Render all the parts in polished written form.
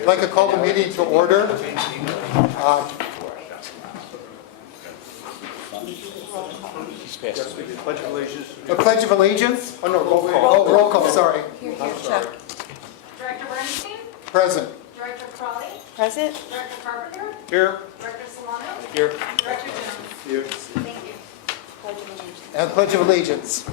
I'd like to call the meeting to order. Yes, we did. Pledge of Allegiance. The Pledge of Allegiance. Oh, no, roll call. Oh, roll call, sorry. Here, I'm sorry. Chuck. Director Bernstein? Present. Director Crawley? Present? Director Carpenter? Here. Director Solano? Here. Director Jones? Here. Thank you. And Pledge of Allegiance.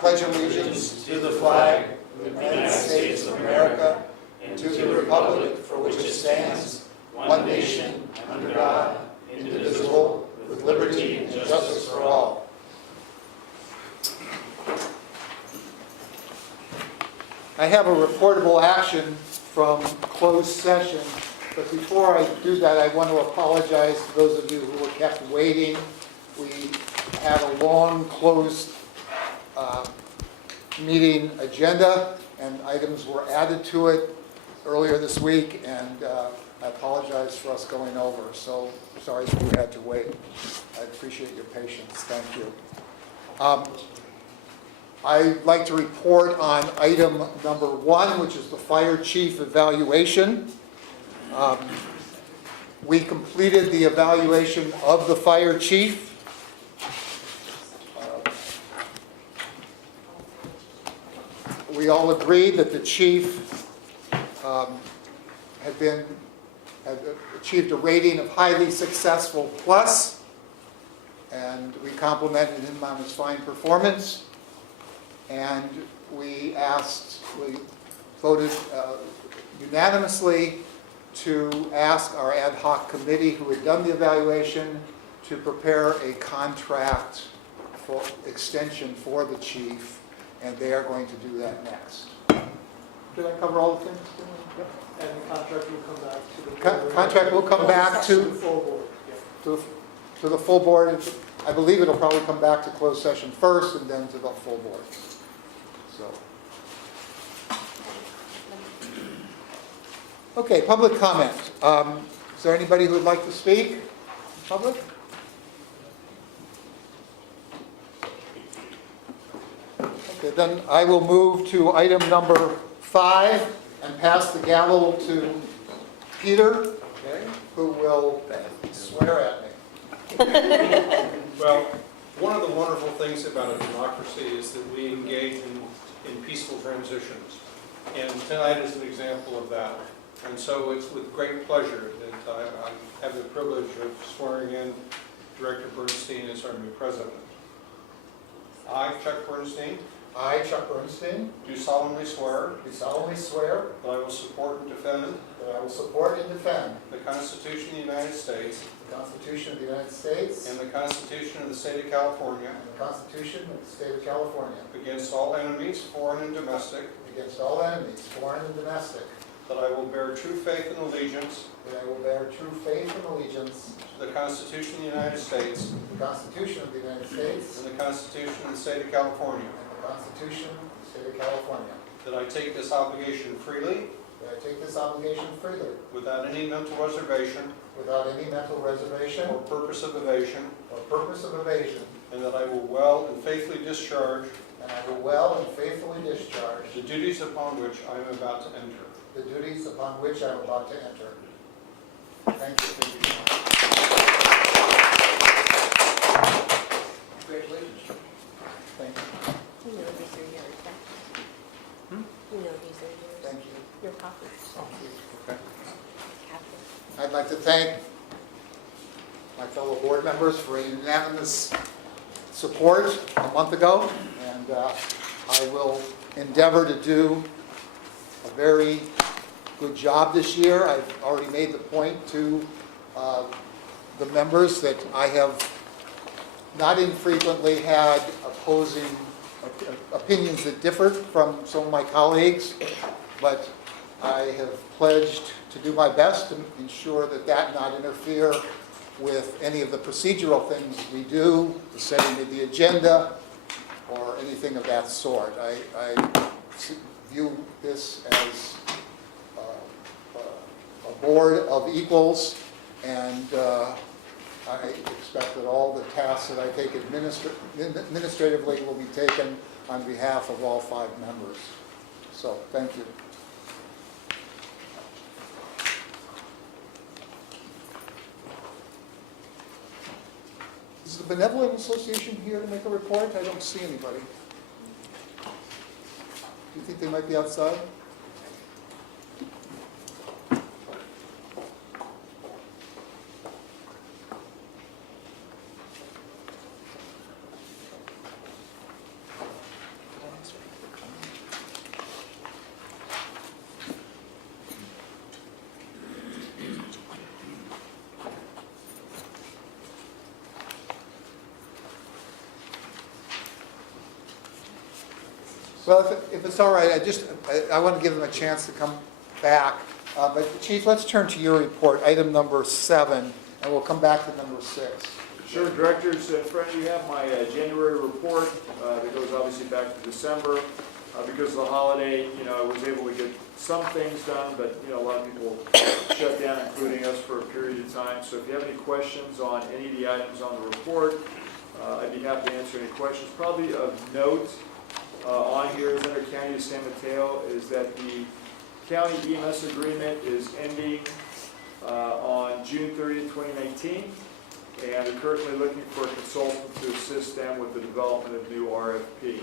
Pledge allegiance to the flag of the United States of America and to the republic for which it stands, one nation, under God, indivisible, with liberty and justice for all. I have a reportable action from closed session, but before I do that, I want to apologize to those of you who were kept waiting. We had a long closed meeting agenda, and items were added to it earlier this week, and I apologize for us going over. So sorry that you had to wait. I appreciate your patience. Thank you. I'd like to report on item number 1, which is the fire chief evaluation. We completed the evaluation of the fire chief. We all agreed that the chief had achieved a rating of highly successful plus, and we complimented him on his fine performance. And we voted unanimously to ask our ad hoc committee who had done the evaluation to prepare a contract for extension for the chief, and they are going to do that next. Did I cover all the things? And the contract will come back to the board. Contract will come back To the to full board, yeah. to the full board. I believe it'll probably come back to closed session first and then to the full board. So. Okay, public comment. Is there anybody who would like to speak? Public? Okay, then I will move to item number 5 and pass the gavel to Peter, who will swear at me. Well, one of the wonderful things about a democracy is that we engage in peaceful transitions. And tonight is an example of that. And so it's with great pleasure that I have the privilege of swearing in Director Bernstein as our new president. I, Chuck Bernstein, I, Chuck Bernstein, do solemnly swear do solemnly swear that I will support and defend that I will support and defend the Constitution of the United States the Constitution of the United States and the Constitution of the State of California and the Constitution of the State of California against all enemies, foreign and domestic, against all enemies, foreign and domestic, that I will bear true faith and allegiance that I will bear true faith and allegiance to the Constitution of the United States to the Constitution of the United States and the Constitution of the State of California, and the Constitution of the State of California, that I take this obligation freely that I take this obligation freely without any mental reservation without any mental reservation or purpose of evasion, or purpose of evasion, and that I will well and faithfully discharge and I will well and faithfully discharge the duties upon which I am about to enter. the duties upon which I am about to enter. Thank you. Congratulations. Thank you. You know these are yours, right? You know these are yours. Thank you. Your copies. Okay. Captain. I'd like to thank my fellow board members for a unanimous support a month ago, and I will endeavor to do a very good job this year. I've already made the point to the members that I have not infrequently had opposing opinions that differed from some of my colleagues, but I have pledged to do my best to ensure that that not interfere with any of the procedural things we do, the setting of the agenda, or anything of that sort. I view this as a board of equals, and I expect that all the tasks that I take administratively will be taken on behalf of all 5 members. So, thank you. Is the Benevolent Association here to make a report? I don't see anybody. Do you think they might be outside? Well, if it's all right, I want to give them a chance to come back. But Chief, let's turn to your report, item number 7, and we'll come back to number 6. Sure, Directors, in front of you have my January report that goes obviously back to December. Because of the holiday, I was able to get some things done, but a lot of people shut down, including us, for a period of time. So if you have any questions on any of the items on the report, I'd be happy to answer any questions. Probably of note on here is under County of San Mateo is that the county EMS agreement is ending on June 30th, 2019. And they're currently looking for a consultant to assist them with the development of new RFP.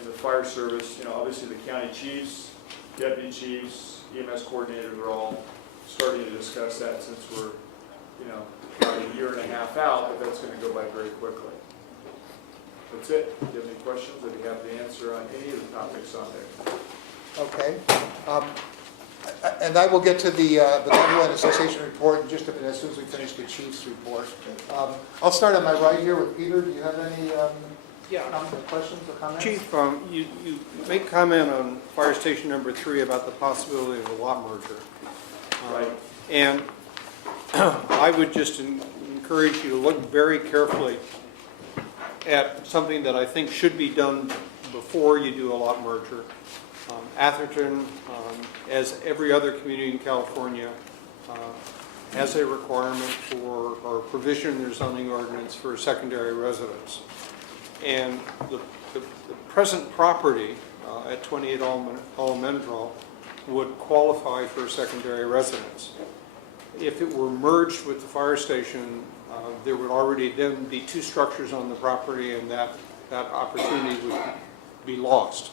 In the fire service, obviously the county chiefs, deputy chiefs, EMS coordinators are all starting to discuss that since we're, about a year and a half out, but that's going to go by very quickly. That's it. If you have any questions, I'd be happy to answer on any of the topics on there. Okay. And I will get to the Benevolent Association report in just a minute as soon as we finish the Chief's report. I'll start on my right here with Peter. Do you have any questions or comments? Chief, you make comment on fire station number 3 about the possibility of a lot merger. Right. And I would just encourage you to look very carefully at something that I think should be done before you do a lot merger. Atherton, as every other community in California, has a requirement for, or provision in their zoning ordinance for a secondary residence. And the present property at 28 Almendral would qualify for a secondary residence. If it were merged with the fire station, there would already then be 2 structures on the property, and that opportunity would be lost.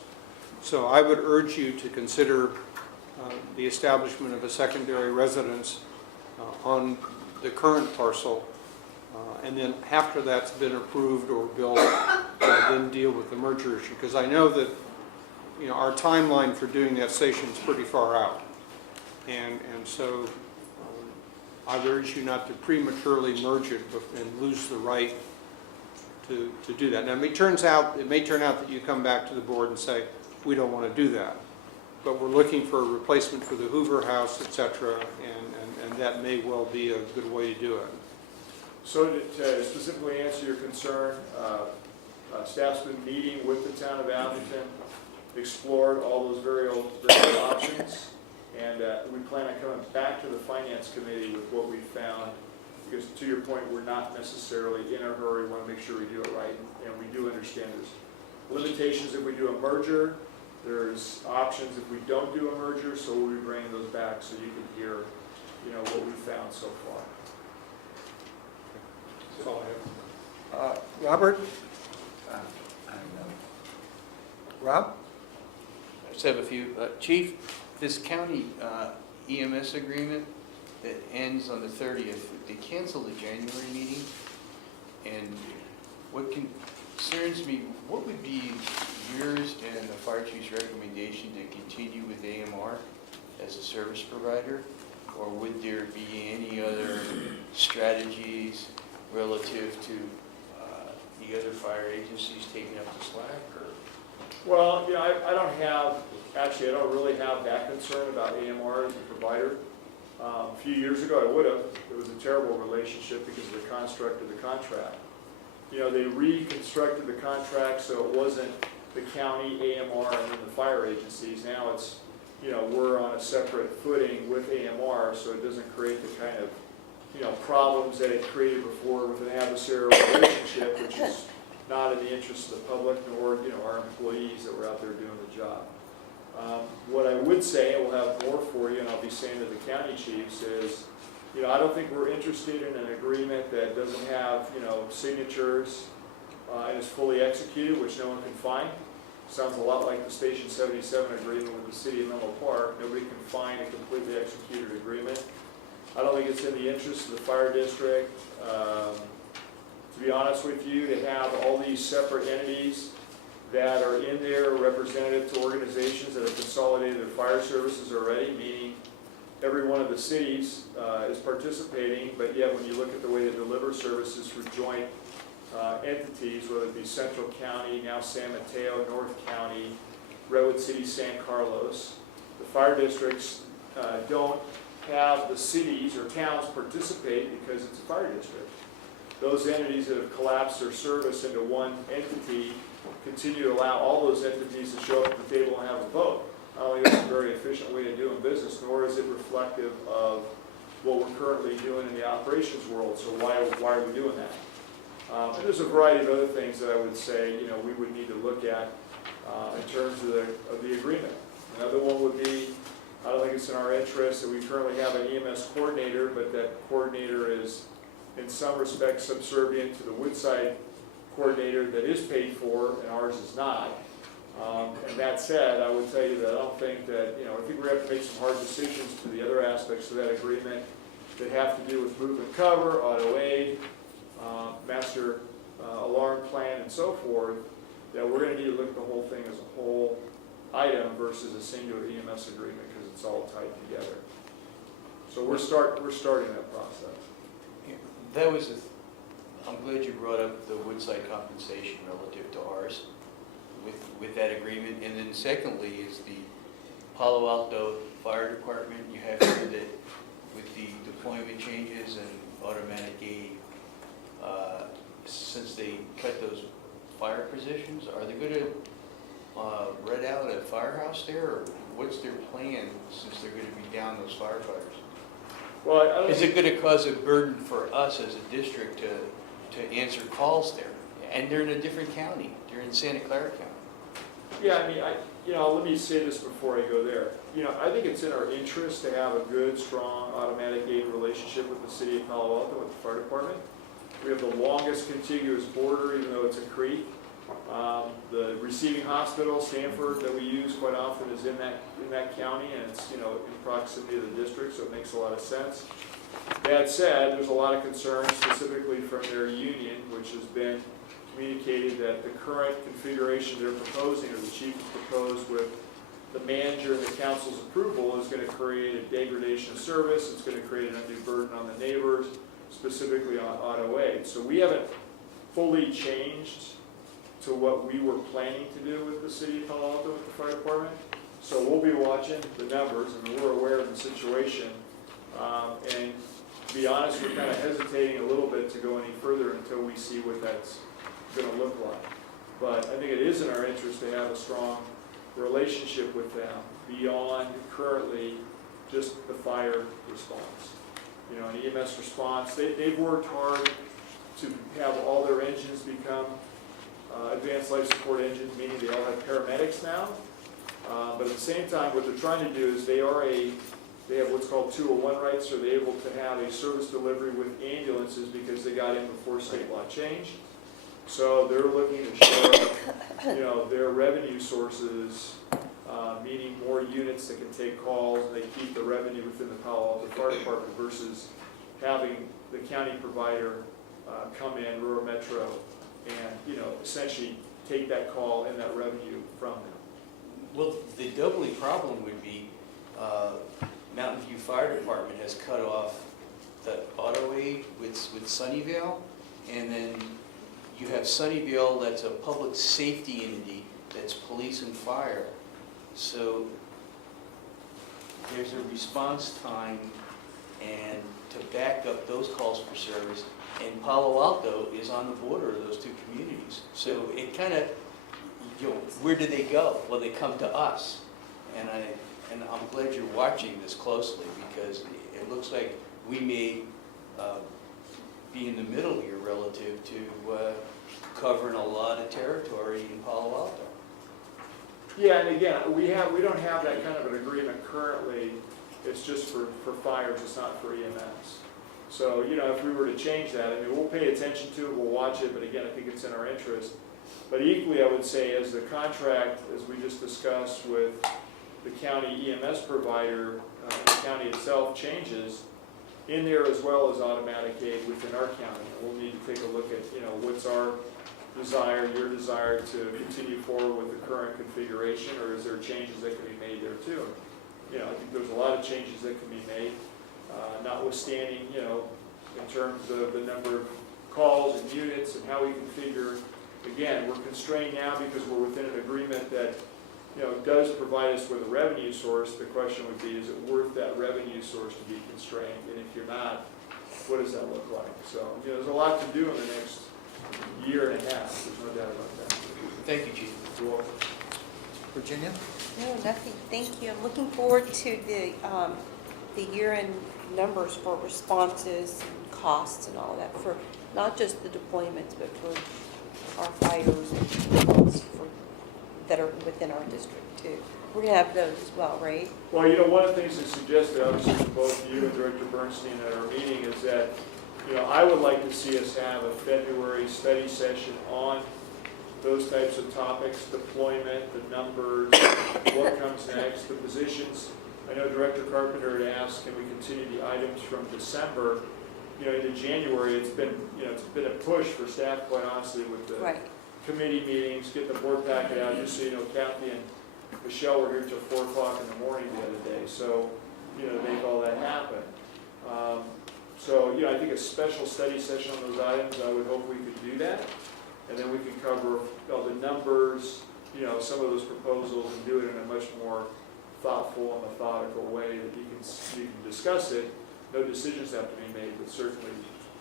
So I would urge you to consider the establishment of a secondary residence on the current parcel, and then after that's been approved or built, then deal with the merger issue. Because I know that our timeline for doing that station is pretty far out, and so I would urge you not to prematurely merge it and lose the right to do that. Now, it may turn out that you come back to the board and say, we don't want to do that, but we're looking for a replacement for the Hoover House, etc., and that may well be a good way to do it. So to specifically answer your concern, staff's been meeting with the town of Atherton, explored all those various options, and we plan on coming back to the finance committee with what we found, because to your point, we're not necessarily in a hurry. We want to make sure we do it right, and we do understand there's limitations if we do a merger. There's options if we don't do a merger, so we'll be bringing those back so you can hear, what we found so far. That's all I have. Robert? Rob? I just have a few. Chief, this county EMS agreement that ends on the 30th, they canceled the January meeting, and what concerns me, what would be yours and the fire chief's recommendation to continue with AMR as a service provider? Or would there be any other strategies relative to the other fire agencies taking up the slack? Or? Well, I don't really have that concern about AMR as a provider. A few years ago, I would have. It was a terrible relationship because of the construct of the contract. They reconstructed the contract so it wasn't the county, AMR, and then the fire agencies. Now it's, we're on a separate footing with AMR, so it doesn't create the kind of problems that it created before with an adversarial relationship, which is not in the interest of the public nor, our employees that were out there doing the job. What I would say, and we'll have more for you, and I'll be saying to the county chiefs, is, I don't think we're interested in an agreement that doesn't have, signatures and is fully executed, which no one can find. Sounds a lot like the Station 77 agreement with the city of Menlo Park. Nobody can find a completely executed agreement. I don't think it's in the interest of the fire district, to be honest with you, to have all these separate entities that are in there representative to organizations that have consolidated their fire services already, meaning every one of the cities is participating, but yet when you look at the way they deliver services for joint entities, whether it be Central County, now San Mateo, North County, Redwood City, San Carlos, the fire districts don't have the cities or towns participate because it's a fire district. Those entities that have collapsed their service into one entity continue to allow all those entities to show up at the table and have a vote. I don't think it's a very efficient way of doing business, nor is it reflective of what we're currently doing in the operations world. So why are we doing that? And there's a variety of other things that I would say, we would need to look at in terms of the agreement. Another one would be, I don't think it's in our interest that we currently have an EMS coordinator, but that coordinator is in some respects subservient to the Woodside coordinator that is paid for, and ours is not. And that said, I would tell you that I don't think that, I think we have to make some hard decisions to the other aspects of that agreement that have to do with movement cover, auto aid, master alarm plan, and so forth, that we're going to need to look at the whole thing as a whole item versus a singular EMS agreement because it's all tied together. So we're starting that process. That was, I'm glad you brought up the Woodside compensation relative to ours with that agreement. And then secondly is the Palo Alto Fire Department. You have here that with the deployment changes and automatic aid, since they cut those fire positions, are they going to rent out a firehouse there, or what's their plan since they're going to be down those firefighters? Well, I don't Is it going to cause a burden for us as a district to answer calls there? And they're in a different county. They're in Santa Clara County. Yeah, I mean, let me say this before I go there. I think it's in our interest to have a good, strong automatic aid relationship with the city of Palo Alto, with the fire department. We have the longest contiguous border, even though it's a creek. The receiving hospital, Stanford, that we use quite often is in that county, and it's in proximity to the district, so it makes a lot of sense. That said, there's a lot of concern specifically from their union, which has been communicated that the current configuration they're proposing, or the chief has proposed with the manager and the council's approval, is going to create a degradation of service. It's going to create an undue burden on the neighbors, specifically on auto aid. So we haven't fully changed to what we were planning to do with the city of Palo Alto with the fire department. So we'll be watching the numbers, and we're aware of the situation. And to be honest, we're kind of hesitating a little bit to go any further until we see what that's going to look like. But I think it is in our interest to have a strong relationship with them beyond currently just the fire response. An EMS response, they've worked hard to have all their engines become advanced life support engines, meaning they all have paramedics now. But at the same time, what they're trying to do is they have what's called 201 rights, so they're able to have a service delivery with ambulances because they got in before state law changed. So they're looking to shore up, their revenue sources, meaning more units that can take calls, and they keep the revenue within the Palo Alto Fire Department versus having the county provider come in, Rural Metro, and essentially take that call and that revenue from them. Well, the doubly problem would be Mountain View Fire Department has cut off the auto aid with Sunnyvale, and then you have Sunnyvale that's a public safety entity that's police and fire. So there's a response time and to back up those calls for service, and Palo Alto is on the border of those two communities. So it kind of, where do they go? Well, they come to us. And I'm glad you're watching this closely, because it looks like we may be in the middle here relative to covering a lot of territory in Palo Alto. Yeah, and again, we don't have that kind of an agreement currently. It's just for fires, it's not for EMS. So, you know, if we were to change that, I mean, we'll pay attention to it, we'll watch it, but again, I think it's in our interest. But equally, I would say, as the contract, as we just discussed with the county EMS provider, the county itself changes, in there as well as automatic aid within our county. We'll need to take a look at, you know, what's our desire, your desire to continue forward with the current configuration, or is there changes that can be made there too? You know, I think there's a lot of changes that can be made, notwithstanding, you know, in terms of the number of calls and units and how we configure. Again, we're constrained now because we're within an agreement that, you know, does provide us with a revenue source. The question would be, is it worth that revenue source to be constrained? And if you're not, what does that look like? So, you know, there's a lot to do in the next year and a half. There's no doubt about that. Thank you, Chief. You're welcome. Virginia? No, nothing, thank you. I'm looking forward to the year-end numbers for responses and costs and all that, for not just the deployments, but for our fires and costs that are within our district too. We're gonna have those as well, right? Well, you know, one of the things that's suggested, obviously, from both you and Director Bernstein at our meeting is that, you know, I would like to see us have a February study session on those types of topics, deployment, the numbers, what comes next, the positions. I know Director Carpenter had asked, can we continue the items from December, you know, into January? It's been, you know, it's been a push for staff, quite honestly, with the Right. committee meetings, getting the board packet out. Just so you know, Kathy and Michelle were here till 4 o'clock in the morning the other day, so, you know, to make all that happen. So, you know, I think a special study session on those items, I would hope we could do that. And then we can cover all the numbers, you know, some of those proposals, and do it in a much more thoughtful and methodical way that you can discuss it. No decisions have to be made, but certainly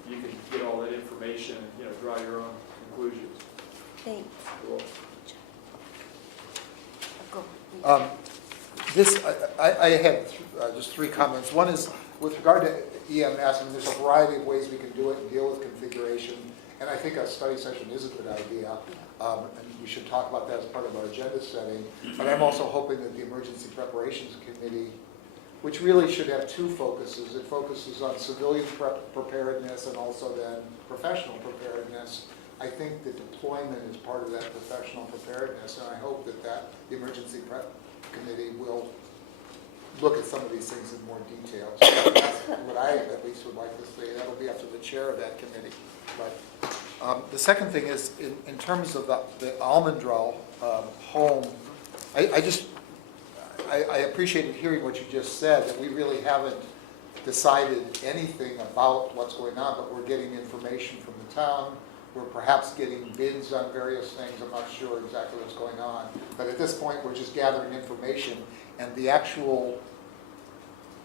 you can get all that information and, you know, draw your own conclusions. Thanks. Cool. Go. I had just 3 comments. One is with regard to EMS, I mean, there's a variety of ways we can do it and deal with configuration, and I think a study session is a good idea, and we should talk about that as part of our agenda setting. But I'm also hoping that the Emergency Preparations Committee, which really should have 2 focuses, it focuses on civilian preparedness and also then professional preparedness. I think the deployment is part of that professional preparedness, and I hope that the Emergency Prep Committee will look at some of these things in more detail. So that's what I at least would like to see. That'll be up to the chair of that committee. But the second thing is, in terms of the Almondrell home, I appreciated hearing what you just said, that we really haven't decided anything about what's going on, but we're getting information from the town. We're perhaps getting bids on various things. I'm not sure exactly what's going on. But at this point, we're just gathering information, and the actual,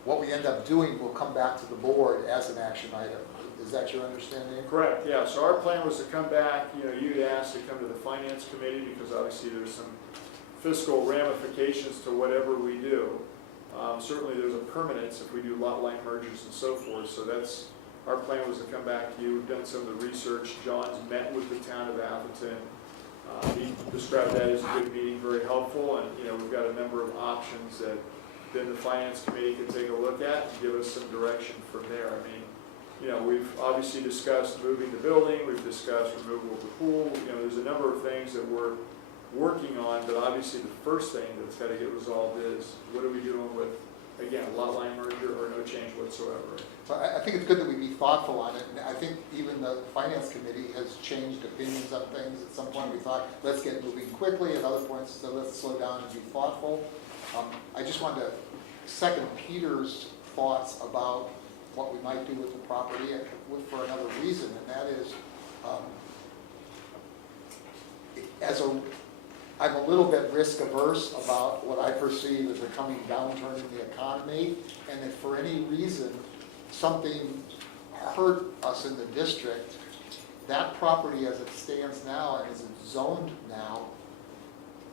what we end up doing will come back to the board as an action item. Is that your understanding? Correct, yeah. So our plan was to come back, you know, you'd asked to come to the Finance Committee because obviously there's some fiscal ramifications to whatever we do. Certainly there's a permanence if we do lot line mergers and so forth. So that's, our plan was to come back to you. We've done some of the research. John's met with the town of Atherton. He described that as a good meeting, very helpful, and, you know, we've got a number of options that then the Finance Committee can take a look at and give us some direction from there. I mean, you know, we've obviously discussed moving the building, we've discussed removal of the pool, you know, there's a number of things that we're working on, but obviously the first thing that's got to get resolved is, what are we doing with, again, a lot line merger or no change whatsoever? So I think it's good that we be thoughtful on it, and I think even the Finance Committee has changed opinions on things. At some point we thought, let's get moving quickly, at other points, so let's slow down and be thoughtful. I just wanted to second Peter's thoughts about what we might do with the property for another reason, and that is, I'm a little bit risk averse about what I perceive as a coming downturn in the economy, and if for any reason something hurt us in the district, that property as it stands now and as it's zoned now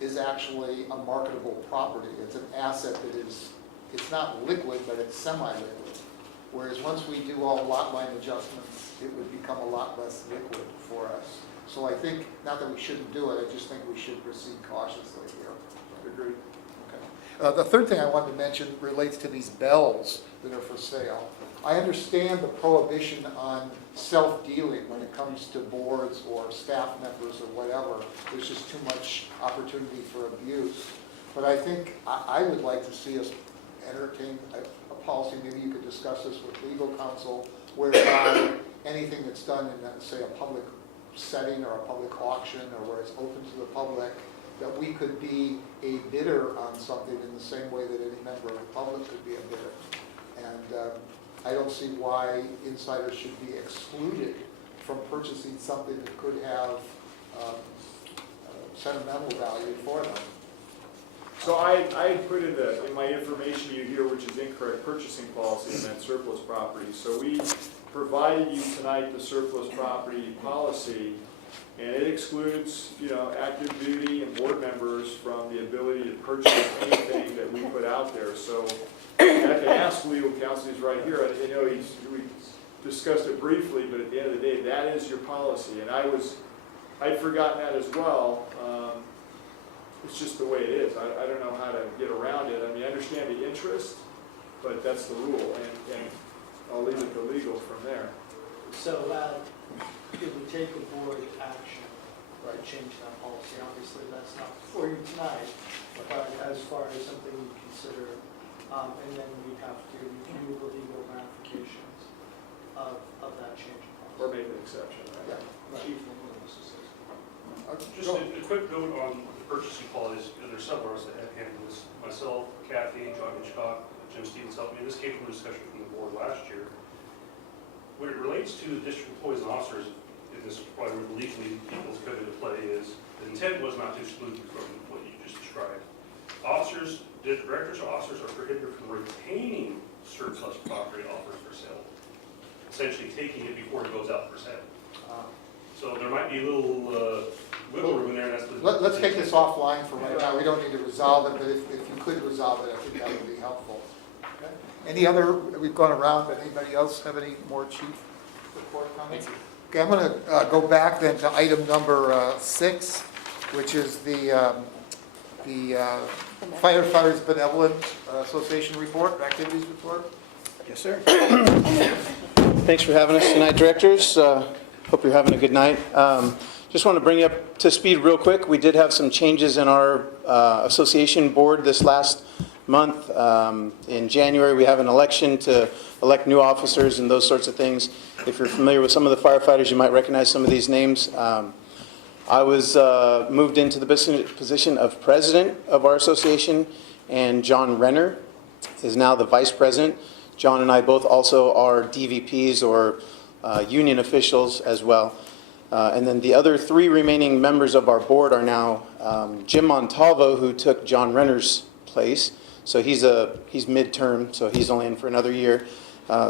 is actually a marketable property. It's an asset that is, it's not liquid, but it's semi-liquid. Whereas once we do all lot line adjustments, it would become a lot less liquid for us. So I think, not that we shouldn't do it, I just think we should proceed cautiously here. Agreed. The third thing I wanted to mention relates to these bells that are for sale. I understand the prohibition on self-dealing when it comes to boards or staff members or whatever. There's just too much opportunity for abuse. But I think I would like to see us entertain a policy, maybe you could discuss this with legal counsel, whereby anything that's done in, say, a public setting or a public auction or where it's open to the public, that we could be a bidder on something in the same way that any member of the public could be a bidder. And I don't see why insiders should be excluded from purchasing something that could have sentimental value for them. So I had put in my information you hear, which is incorrect purchasing policy, and that surplus property. So we provided you tonight the surplus property policy, and it excludes, active duty and board members from the ability to purchase anything that we put out there. So I can ask legal counsel, he's right here. I know we discussed it briefly, but at the end of the day, that is your policy. And I'd forgotten that as well. It's just the way it is. I don't know how to get around it. I mean, I understand the interest, but that's the rule, and I'll leave it to legal from there. So if we take a board action, right, change that policy, obviously that's not for you tonight, but as far as something you consider, and then we have to review the legal ramifications of that change in Or policy. make an exception, right? Yeah. Chief, just a quick note on the purchasing policies. There's several of us that have handled this. Myself, Kathy, John Hitchcock, Jim Stevens helped me. This came from a discussion from the board last year. When it relates to the district employees and officers, and this is probably where the legally people's code into play is, the intent was not to exclude you from what you just described. Officers, directors or officers are prohibited from retaining surplus property offered for sale, essentially taking it before it goes out for sale. So there might be a little wiggle room in there. That's Let's take this offline for right now. We don't need to resolve it, but if you could resolve it, I think that would be helpful. Okay. Any other, we've gone around, but anybody else have any more chief report comments? Okay, I'm going to go back then to item number 6, which is the Firefighters Benevolent Association report, activities report. Yes, sir. Thanks for having us tonight, directors. Hope you're having a good night. Just want to bring you up to speed real quick. We did have some changes in our association board this last month. In January, we have an election to elect new officers and those sorts of things. If you're familiar with some of the firefighters, you might recognize some of these names. I was moved into the position of president of our association, and John Renner is now the vice president. John and I both also are DVPs, or union officials as well. And then the other 3 remaining members of our board are now Jim Montalvo, who took John Renner's place. So he's midterm, so he's only in for another year.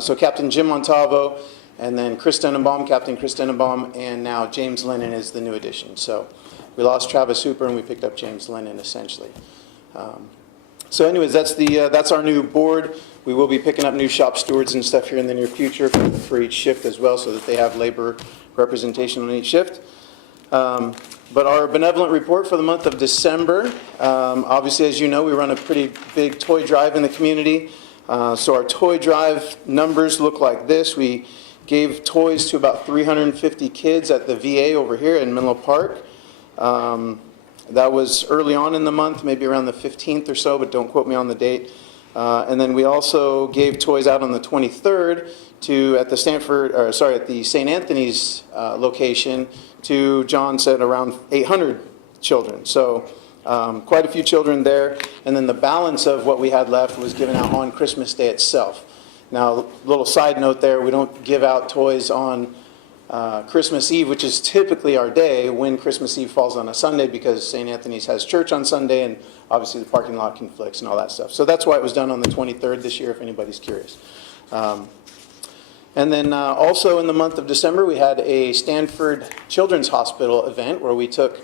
So Captain Jim Montalvo, and then Chris Tenenbaum, Captain Chris Tenenbaum, and now James Lennon is the new addition. So we lost Travis Hooper and we picked up James Lennon essentially. So anyways, that's our new board. We will be picking up new shop stewards and stuff here in the near future for each shift as well, so that they have labor representation on each shift. But our benevolent report for the month of December, obviously, as you know, we run a pretty big toy drive in the community. So our toy drive numbers look like this. We gave toys to about 350 kids at the VA over here in Menlo Park. That was early on in the month, maybe around the 15th or so, but don't quote me on the date. And then we also gave toys out on the 23rd at the St. Anthony's location to, John said, around 800 children. So quite a few children there. And then the balance of what we had left was given out on Christmas Day itself. Now, little side note there, we don't give out toys on Christmas Eve, which is typically our day, when Christmas Eve falls on a Sunday, because St. Anthony's has church on Sunday, and obviously the parking lot conflicts and all that stuff. So that's why it was done on the 23rd this year, if anybody's curious. And then also in the month of December, we had a Stanford Children's Hospital event where we took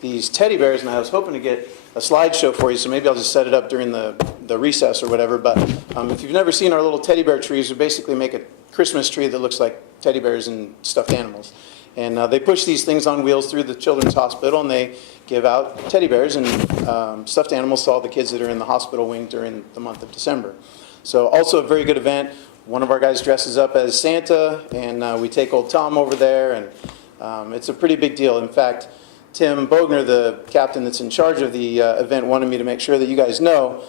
these teddy bears, and I was hoping to get a slideshow for you, so maybe I'll just set it up during the recess or whatever. But If you've never seen our little teddy bear trees, we basically make a Christmas tree that looks like teddy bears and stuffed animals. And they push these things on wheels through the children's hospital, and they give out teddy bears and stuffed animals to all the kids that are in the hospital wing during the month of December. So also a very good event. One of our guys dresses up as Santa, and we take old Tom over there, and it's a pretty big deal. In fact, Tim Bogner, the captain that's in charge of the event, wanted me to make sure that you guys know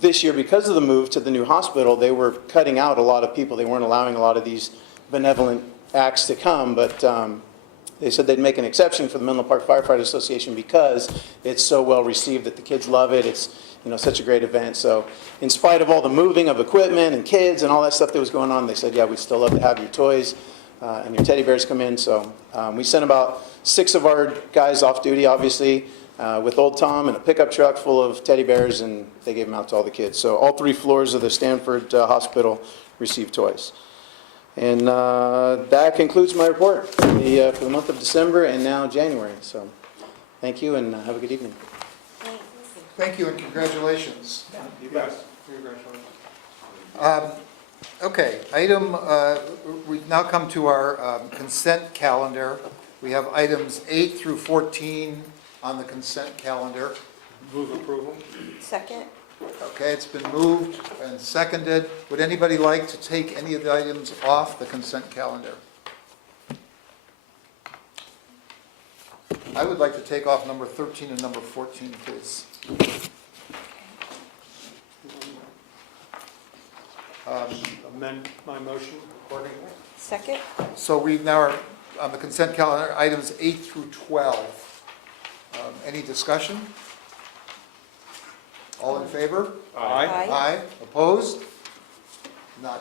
this year, because of the move to the new hospital, they were cutting out a lot of people. They weren't allowing a lot of these benevolent acts to come, but they said they'd make an exception for the Menlo Park Firefighter Association because it's so well received that the kids love it. It's such a great event. So in spite of all the moving of equipment and kids and all that stuff that was going on, they said, yeah, we'd still love to have your toys and your teddy bears come in. So we sent about 6 of our guys off duty, obviously, with old Tom and a pickup truck full of teddy bears, and they gave them out to all the kids. So all 3 floors of the Stanford Hospital received toys. And that concludes my report for the month of December and now January. So thank you, and have a good evening. Thank you and congratulations. You bet. Okay, we've now come to our consent calendar. We have items 8 through 14 on the consent calendar. Move approval. Second? Okay, it's been moved and seconded. Would anybody like to take any of the items off the consent calendar? I would like to take off number 13 and number 14, please. Amend my motion accordingly. Second? So we now are on the consent calendar, items 8 through 12. Any discussion? All in favor? Aye. Aye. Opposed? None.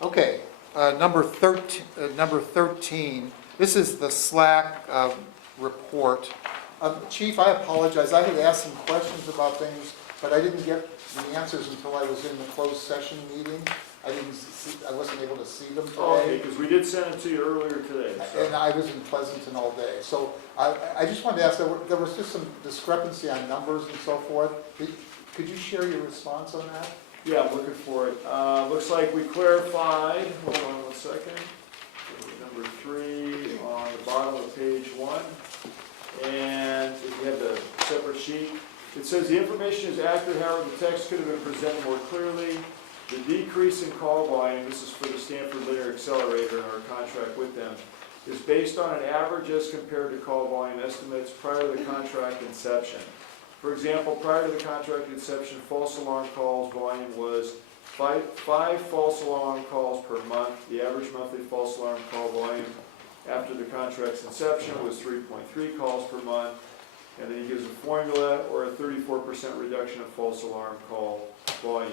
Okay, number 13, this is the SLAC report. Chief, I apologize, I had asked some questions about things, but I didn't get the answers until I was in the closed session meeting. I wasn't able to see them Okay, today. because we did send it to you earlier today. so. And I was in Pleasanton all day. So I just wanted to ask, there was just some discrepancy on numbers and so forth. Could you share your response on that? Yeah, I'm looking for it. Looks like we clarified, hold on one second. Number 3 on the bottom of page 1. And if you have the separate sheet, it says the information is accurate, however, the text could have been presented more clearly. The decrease in call volume, this is for the Stanford Linear Accelerator and our contract with them, is based on an average as compared to call volume estimates prior to the contract inception. For example, prior to the contract inception, false alarm calls volume was 5 false alarm calls per month. The average monthly false alarm call volume after the contract's inception was 3.3 calls per month. And then he gives a formula or a 34% reduction of false alarm call volume.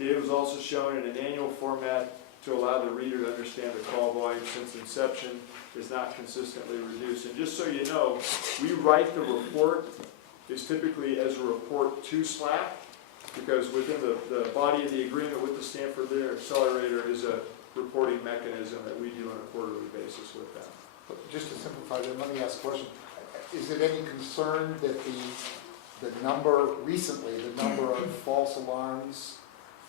Data was also shown in an annual format to allow the reader to understand the call volume since inception is not consistently reduced. And just so you know, we write the report is typically as a report to SLAC, because within the body of the agreement with the Stanford Linear Accelerator is a reporting mechanism that we do on a quarterly basis with them. But just to simplify that, let me ask a question. Is it any concern that the number, recently, the number of false alarms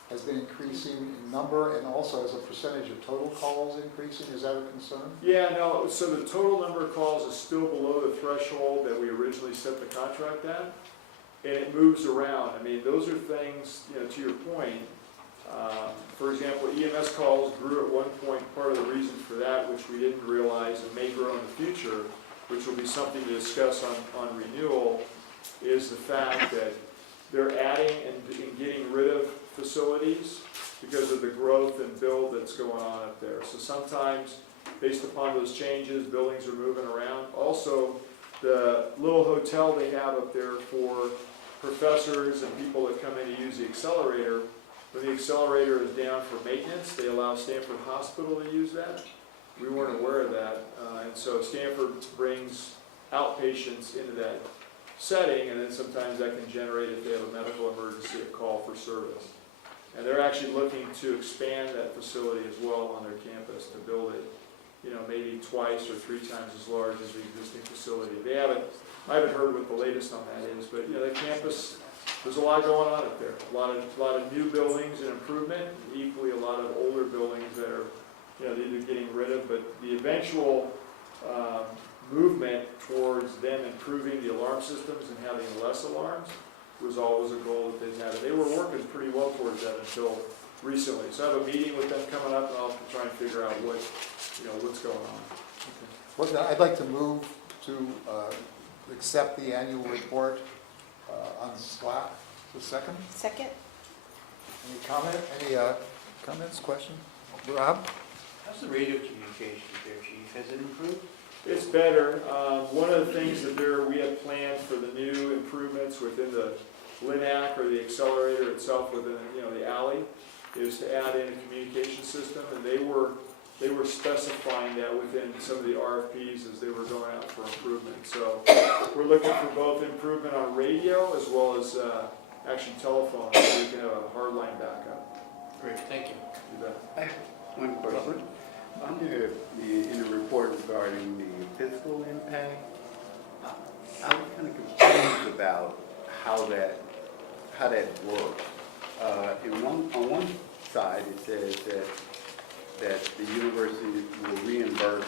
has been increasing in number, and also as a percentage of total calls increasing? Is that a concern? Yeah, no, so the total number of calls is still below the threshold that we originally set the contract at, and it moves around. I mean, those are things, to your point, for example, EMS calls grew at one point. Part of the reason for that, which we didn't realize and may grow in the future, which will be something to discuss on renewal, is the fact that they're adding and getting rid of facilities because of the growth and build that's going on up there. So sometimes, based upon those changes, buildings are moving around. Also, the little hotel they have up there for professors and people that come in to use the accelerator, when the accelerator is down for maintenance, they allow Stanford Hospital to use that. We weren't aware of that, and so Stanford brings outpatients into that setting, and then sometimes that can generate, if they have a medical emergency, a call for service. And they're actually looking to expand that facility as well on their campus to build it, maybe twice or 3 times as large as the existing facility. I haven't heard what the latest on that is, but the campus there's a lot going on up there. A lot of new buildings and improvement, and equally a lot of older buildings that are, they're either getting rid of, but the eventual movement towards them improving the alarm systems and having less alarms was always a goal that they've had. And they were working pretty well towards that until recently. So I have a meeting with them coming up, and I'll have to try and figure out what's going on. Well, I'd like to move to accept the annual report on SLAC. The second? Second? Any comments, questions? Rob? How's the radio communication there, Chief? Has it improved? It's better. One of the things that we have planned for the new improvements within the LINAC or the accelerator itself within the alley is to add in a communication system, and they were specifying that within some of the RFPs as they were going out for improvement. So we're looking for both improvement on radio as well as actually telephone, so we can have a hardline backup. Great, thank you. You bet. I have one question. In the report regarding the fiscal impact, I was kind of confused about how that works. On one side, it says that the university will reimburse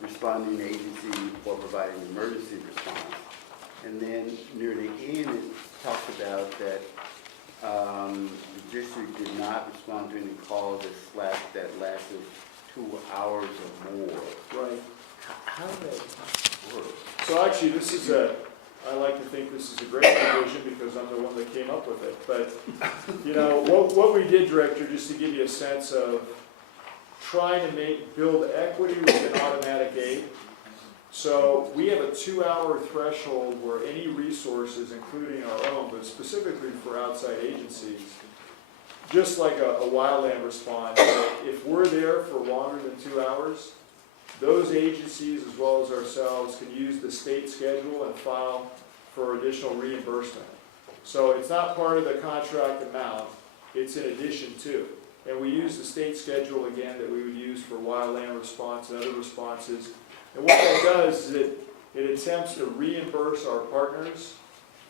responding agency for providing emergency response. And then near the end, it talks about that the district did not respond to any calls that lasted 2 hours or more. Right. How does that work? So actually, I like to think this is a great provision because I'm the one that came up with it. But, what we did, Director, just to give you a sense of trying to build equity with an automatic aid. So we have a 2-hour threshold where any resources, including our own, but specifically for outside agencies, just like a wildland response, if we're there for longer than 2 hours, those agencies as well as ourselves can use the state schedule and file for additional reimbursement. So it's not part of the contract amount, it's in addition to. And we use the state schedule again that we would use for wildland response and other responses. And what that does is it attempts to reimburse our partners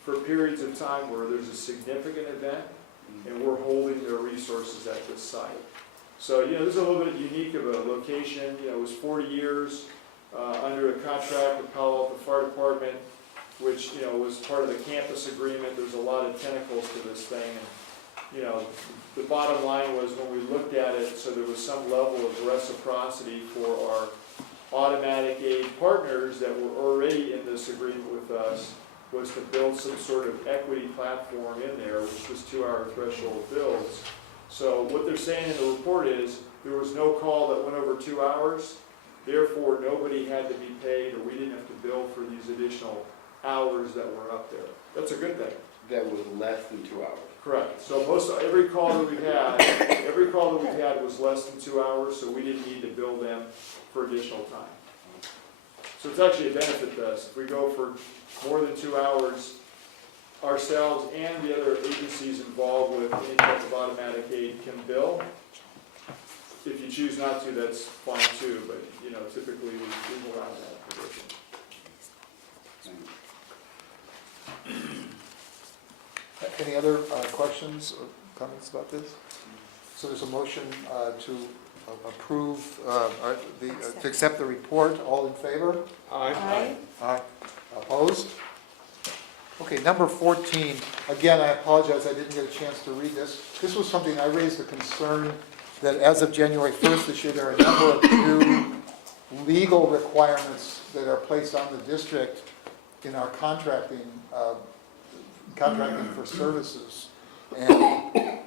for periods of time where there's a significant event and we're holding their resources at this site. So, this is a little bit unique of a location. It was 40 years under a contract with Palo Alto Fire Department, which, was part of the campus agreement. There's a lot of tentacles to this thing. And, the bottom line was when we looked at it, so there was some level of reciprocity for our automatic aid partners that were already in this agreement with us, was to build some sort of equity platform in there, which this 2-hour threshold builds. So what they're saying in the report is there was no call that went over 2 hours, therefore nobody had to be paid or we didn't have to bill for these additional hours that were up there. That's a good thing. That was less than 2 hours. Correct. So every call that we've had was less than 2 hours, so we didn't need to bill them for additional time. So it's actually a benefit to us. If we go for more than 2 hours, ourselves and the other agencies involved with any type of automatic aid can bill. If you choose not to, that's fine too, but typically we allow that provision. Any other questions or comments about this? So there's a motion to approve, to accept the report. All in favor? Aye. Aye. Opposed? Okay, number 14. Again, I apologize, I didn't get a chance to read this. This was something I raised a concern that as of January 1st this year, there are a number of new legal requirements that are placed on the district in our contracting for services. And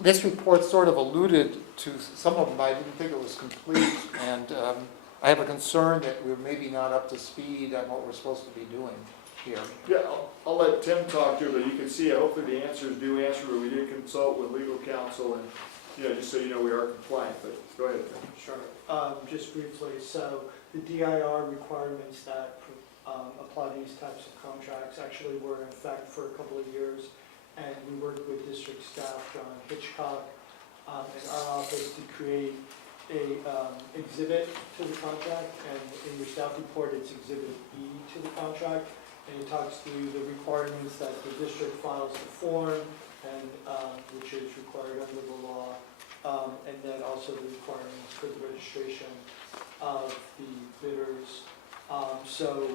this report sort of alluded to some of them. I didn't think it was complete, and I have a concern that we're maybe not up to speed on what we're supposed to be doing here. Yeah, I'll let Tim talk to it, but you can see, hopefully the answers do answer, but we did consult with legal counsel and, just so you know, we are compliant, but go ahead, Tim. Sure. Just briefly, so the DIR requirements that apply to these types of contracts actually were in effect for a couple of years, and we worked with district staff, John Hitchcock, in our office to create a exhibit to the contract, and in your staff report, it's Exhibit E to the contract. and it talks through the requirements that the district files the form, and, which is required under the law, and then also the requirements for the registration of the bidders. So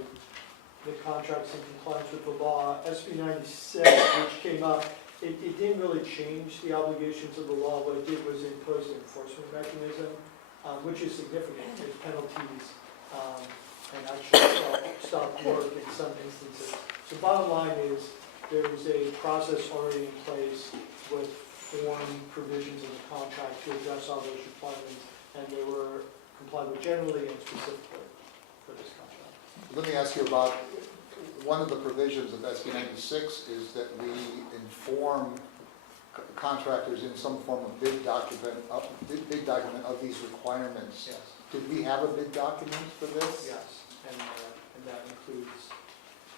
the contract's in compliance with the law. SB 96, which came up, it didn't really change the obligations of the law. What it did was impose an enforcement mechanism, which is significant. There's penalties, and actually stop work in some instances. So bottom line is, there's a process already in place with form provisions in the contract to address all those requirements, and they were complied with generally and specifically for this contract. Let me ask you about, one of the provisions of SB 96 is that we inform contractors in some form of bid document of these requirements. Yes. Did we have a bid document for this? Yes, and that includes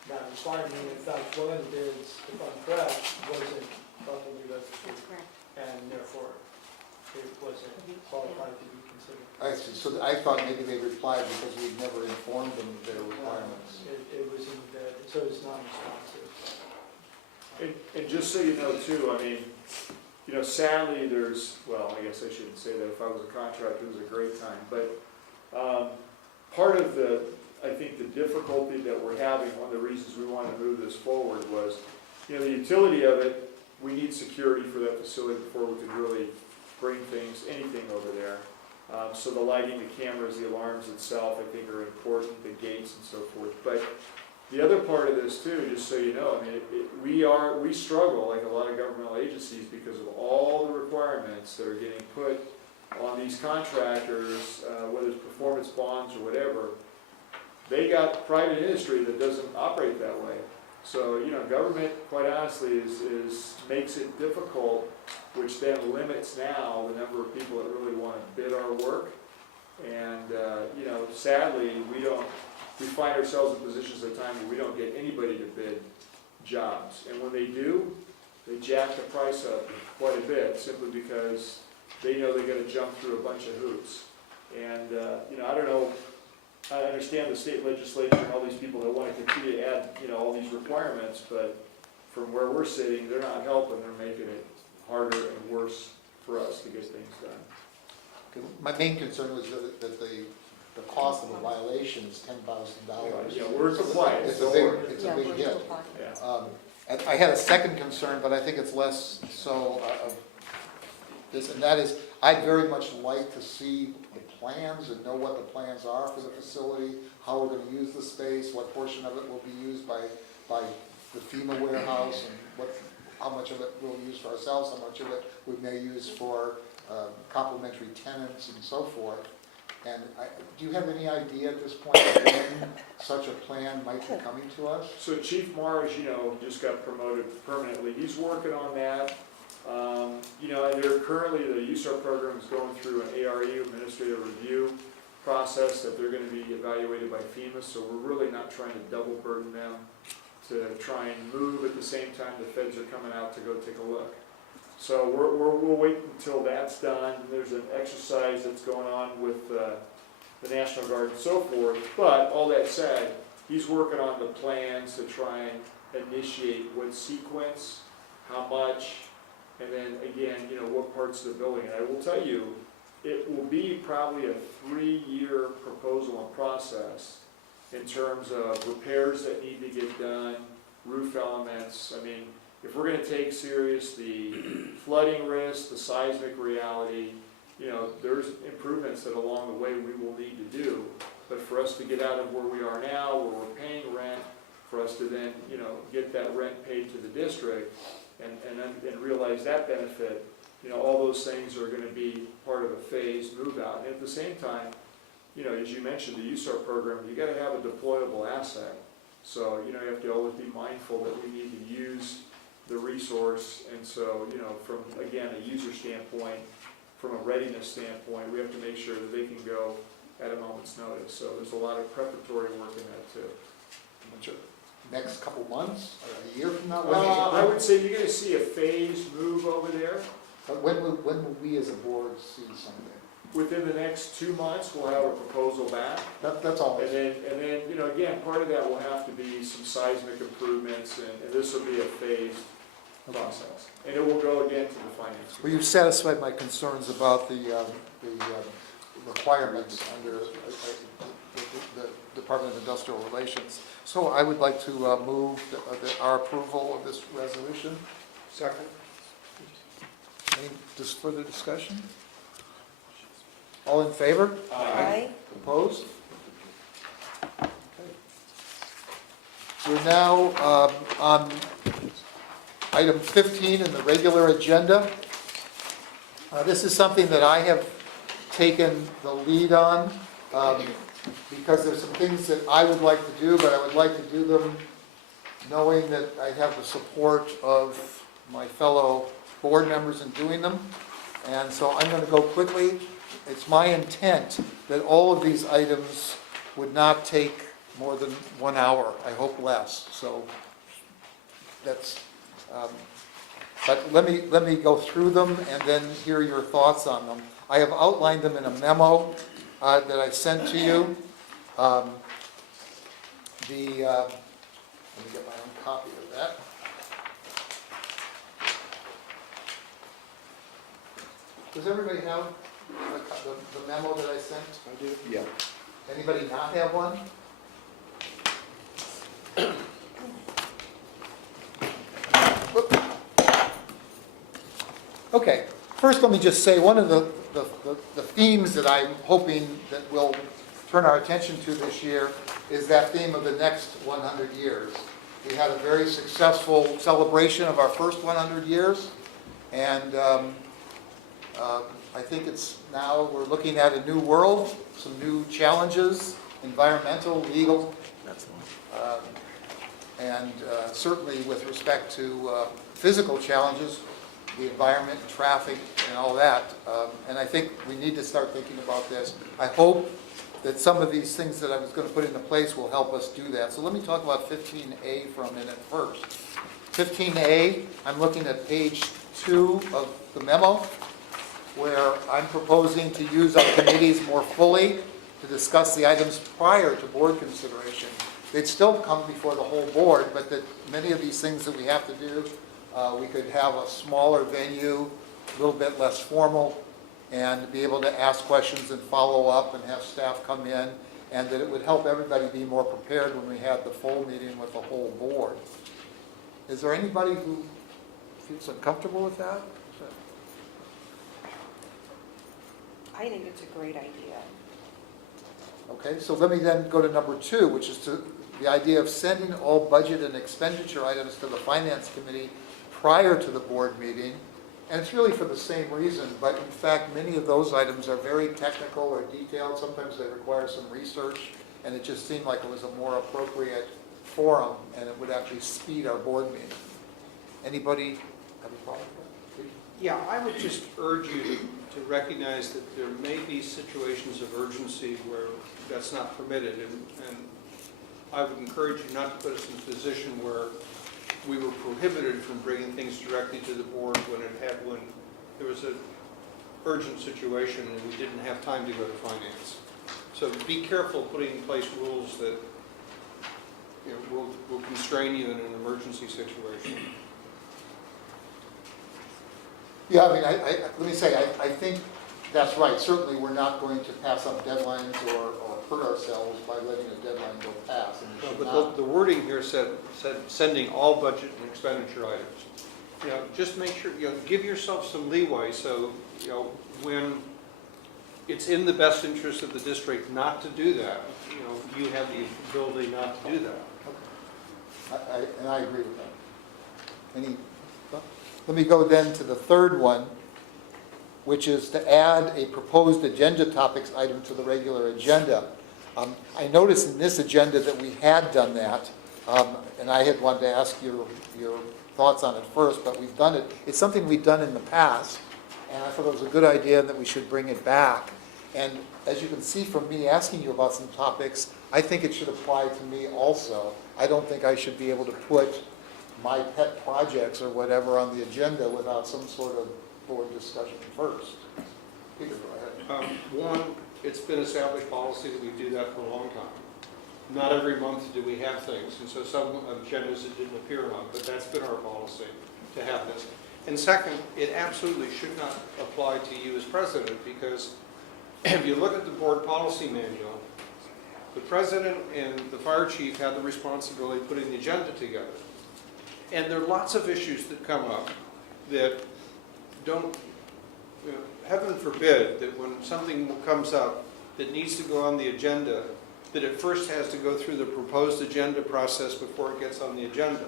that requirement. In fact, one of the bids, if I'm correct, wasn't properly registered, That's correct. and therefore it wasn't qualified to be considered. I see, so I thought maybe they replied because we'd never informed them of their requirements. It was in the bid, so it's non-responsive. And just so you know too, I mean, you know, sadly, there's, well, I guess I shouldn't say that. If I was a contractor, it was a great time. But part of the, I think the difficulty that we're having, one of the reasons we want to move this forward was, you know, the utility of it, we need security for that facility before we could really bring things, anything over there. So the lighting, the cameras, the alarms itself, I think are important, the gates and so forth. But the other part of this too, just so you know, I mean, we struggle like a lot of governmental agencies because of all the requirements that are getting put on these contractors, whether it's performance bonds or whatever. They got private industry that doesn't operate that way. So, you know, government, quite honestly, makes it difficult, which then limits now the number of people that really want to bid our work. And, you know, sadly, we find ourselves in positions at times where we don't get anybody to bid jobs. And when they do, they jack the price up quite a bit simply because they know they got to jump through a bunch of hoops. And, you know, I don't know, I understand the state legislature and all these people that want to continue to add, you know, all these requirements, but from where we're sitting, they're not helping, they're making it harder and worse for us to get things done. Okay, my main concern was that the cost of a violation is $10,000. Yeah, we're compliant. It's a big we're hit. compliant. Yeah. And I had a second concern, but I think it's less so of this, and that is, I'd very much like to see the plans and know what the plans are for the facility, how we're going to use the space, what portion of it will be used by the FEMA warehouse, and how much of it we'll use for ourselves, how much of it we may use for complementary tenants and so forth. And do you have any idea at this point when such a plan might be coming to us? So Chief Mars, you know, just got promoted permanently. He's working on that. You know, and they're currently, the USAR program is going through an ARE, administrative review process, that they're going to be evaluated by FEMA, so we're really not trying to double burden them to try and move at the same time the feds are coming out to go take a look. So we'll wait until that's done. There's an exercise that's going on with the National Guard and so forth, but all that said, he's working on the plans to try and initiate what sequence, how much, and then again, you know, what parts of the building. And I will tell you, it will be probably a 3-year proposal and process in terms of repairs that need to get done, roof elements. I mean, if we're going to take serious the flooding risk, the seismic reality, you know, there's improvements that along the way we will need to do. But for us to get out of where we are now, where we're paying rent, for us to then, you know, get that rent paid to the district and realize that benefit, you know, all those things are going to be part of a phased move out. And at the same time, you know, as you mentioned, the USAR program, you got to have a deployable asset. So, you know, you have to always be mindful that we need to use the resource. And so, you know, from, again, a user standpoint, from a readiness standpoint, we have to make sure that they can go at a moment's notice. So there's a lot of preparatory work in that too. Next couple months, or a year from now? I would say you're going to see a phased move over there. When will we as a board see something? within the next 2 months, we'll have a proposal back. That's all. And then, you know, again, part of that will have to be some seismic improvements, and this will be a phased process. And it will go again to the finance. Well, you've satisfied my concerns about the requirements under the Department of Industrial Relations. So I would like to move our approval of this resolution. Second. Any further discussion? All in favor? Aye. Opposed? Okay. We're now on item 15 in the regular agenda. This is something that I have taken the lead on because there's some things that I would like to do, but I would like to do them knowing that I have the support of my fellow board members in doing them. And so I'm going to go quickly. It's my intent that all of these items would not take more than 1 hour, I hope less. So that's, but let me go through them and then hear your thoughts on them. I have outlined them in a memo that I sent to you. Let me get my own copy of that. Does everybody have the memo that I sent? I do. Yeah. Anybody not have one? Whoop. Okay, first let me just say one of the themes that I'm hoping that we'll turn our attention to this year is that theme of the next 100 years. We had a very successful celebration of our first 100 years, and I think it's now we're looking at a new world, some new challenges, environmental, legal, and certainly with respect to physical challenges, the environment, and traffic, and all that. And I think we need to start thinking about this. I hope that some of these things that I was going to put into place will help us do that. So let me talk about 15A for a minute first. 15A, I'm looking at page 2 of the memo, where I'm proposing to use our committees more fully to discuss the items prior to board consideration. They'd still come before the whole board, but that many of these things that we have to do, we could have a smaller venue, a little bit less formal, and be able to ask questions and follow up and have staff come in, and that it would help everybody be more prepared when we had the full meeting with the whole board. Is there anybody who feels uncomfortable with that? I think it's a great idea. Okay, so let me then go to number 2, which is the idea of sending all budget and expenditure items to the Finance Committee prior to the board meeting. And it's really for the same reason, but in fact, many of those items are very technical or detailed. Sometimes they require some research, and it just seemed like it was a more appropriate forum, and it would actually speed our board meeting. Anybody have a problem with that? Yeah, I would just urge you to recognize that there may be situations of urgency where that's not permitted, and I would encourage you not to put us in a position where we were prohibited from bringing things directly to the board when there was an urgent situation and we didn't have time to go to finance. So be careful putting in place rules that will constrain you in an emergency situation. Yeah, I mean, let me say, I think that's right. Certainly, we're not going to pass up deadlines or hurt ourselves by letting a deadline go past. And we should But not. the wording here said sending all budget and expenditure items. Just make sure, give yourself some leeway so, when it's in the best interest of the district not to do that, you have the ability not to do that. Okay. And I agree with that. Let me go then to the third one, which is to add a proposed agenda topics item to the regular agenda. I noticed in this agenda that we had done that, and I had wanted to ask your thoughts on it first, but we've done it. It's something we've done in the past, and I thought it was a good idea that we should bring it back. And as you can see from me asking you about some topics, I think it should apply to me also. I don't think I should be able to put my pet projects or whatever on the agenda without some sort of board discussion first. Peter, go ahead. One, it's been established policy that we do that for a long time. Not every month do we have things, and so some agendas it didn't appear on, but that's been our policy to have this. And second, it absolutely should not apply to you as president, because if you look at the board policy manual, the president and the fire chief have the responsibility of putting the agenda together. And there are lots of issues that come up that don't, heaven forbid that when something comes up that needs to go on the agenda, that it first has to go through the proposed agenda process before it gets on the agenda.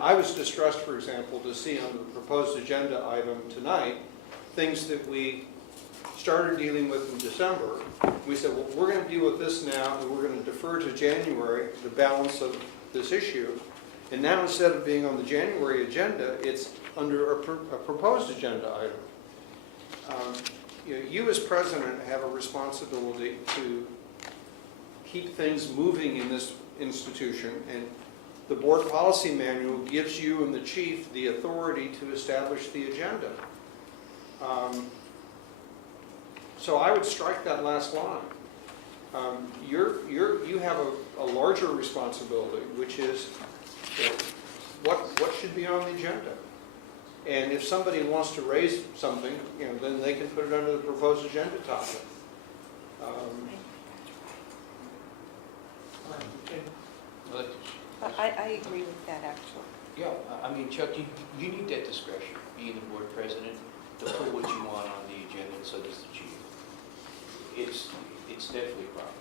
I was distressed, for example, to see on the proposed agenda item tonight, things that we started dealing with in December. We said, well, we're going to deal with this now, and we're going to defer to January, the balance of this issue. And now, instead of being on the January agenda, it's under a proposed agenda item. You as president have a responsibility to keep things moving in this institution, and the board policy manual gives you and the chief the authority to establish the agenda. So I would strike that last line. You have a larger responsibility, which is what should be on the agenda. And if somebody wants to raise something, then they can put it under the proposed agenda topic. I agree with that, actually. Yeah, I mean, Chuck, you need that discretion, being the board president, to put what you want on the agenda, and so does the chief. It's definitely proper.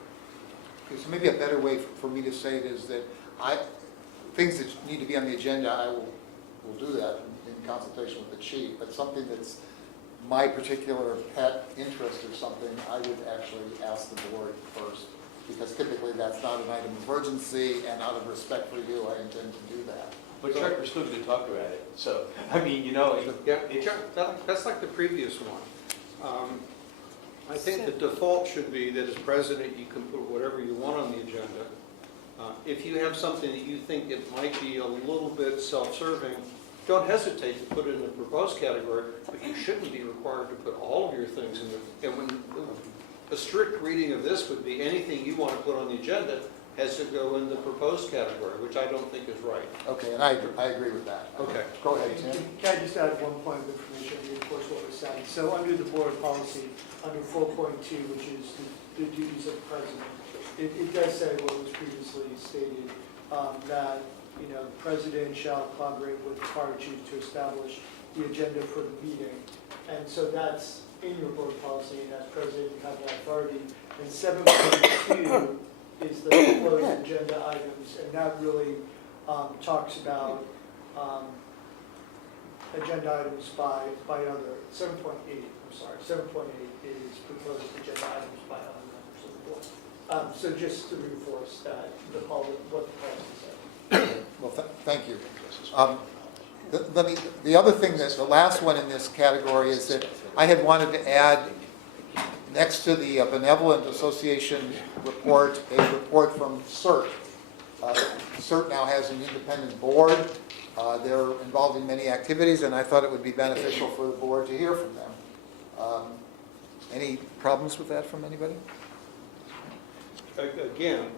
Okay, so maybe a better way for me to say it is that things that need to be on the agenda, I will do that in consultation with the chief, but something that's my particular pet interest or something, I would actually ask the board first, because typically that's not an item of urgency, and out of respect for you, I intend to do that. But Chuck, we're still going to talk about it, so, I mean, That's like the previous one. I think the default should be that as president, you can put whatever you want on the agenda. If you have something that you think it might be a little bit self-serving, don't hesitate to put it in the proposed category, but you shouldn't be required to put all of your things in the, and when a strict reading of this would be anything you want to put on the agenda has to go in the proposed category, which I don't think is right. Okay, and I agree with that. Okay. Go ahead, Tim. Can I just add one point of information, reinforce what was said? So under the board policy, under 4.2, which is the duties of the president, it does say what was previously stated, that the president shall collaborate with the fire chief to establish the agenda for the meeting. And so that's in your board policy, and as president, you have that authority. And 7.2 is the proposed agenda items, and that really talks about agenda items by other. 7.8, I'm sorry, 7.8 is proposed agenda items by other members of the board. So just to reinforce that, what the policy said. Well, thank you. The other thing, the last one in this category is that I had wanted to add, next to the Benevolent Association report, a report from CERT. CERT now has an independent board. They're involved in many activities, and I thought it would be beneficial for the board to hear from them. Any problems with that from anybody? Again,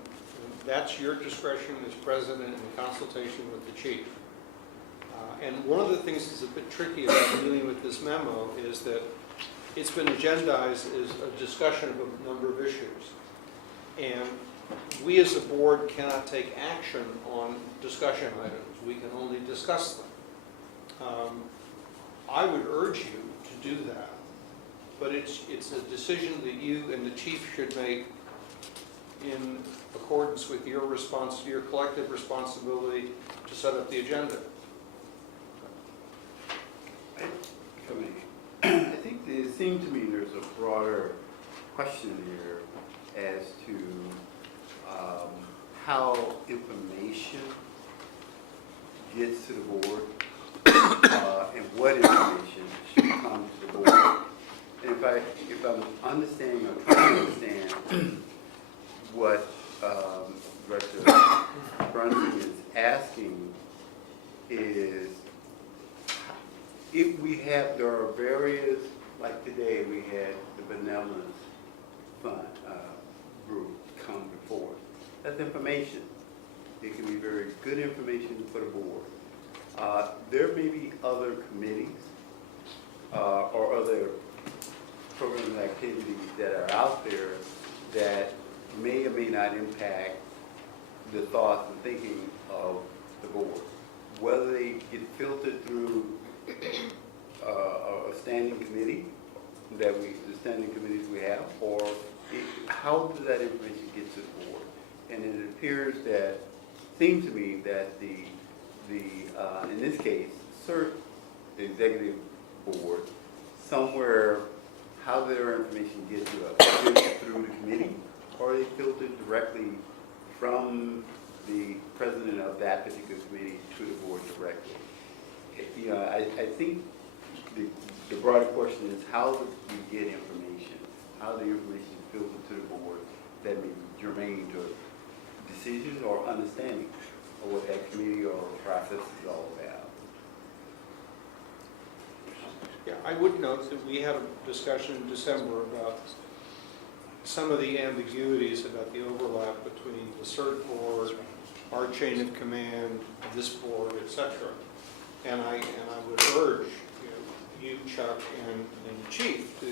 that's your discretion as president in consultation with the chief. And one of the things that's a bit tricky about dealing with this memo is that it's been agendized as a discussion of a number of issues. And we as a board cannot take action on discussion items. We can only discuss them. I would urge you to do that, but it's a decision that you and the chief should make in accordance with your collective responsibility to set up the agenda. I think it seems to me there's a broader question here as to how information gets to the board and what information should come to the board. And if I'm understanding or trying to understand what Director Brunson is asking is, if there are various, like today we had fund, group come before. That's information. It can be very good information for the board. There may be other committees or other programs and activities that are out there that may or may not impact the thoughts and thinking of the board. Whether they get filtered through a standing committee the standing committees we have, or how does that information get to the board? And it appears that, seems to me that in this case, CERT, the executive board, somewhere, how their information gets to us, filtered through the committee, or are they filtered directly from the president of that particular committee to the board directly? You know, I think the broader question is, how do we get information? How the information is filtered to the board that may be germane to decisions or understanding of what that committee or process is all about? Yeah, I would note that we had a discussion in December about some of the ambiguities about the overlap between the CERT board, our chain of command, this board, et cetera. And I would urge you, Chuck, and Chief to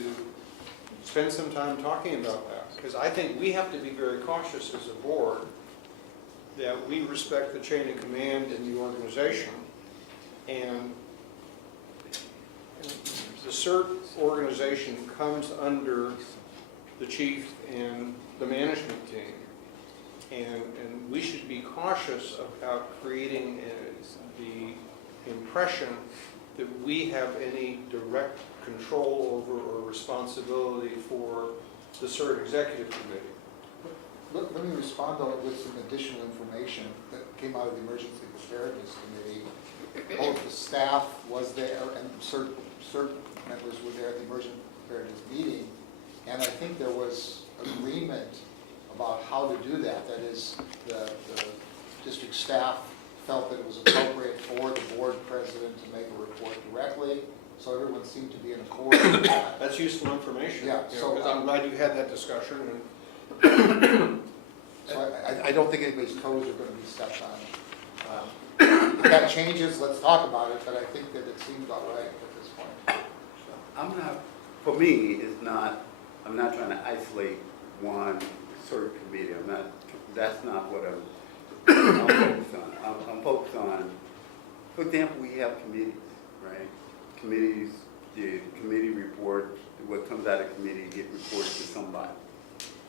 spend some time talking about that, because I think we have to be very cautious as a board that we respect the chain of command in the organization. And the CERT organization comes under the chief and the management team. And we should be cautious about creating the impression that we have any direct control over or responsibility for the CERT executive committee. Let me respond though with some additional information that came out of the Emergency Preparedness Committee. Both the staff was there and CERT members were there at the Emergency Preparedness meeting, and I think there was agreement about how to do that. That is, the district staff felt that it was appropriate for the board president to make a report directly, so everyone seemed to be in accord with that. That's useful information. Yeah, so, because I'm glad you had that discussion. So I don't think anybody's toes are going to be stepped on. If that changes, let's talk about it, but I think that it seems all right at this point. I'm not, for me, it's not, I'm not trying to isolate one CERT committee. That's not what I'm focused on. I'm focused on, for example, we have committees, right? Committees, the committee report, what comes out of committee get reported to somebody.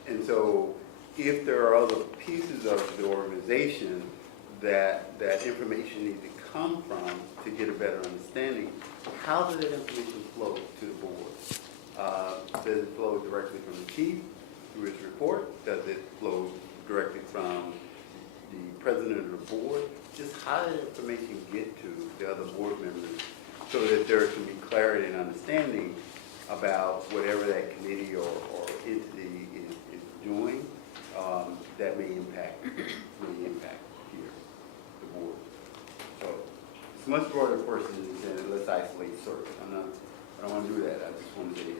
And so if there are other pieces of the organization that information needs to come from to get a better understanding, how does that information flow to the board? Does it flow directly from the chief through his report? Does it flow directly from the president of the board? Just how does information get to the other board members so that there can be clarity and understanding about whatever that committee or entity is doing that may impact here, the board. So it's a much broader question than let's isolate CERT. I don't want to do that. I just want to say,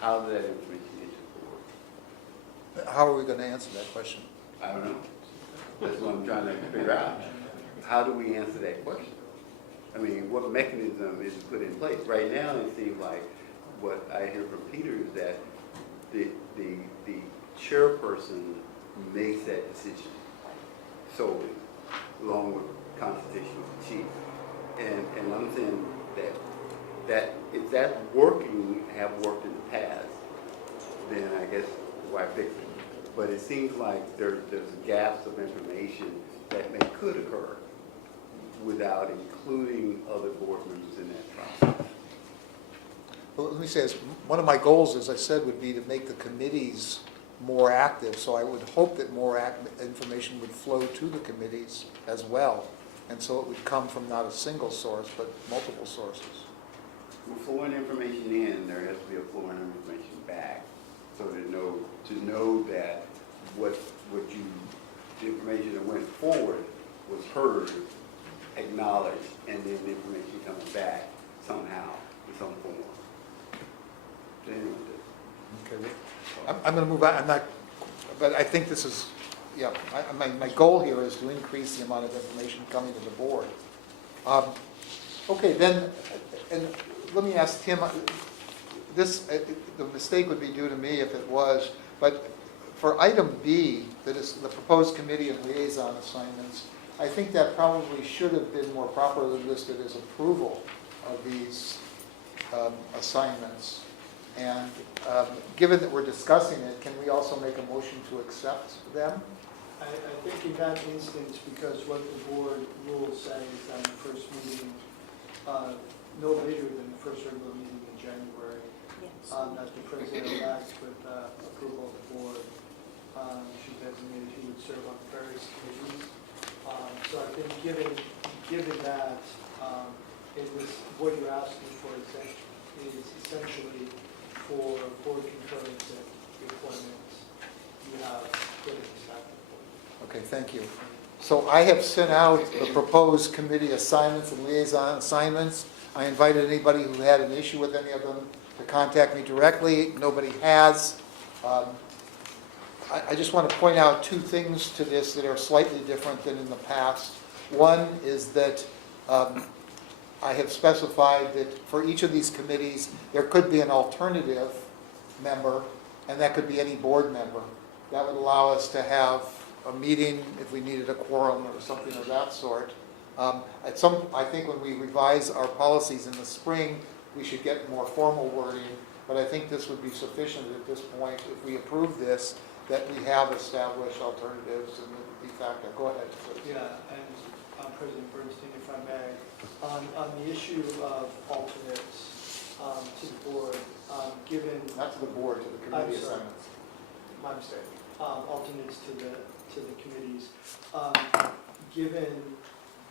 how does that information get to the board? How are we going to answer that question? I don't know. That's what I'm trying to figure out. How do we answer that question? I mean, what mechanism is put in place? Right now, it seems like what I hear from Peter is that the chairperson makes that decision solely, along with consultation with the chief. And I'm saying that if that have worked in the past, then I guess why fix it? But it seems like there's gaps of information that could occur without including other board members in that process. Well, let me say this. One of my goals, as I said, would be to make the committees more active. So I would hope that more information would flow to the committees as well. And so it would come from not a single source, but multiple sources. Well, flowing information in, there has to be a flowing information back. So to know that the information that went forward was heard, acknowledged, and then the information coming back somehow in some form. So anyway, Okay, I'm going to move on, I'm not, but I think this is, yeah, my goal here is to increase the amount of information coming to the board. Okay, then, and let me ask Tim, this, the mistake would be due to me if it was, but for item B, that is the proposed committee and liaison assignments, I think that probably should have been more properly listed as approval of these assignments. And given that we're discussing it, can we also make a motion to accept them? I think in that instance, because what the board rules say is that the first meeting, no later than the first regular meeting in January, Yes. that the president-elect with approval of the board should designate who would serve on various committees. So I think given that, it was, what you're asking for is essentially for board concurrence and appointments, you have put in the statute. Okay, thank you. So I have sent out the proposed committee assignments and liaison assignments. I invited anybody who had an issue with any of them to contact me directly. Nobody has. I just want to point out two things to this that are slightly different than in the past. One is that I have specified that for each of these committees, there could be an alternative member, and that could be any board member. That would allow us to have a meeting if we needed a quorum or something of that sort. I think when we revise our policies in the spring, we should get more formal wording, but I think this would be sufficient at this point if we approve this, that we have established alternatives and the de facto. Go ahead, please. Yeah, and President Bernstein, if I may, on the issue of alternates to the board, given, Not to the board, to the committee I'm sorry. assignments. my mistake, alternates to the committees, given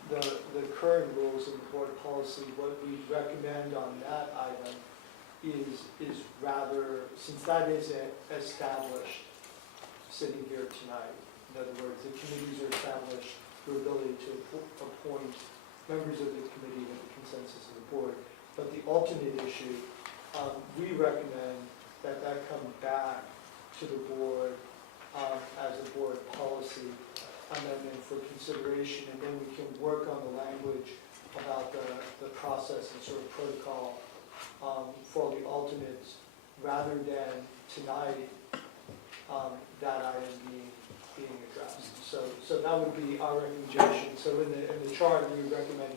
the current rules of board policy, what we recommend on that item is rather, since that is established sitting here tonight, in other words, the committees are established, your ability to appoint members of the committee with the consensus of the board. But the alternate issue, we recommend that come back to the board as a board policy amendment for consideration, and then we can work on the language about the process and sort of protocol for the alternates, rather than tonight that item being addressed. So that would be our recommendation. So in the chart, we would recommend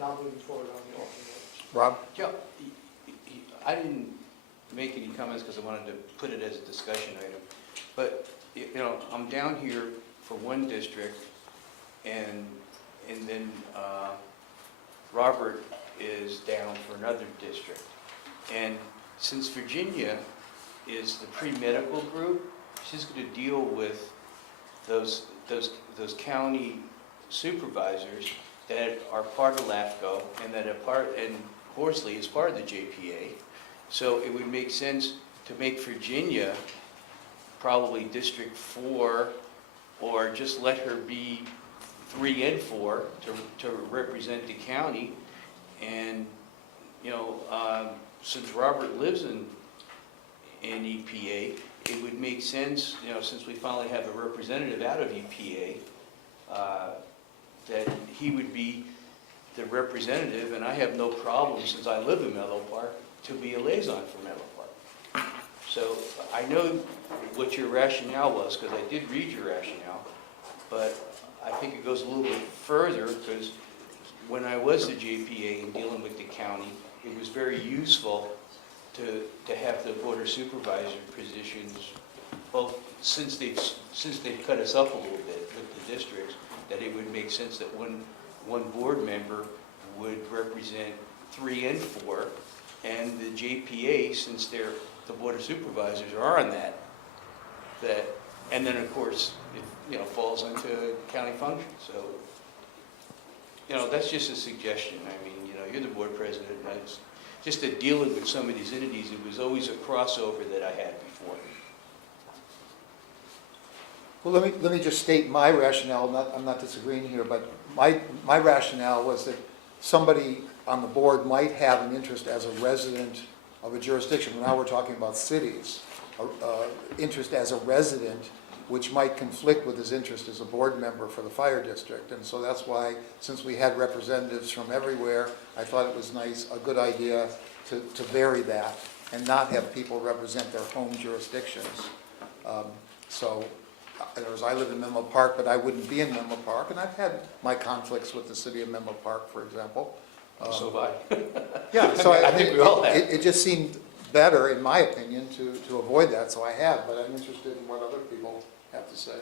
not moving forward on the alternate. Rob? Yeah, I didn't make any comments because I wanted to put it as a discussion item. But, I'm down here for one district, and then Robert is down for another district. And since Virginia is the pre-medical group, she's going to deal with those county supervisors that are part of LAFCO and Horsley is part of the JPA. So it would make sense to make Virginia probably District 4, or just let her be 3 and 4 to represent the county. And, since Robert lives in EPA, it would make sense, since we finally have a representative out of EPA, that he would be the representative, and I have no problem, since I live in Menlo Park, to be a liaison for Menlo Park. So I know what your rationale was, because I did read your rationale, but I think it goes a little bit further, because when I was the JPA and dealing with the county, it was very useful to have the board of supervisor positions, both since they've cut us up a little bit with the districts, that it would make sense that one board member would represent 3 and 4, and the JPA, since the board of supervisors are on that, and then of course it falls into county function. So that's just a suggestion. I mean, you're the board president, and it's just that dealing with some of these entities, it was always a crossover that I had before. Well, let me just state my rationale. I'm not disagreeing here, but my rationale was that somebody on the board might have an interest as a resident of a jurisdiction. Now we're talking about cities, interest as a resident, which might conflict with his interest as a board member for the fire district. And so that's why, since we had representatives from everywhere, I thought it was a good idea to vary that and not have people represent their home jurisdictions. So, in other words, I live in Menlo Park, but I wouldn't be in Menlo Park, and I've had my conflicts with the city of Menlo Park, for example. So have I. Yeah, so I think we all have. it just seemed better, in my opinion, to avoid that, so I have, but I'm interested in what other people have to say.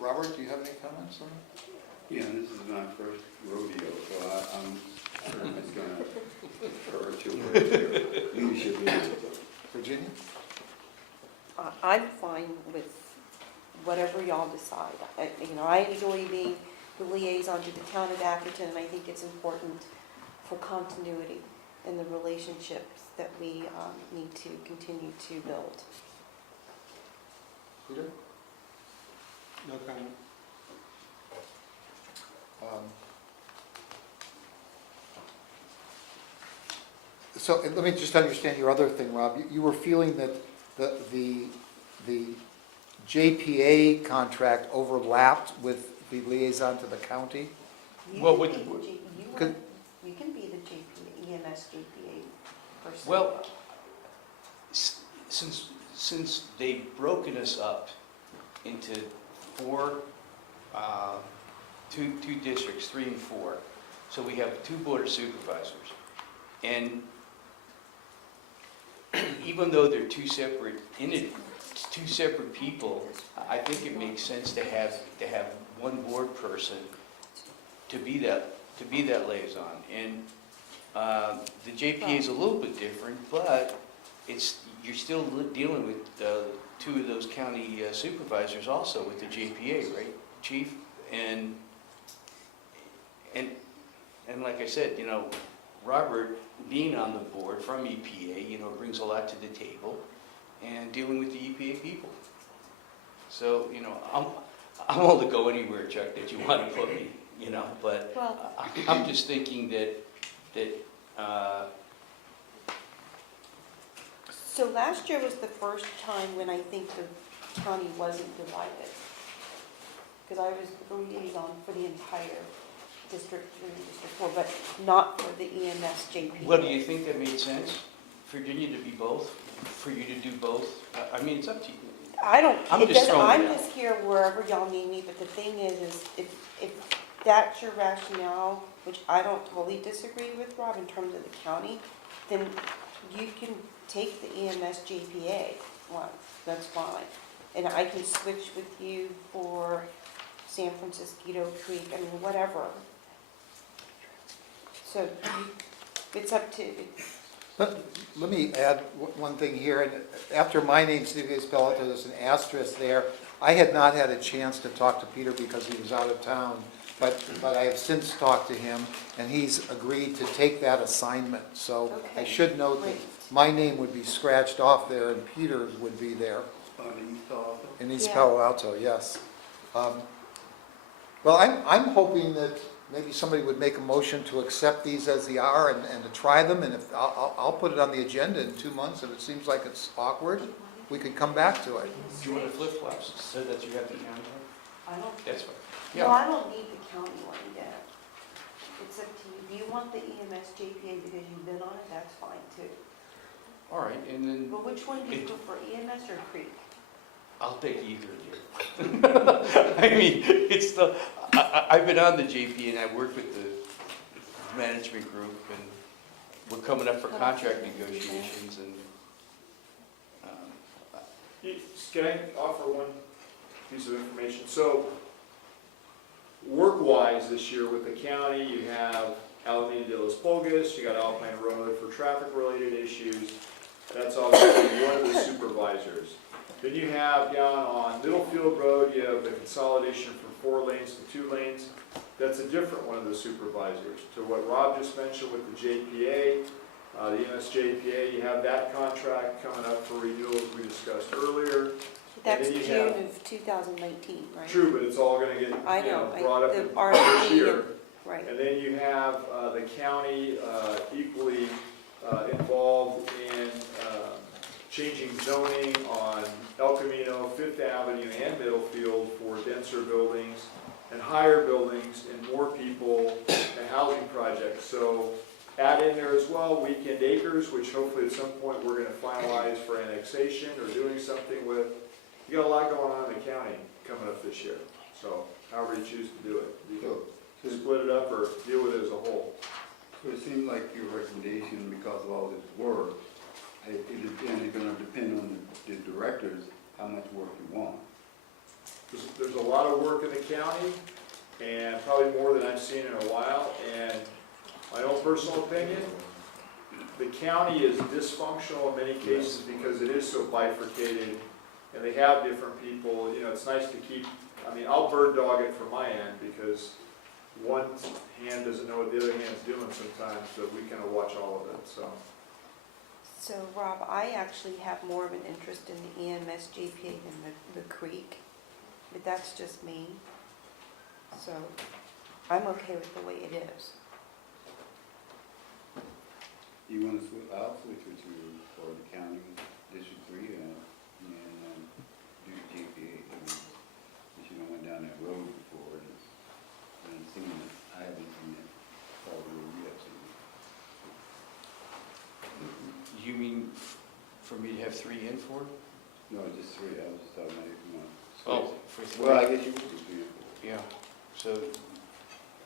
Robert, do you have any comments on that? Yeah, this is my first rodeo, so I'm pretty much gonna refer to what your leadership is. Virginia? I'm fine with whatever y'all decide. I enjoy being the liaison to the town of Atherton, and I think it's important for continuity in the relationships that we need to continue to build. Peter? No comment. So let me just understand your other thing, Rob. You were feeling that the JPA contract overlapped with the liaison to the county? Well, You with can the- be Could- you can be the EMS JPA person. Well, since they've broken us up into two districts, 3 and 4, so we have 2 board of supervisors. And even though they're 2 separate people, I think it makes sense to have one board person to be that liaison. And the JPA is a little bit different, but you're still dealing with 2 of those county supervisors also with the JPA, right, Chief? And like I said, Robert being on the board from EPA, brings a lot to the table, and dealing with the EPA people. So, I'm willing to go anywhere, Chuck, that you want to put me, but Well, I'm just thinking that so last year was the first time when I think the county wasn't divided. Because I was the liaison for the entire District 3 and District 4, but not for the EMS JPA. Well, do you think that made sense, Virginia, to be both, for you to do both? I mean, it's up to you. I'm just throwing it I'm out. just here wherever y'all need me, but the thing is if that's your rationale, which I don't totally disagree with, Rob, in terms of the county, then you can take the EMS JPA one, that's fine. And I can switch with you for San Francisco Creek, I mean, whatever. So it's up to, Let me add one thing here. And after my name, Stevie spelled out, there's an asterisk there. I had not had a chance to talk to Peter because he was out of town, but I have since talked to him, and he's agreed to take that assignment. So I Okay, should note that great. my name would be scratched off there, and Peter's would be there. On the East Hall. In East Yeah. Palo Alto, yes. Well, I'm hoping that maybe somebody would make a motion to accept these as they are and to try them, and if, I'll put it on the agenda in 2 months. If it seems like it's awkward, we could come back to it. Do you want to flip-flops so that you have the county one? I don't, That's fine. no, I don't need the county one yet. It's up to you. Do you want the EMS JPA because you've been on it? That's fine too. All right, and then But which one do you prefer, EMS or Creek? I'll take either of you. I mean, I've been on the JP and I worked with the management group, and we're coming up for contract negotiations, and Can I offer one piece of information? So, work-wise this year with the county, you have Alameda de los Pulgas, you got Alpine Road for traffic-related issues. That's obviously one of the supervisors. Then you have down on Middlefield Road, you have the consolidation from 4 lanes to 2 lanes. That's a different one of the supervisors. To what Rob just mentioned with the JPA, the MSJPA, you have that contract coming up for renewal as we discussed earlier. That's then you June have- of 2019, right? True, but it's all gonna get, I know, brought up the in this RFP year. Right. And then you have the county equally involved in changing zoning on El Camino, Fifth Avenue, and Middlefield for denser buildings and higher buildings and more people and housing projects. So add in there as well weekend acres, which hopefully at some point we're going to finalize for annexation or doing something with. You got a lot going on in the county coming up this year. So however you choose to do it, you can split it up or deal with it as a whole. So it seems like your recommendation, because of all this work, it's going to depend on the directors how much work you want. There's a lot of work in the county, and probably more than I've seen in a while, and my own personal opinion, the county is dysfunctional in many cases because it is so bifurcated, and they have different people. You know, it's nice to keep, I mean, I'll bird dog it from my end because one hand doesn't know what the other hand's doing sometimes, so we kind of watch all of it, so. So Rob, I actually have more of an interest in the EMS GPA than the Creek, but that's just me. So I'm okay with the way it is. You want to switch, I'll switch with you for the county, District 3, and do the GPA. But you don't went down that road before, and seen it. I haven't seen it probably yet. You mean for me to have 3 and 4? No, just 3. I was just talking about, Oh, for 3? Well, I guess you would do 3 and 4. Yeah, so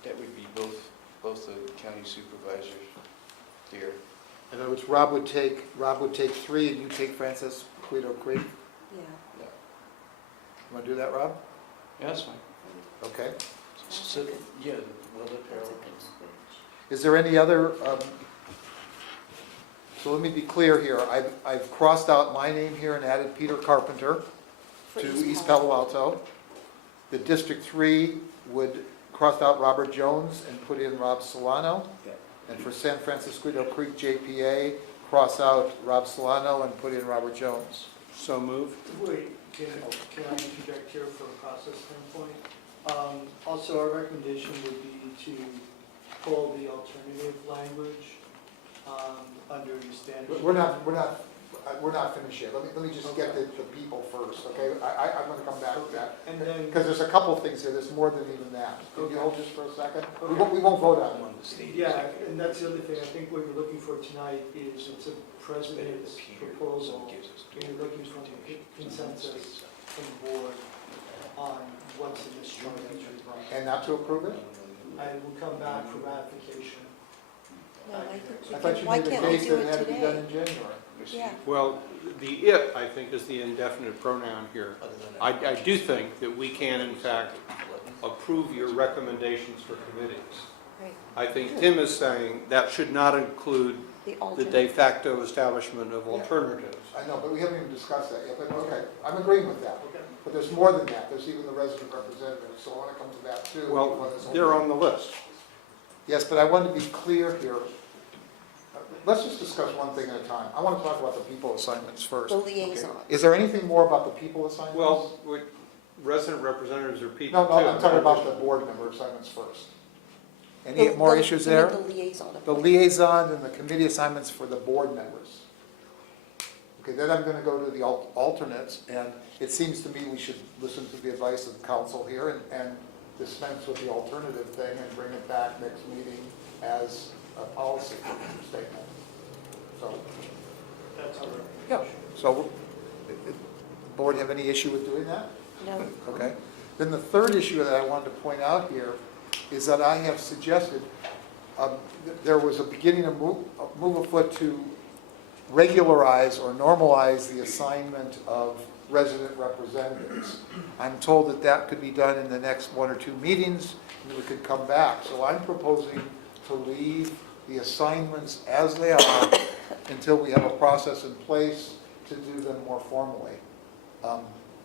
that would be both the county supervisors there. In other words, Rob would take 3 and you take Francis Quito Creek. Yeah. You want to do that, Rob? Yeah, that's fine. Okay. So, yeah, well, That's a good switch. Is there any other, so let me be clear here. I've crossed out my name here and added Peter Carpenter For to East Palo Alto. The District 3 would cross out Robert Jones and put in Rob Solano. Yeah. And for San Francisco Creek JPA, cross out Rob Solano and put in Robert Jones. So moved. Wait, can I interject here for a process standpoint? Also, our recommendation would be to pull the alternative language under your standard. We're not finished yet. Let me just get the people first, okay? I'm gonna come back to that. And then, Because there's a couple of things here, there's more than even that. Can you hold just for a second? We won't vote on it. yeah, and that's the other thing, I think what you're looking for tonight is it's a president's proposal, and you're looking for consensus from the board on what's in this chart that you're running. And not to approve it? I will come back for ratification. No, I I think, thought you why made a can't we case do that it it had to be done today? in January. Yeah. Well, the "it," I think, is the indefinite pronoun here. I do think that we can, in fact, approve your recommendations for committees. Right. I think Tim is saying that should not include The the alternate. de facto establishment of alternatives. I know, but we haven't even discussed that yet, but okay, I'm agreeing with that. Okay. But there's more than that, there's even the resident representatives, so I want to come to that too. Well, they're on the list. Yes, but I want to be clear here. Let's just discuss one thing at a time. I want to talk about the people assignments first. The liaison. Okay. Is there anything more about the people assignments? Well, resident representatives are people No, too. I'm talking about the board member assignments first. Any The- more the- issues you mean there? The liaison. The liaison and the committee assignments for the board members. Okay, then I'm going to go to the alternates, and it seems to me we should listen to the advice of the council here and dispense with the alternative thing and bring it back next meeting as a policy statement. So, That's our yeah, recommendation. so, the board have any issue with doing that? No. Okay. Then the third issue that I wanted to point out here is that I have suggested, there was a beginning to move afoot to regularize or normalize the assignment of resident representatives. I'm told that that could be done in the next 1 or 2 meetings, and we could come back. So I'm proposing to leave the assignments as they are until we have a process in place to do them more formally.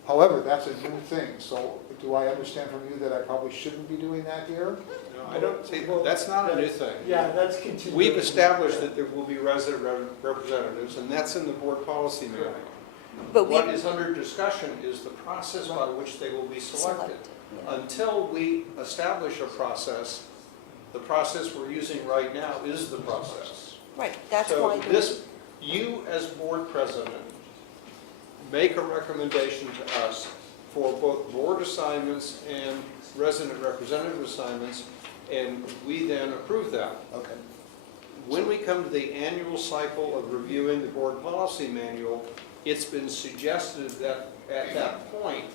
However, that's a new thing, so do I understand from you that I probably shouldn't be doing that here? No, I don't see, that's not a new thing. Yeah, that's continuing. We've established that there will be resident representatives, and that's in the board policy manual. But we What is under discussion is the process by which they will be selected. selected. Yeah. Until we establish a process, the process we're using right now is the process. Right, that's So why. this, you as board president, make a recommendation to us for both board assignments and resident representative assignments, and we then approve that. Okay. When we come to the annual cycle of reviewing the board policy manual, it's been suggested that at that point,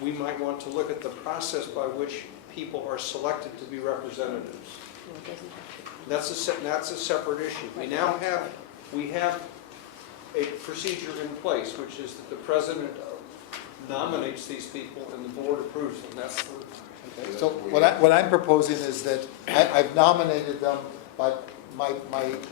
we might want to look at the process by which people are selected to be representatives. No, it doesn't have That's a separate issue. We have a procedure in place, which is that the president nominates these people and the board approves them. That's the, Okay, so what I'm proposing is that I've nominated them, but my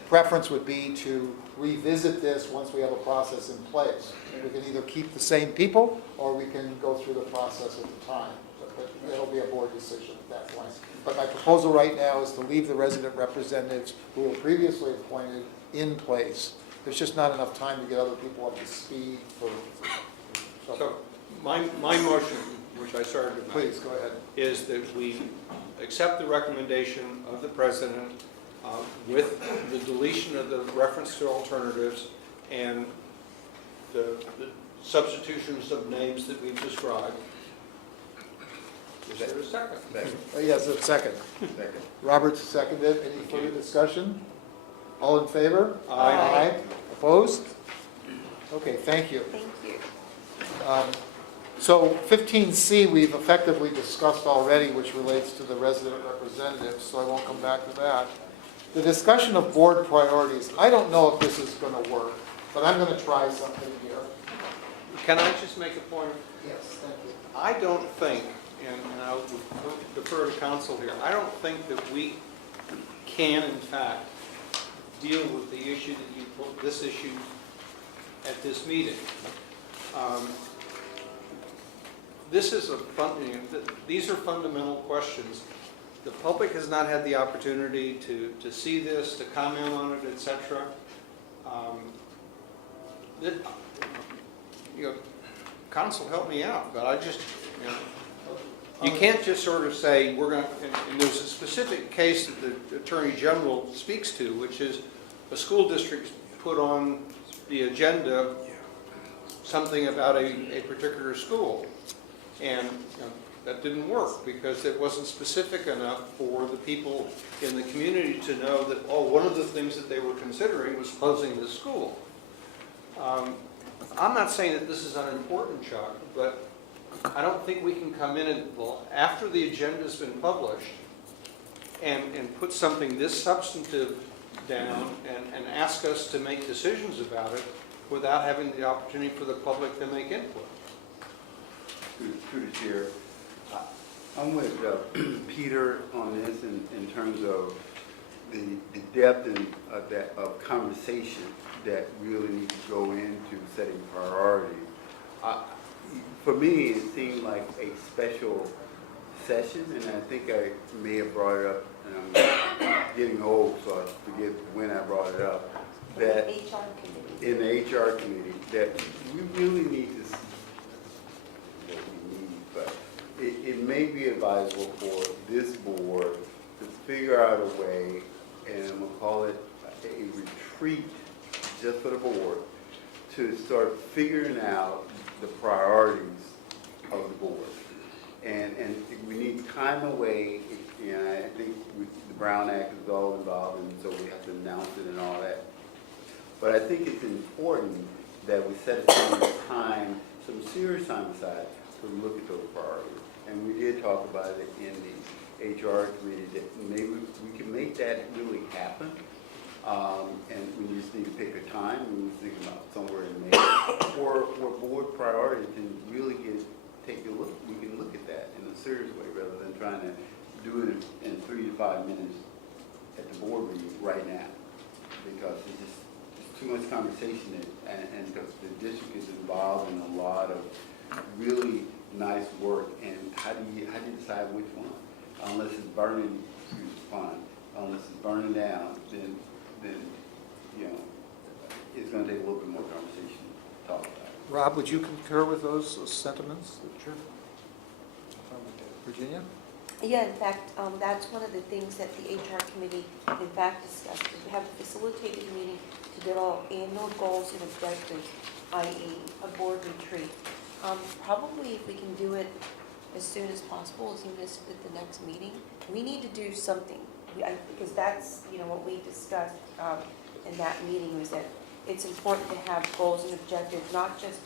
preference would be to revisit this once we have a process in place. We can either keep the same people, or we can go through the process at the time. But it'll be a board decision at that point. But my proposal right now is to leave the resident representatives who were previously appointed in place. There's just not enough time to get other people up to speed for. so my motion, which I started to make, Please, go ahead. is that we accept the recommendation of the president with the deletion of the reference to alternatives and the substitutions of names that we've described. Is there a second? Yes, a second. Robert seconded. Any further discussion? All in favor? Aye. Opposed? Okay, thank you. Thank you. So 15C, we've effectively discussed already, which relates to the resident representatives, so I won't come back to that. The discussion of board priorities, I don't know if this is going to work, but I'm going to try something here. Can I just make a point? Yes, thank you. I don't think, and I'll defer to council here, I don't think that we can, in fact, deal with the issue that you put, this issue at this meeting. This is these are fundamental questions. The public has not had the opportunity to see this, to comment on it, etc. Council, help me out, but I just, you can't just sort of say, we're going to, and there's a specific case that the Attorney General speaks to, which is a school district put on the agenda something about a particular school. And that didn't work because it wasn't specific enough for the people in the community to know that, oh, one of the things that they were considering was closing the school. I'm not saying that this is unimportant, Chuck, but I don't think we can come in and, well, after the agenda's been published and put something this substantive down and ask us to make decisions about it without having the opportunity for the public to make input. Through the chair, I'm with Peter on this in terms of the depth of conversation that really needs to go into setting priorities. For me, it seemed like a special session, and I think I may have brought it up, and I'm getting old, so I forget when I brought it up, that HR committee. in the HR committee, that we really need to, but it may be advisable for this board to figure out a way, and I'm gonna call it a retreat just for the board, to start figuring out the priorities of the board. And we need time away, and I think the Brown Act is all involved, and so we have to announce it and all that. But I think it's important that we set aside time, some serious time aside, to look at those priorities. And we did talk about it in the HR committee, that maybe we can make that really happen. And we just need to pick a time, we was thinking about somewhere in May, where board priorities can really take a look, we can look at that in a serious way, rather than trying to do it in 3 to 5 minutes at the board meeting right now. Because it's just too much conversation, and because the district is involved in a lot of really nice work, and how do you decide which one? Unless it's burning, unless it's burning down, then you know, it's going to take a little bit more conversation to talk about it. Rob, would you concur with those sentiments? Virginia? Yeah, in fact, that's one of the things that the HR committee, in fact, discussed. We have a facilitated meeting to develop annual goals and objectives, i.e. a board retreat. Probably if we can do it as soon as possible, as soon as at the next meeting, we need to do something. Because that's, what we discussed in that meeting was that it's important to have goals and objectives, not just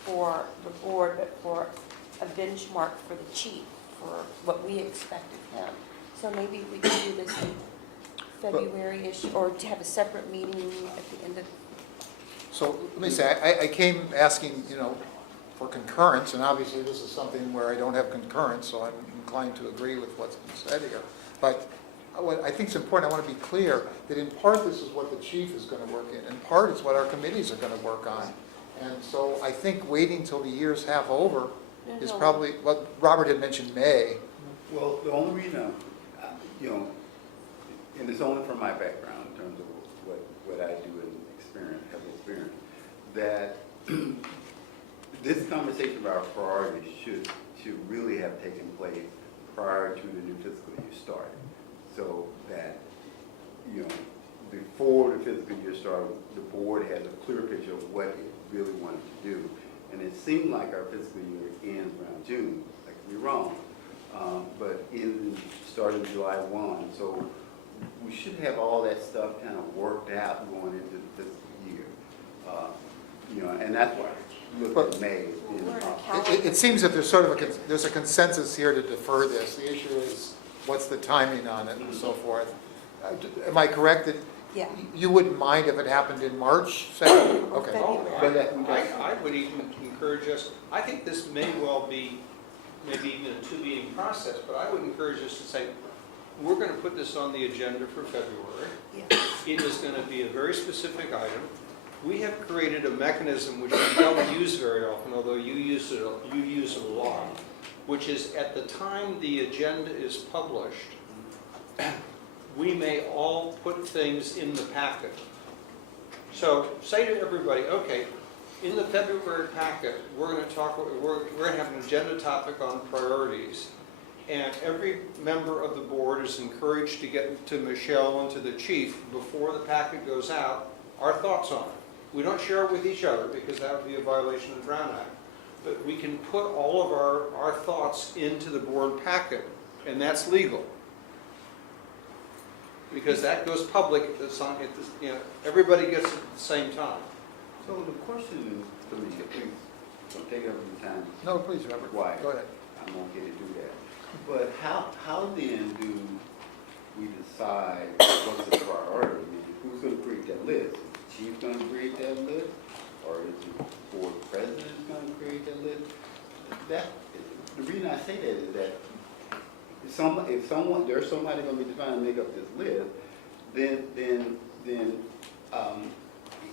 for the board, but for a benchmark for the chief, for what we expect of him. So maybe we can do this in February-ish, or to have a separate meeting at the end of. So let me say, I came asking, for concurrence, and obviously this is something where I don't have concurrence, so I'm inclined to agree with what's been said here. But what I think is important, I want to be clear that in part this is what the chief is going to work in part it's what our committees are going to work on. And so I think waiting till the year's half over is probably, what Robert had mentioned May. Well, the only reason, and it's only from my background in terms of what I do and have experienced, that this conversation about priorities should really have taken place prior to the new fiscal year starting. So that, before the fiscal year started, the board has a clear picture of what it really wanted to do. And it seemed like our fiscal year ends around June. I could be wrong. But starting July 1. So we should have all that stuff kind of worked out going into the fiscal year. And that's why I look at May. It seems that there's a consensus here to defer this. The issue is what's the timing on it and so forth. Am I correct that Yeah. you wouldn't mind if it happened in March, say? Okay. February. I would even encourage us, I think this may well be maybe even a two-meeting process, but I would encourage us to say, we're going to put this on the agenda for February. Yeah. It is going to be a very specific item. We have created a mechanism which we don't use very often, although you use it a lot, which is at the time the agenda is published, we may all put things in the packet. So say to everybody, okay, in the February packet, we're going to have an agenda topic on priorities, and every member of the board is encouraged to get to Michelle and to the chief before the packet goes out, our thoughts on it. We don't share it with each other because that would be a violation of the Brown Act. But we can put all of our thoughts into the board packet, and that's legal. Because that goes public, everybody gets it at the same time. So the question is, Felicia, please, don't take up your time. No, please, Robert. Quiet. Go ahead. I'm going to get to do that. But how then do we decide what's the priority? I mean, who's going to create that list? Is the chief going to create that list? Or is the board president going to create that list? The reason I say that is that if there's somebody going to be trying to make up this list, then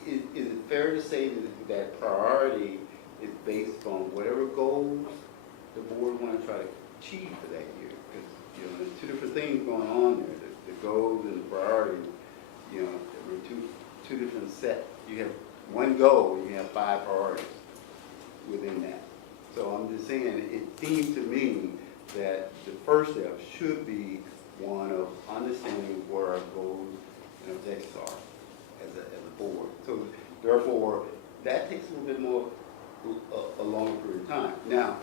is it fair to say that priority is based on whatever goals the board want to try to achieve for that year? Because there's two different things going on there. The goals and the priorities. Two different sets. You have one goal, you have 5 priorities within that. So I'm just saying, it seems to me that the first step should be one of understanding what our goals and objectives are as a board. So therefore, that takes a little bit more, a longer period of time. Now,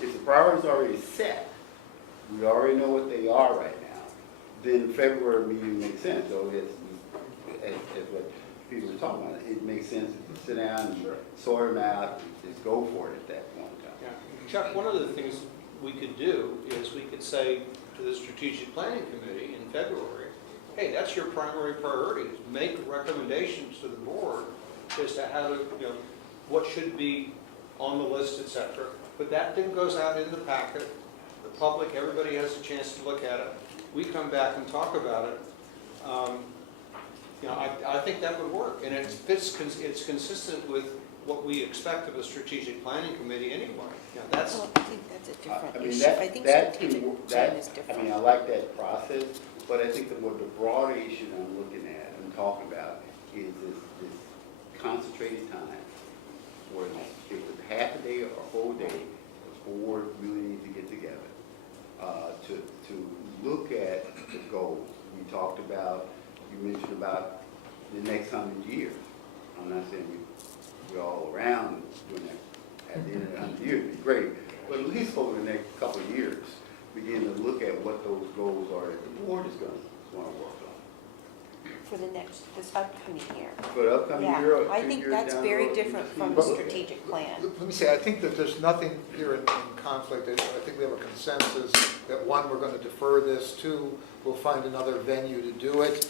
if the priorities are already set, we already know what they are right now, then the February meeting makes sense. So it's what people are talking about. It makes sense to sit down and sort them out and just go for it at that point in time. Yeah. Chuck, one of the things we could do is we could say to the Strategic Planning Committee in February, hey, that's your primary priority. Make recommendations to the board as to how to, what should be on the list, etc. But that then goes out in the packet. The public, everybody has a chance to look at it. We come back and talk about it. I think that would work, and it's consistent with what we expect of a strategic planning committee anyway. That's. Well, I think that's a different I mean, issue. I think strategic plan is different. I like that process, but I think that what the broader issue I'm looking at and talking about is this concentrated time, where if it's half a day or a whole day, the board really needs to get together to great, but at least over the next couple of years, begin to look at what those goals are that the board is going to want to work on. For this upcoming year. For the upcoming Yeah, year or I 2 think years that's down the very road, you different just from need the to look at it. strategic plan. Let me say, I think that there's nothing here in conflict. I think we have a consensus that, one, we're going to defer this, two, we'll find another venue to do it.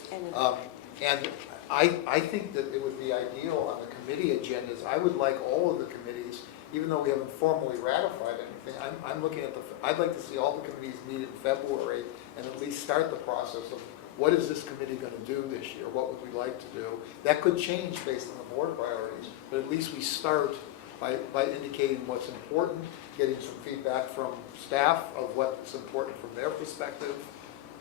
And I think that it would be ideal on the committee agendas. I would like all of the committees, even though we haven't formally ratified anything, I'm looking at I'd like to see all the committees meet in February and at least start the process of what is this committee going to do this year? What would we like to do? That could change based on the board priorities, but at least we start by indicating what's important, getting some feedback from staff of what's important from their perspective,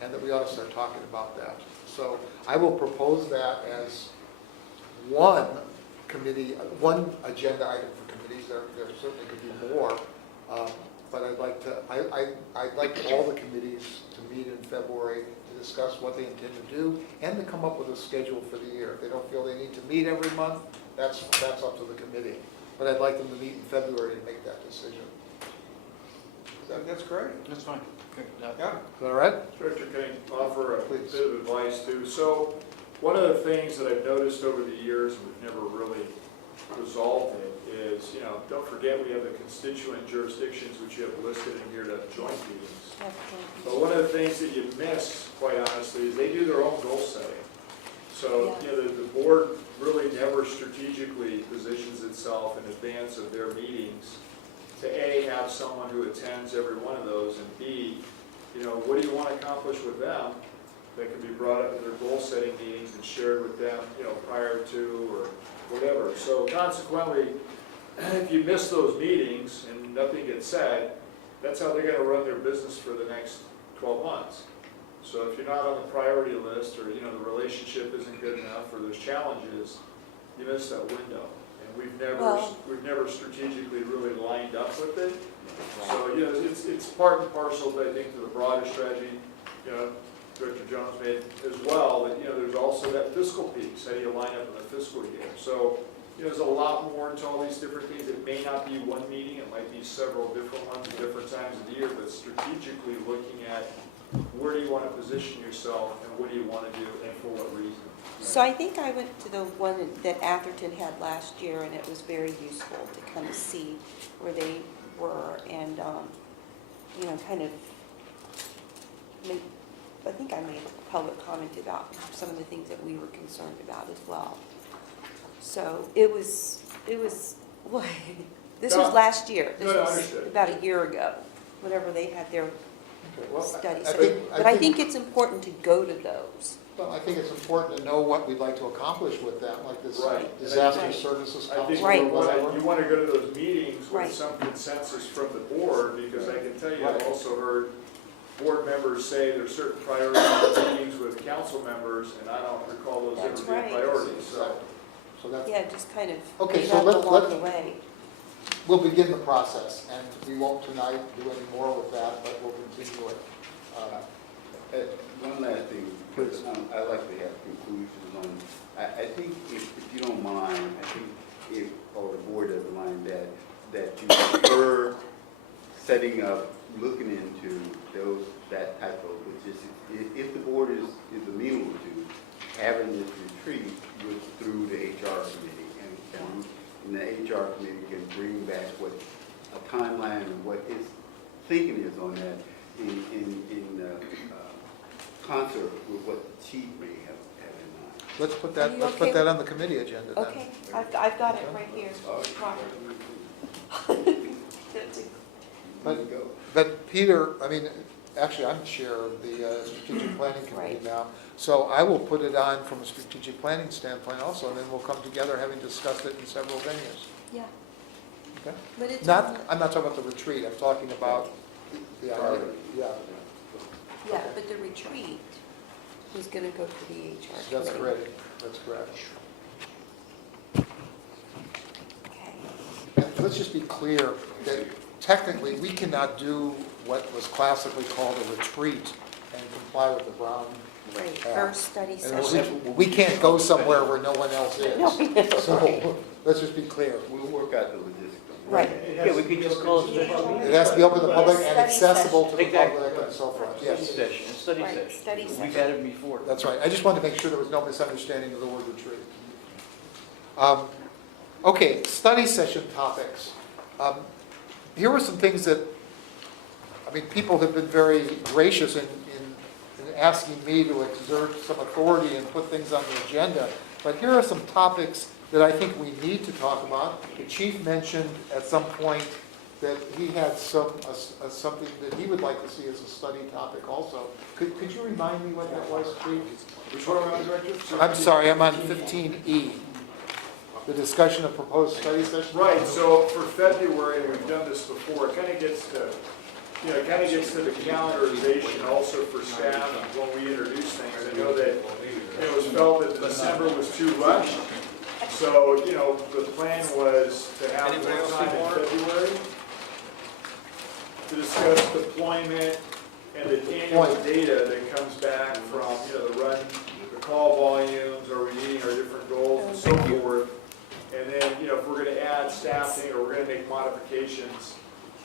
and that we ought to start talking about that. So I will propose that as one agenda item for committees. There certainly could be more, but I'd like all the committees to meet in February to discuss what they intend to do and to come up with a schedule for the year. If they don't feel they need to meet every month, that's up to the committee. But I'd like them to meet in February to make that decision. That's great. That's fine. Good. Yeah. Is that all right? Director, can I offer a Please. bit of advice too? So, one of the things that I've noticed over the years, and we've never really resolved it, is, don't forget we have the constituent jurisdictions which you have listed in here to joint meetings. But one of the things that you miss, quite honestly, is they do their own goal setting. So, the board really never strategically positions itself in advance of their meetings to A, have someone who attends every one of those, and B, what do you want to accomplish with them that can be brought up in their goal setting meetings and shared with them, prior to or whatever. So consequently, if you miss those meetings and nothing gets said, that's how they're going to run their business for the next 12 months. So if you're not on the priority list, or the relationship isn't good enough, or there's challenges, you miss that window. And we've never strategically really lined up with it. So it's part and parcel, I think, to the broader strategy. Director Jones made as well, that there's also that fiscal piece. How do you line up in the fiscal year? So there's a lot more to all these different things. It may not be one meeting, it might be several different ones at different times of the year, but strategically looking at where do you want to position yourself and what do you want to do and for what reason. So I think I went to the one that Atherton had last year, and it was very useful to kind of see where they were and, kind of I think I made a public comment about some of the things that we were concerned about as well. So it was, well, this was last year. This was understood. about a year ago, whenever they had their Okay, well, studies. I But I think it's important to go to those. Well, I think it's important to know what we'd like to accomplish with them, like this Right. disaster Right. services I think council Right. or whatever. you want to go to those meetings Right. with some consensus from the board, because I can tell you, I've Right. also heard board members say there's certain priorities in meetings with council members, and I don't recall those ever That's being right. priorities, so. So that's, Yeah, just kind of Okay, pick so up let's- along the way. we'll begin the process, and we won't tonight do any more with that, but we'll continue it. One last thing, because I like to have conclusions on, I think if you don't mind, I think if, or the board doesn't mind, that you prefer setting up, looking into that type of logistics. If the board is amenable to having this retreat through the HR committee, and the HR committee can bring back what a timeline and what its thinking is on that in concert with what the chief may have in mind. Let's put Are you that okay with- on the committee agenda then. Okay, I've got it right here. But, but Peter, actually, I'm the chair of the strategic planning committee Right. now, so I will put it on from a strategic planning standpoint also, and then we'll come together having discussed it in several venues. Yeah, Okay? but it's. I'm not talking about the retreat, I'm talking about the idea, yeah. Yeah, but the retreat was going to go to the HR That's committee. correct. Okay. And let's just be clear that technically, we cannot do what was classically called a retreat and comply with the Brown Right, Act. first study And session. we can't go somewhere where no one else is. No, we know, So, right. let's just be clear. We'll work out the logistics. Right. It has Yeah, we to could be just open call to it the special public. It has to be open to the public and Study accessible to the Exactly. public and so forth, Study yes. session, a study Right, session. study We've session. had it before. That's right. I just wanted to make sure there was no misunderstanding of the word retreat. Okay, study session topics. Here were some things that, I mean, people have been very gracious in asking me to exert some authority and put things on the agenda. But here are some topics that I think we need to talk about. The chief mentioned at some point that he had something that he would like to see as a study topic also. Could you remind me what that was, Chief? Which one am I on, Director? I'm sorry, I'm on 15E. The discussion of proposed study session? Right, so for February, and we've done this before, it kind of gets to, the calendarization also for staff when we introduce things. I know that it was felt that December was too rushed. So, the plan was to have one time in February to discuss deployment and the annual data that comes back from, the call volumes, are we meeting our different goals and so forth. And then, if we're going to add staffing or we're going to make modifications,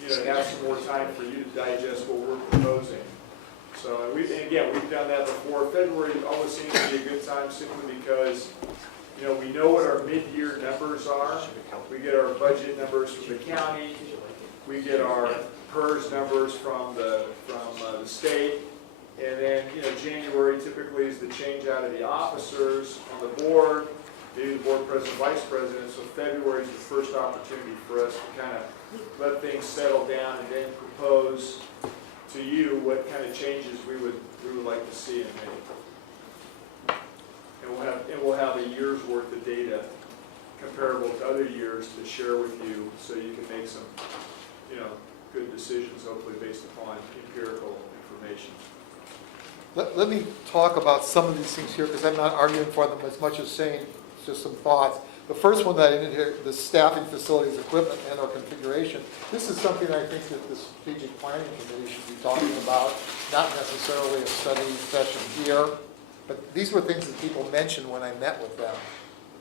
and have some more time for you to digest what we're proposing. So, and we've done that before. February always seems to be a good time simply because, we know what our mid-year numbers are. We get our budget numbers from the county. We get our PERS numbers from the state. And then, January typically is the change out of the officers on the board, maybe the board president, vice president. So February is the first opportunity for us to kind of let things settle down and then propose to you what kind of changes we would like to see and make. And we'll have a year's worth of data comparable to other years to share with you so you can make some, good decisions, hopefully based upon empirical information. Let me talk about some of these things here, because I'm not arguing for them as much as saying just some thoughts. The first one that I didn't hear, the staffing, facilities, equipment, and or configuration. This is something I think that the strategic planning committee should be talking about, not necessarily a study session here, but these were things that people mentioned when I met with them.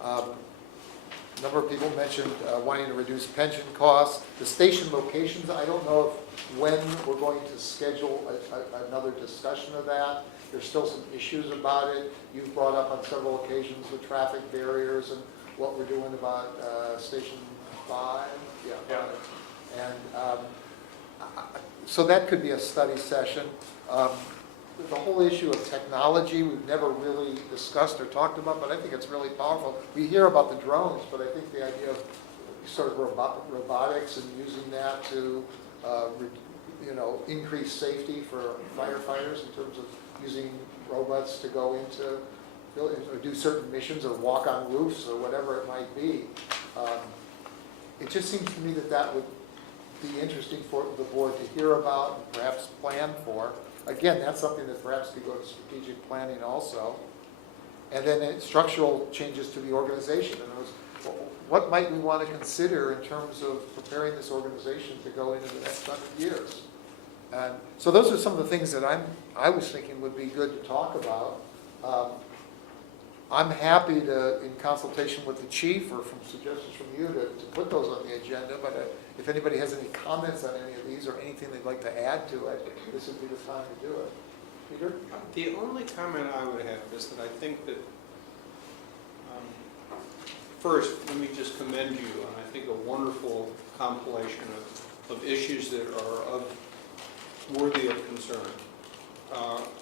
A number of people mentioned wanting to reduce pension costs. The station locations, I don't know when we're going to schedule another discussion of that. There's still some issues about it. You've brought up on several occasions the traffic barriers and what we're doing about Station 5. Yeah. And so that could be a study session. The whole issue of technology, we've never really discussed or talked about, but I think it's really powerful. We hear about the drones, but I think the idea of sort of robotics and using that to, increase safety for firefighters in terms of using robots to go into buildings or do certain missions or walk on roofs or whatever it might be. It just seems to me that would be interesting for the board to hear about and perhaps plan for. Again, that's something that perhaps could go to strategic planning also. And then structural changes to the organization. In other words, what might we want to consider in terms of preparing this organization to go into the next 100 years? And so those are some of the things that I was thinking would be good to talk about. I'm happy to, in consultation with the chief or from suggestions from you, to put those on the agenda, but if anybody has any comments on any of these or anything they'd like to add to it, this would be the time to do it. Peter? The only comment I would have is that I think that, first, let me just commend you on, I think, a wonderful compilation of issues that are worthy of concern.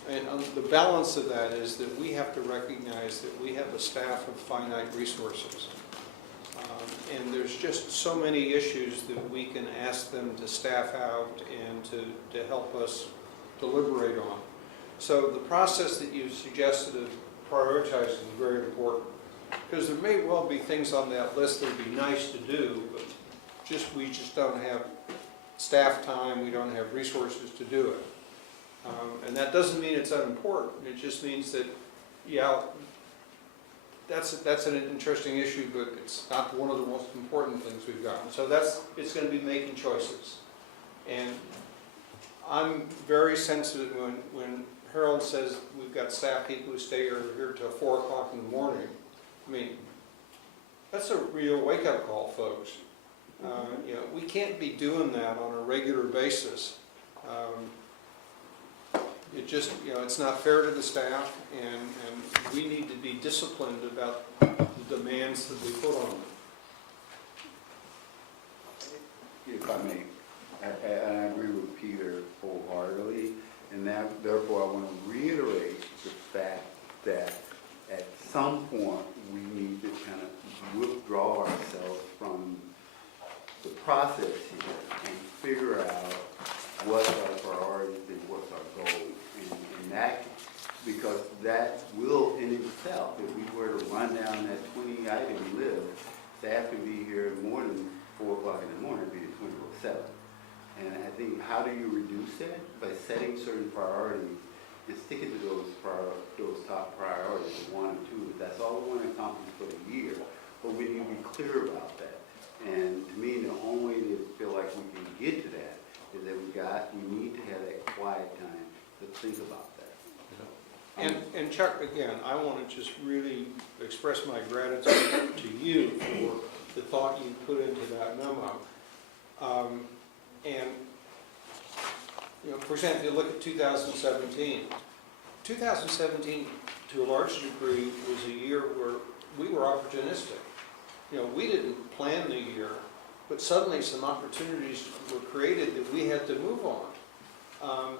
And the balance of that is that we have to recognize that we have a staff of finite resources. And there's just so many issues that we can ask them to staff out and to help us deliberate on. So the process that you suggested of prioritizing is very important, because there may well be things on that list that would be nice to do, but we just don't have staff time, we don't have resources to do it. And that doesn't mean it's unimportant. It just means that, yeah, that's an interesting issue, but it's not one of the most important things we've got. So it's going to be making choices. And I'm very sensitive when Harold says we've got staff people who stay here till 4 o'clock in the morning. I mean, That's a real wake-up call, folks. You know, we can't be doing that on a regular basis. It just, you know, it's not fair to the staff, and we need to be disciplined about the demands that we put on them. If I may, and I agree with Peter wholeheartedly, and that, therefore I want to reiterate the fact that at some point we need to kind of withdraw ourselves from the process here and figure out what's our priorities and what's our goals. And that, because that will in itself, if we were to run down that 20-item list, staff can be here more than 4 o'clock in the morning, it'd be 24/7. And I think, how do you reduce that? By setting certain priorities and sticking to those top priorities, 1 and 2. That's all we want to accomplish for the year. But we need to be clear about that. And to me, the only way to feel like we can get to that is that we need to have that quiet time to think about that. And Chuck, again, I want to just really express my gratitude to you for the thought you put into that memo. And, you know, for example, if you look at 2017, 2017 to a large degree was a year where we were opportunistic. You know, we didn't plan the year, but suddenly some opportunities were created that we had to move on.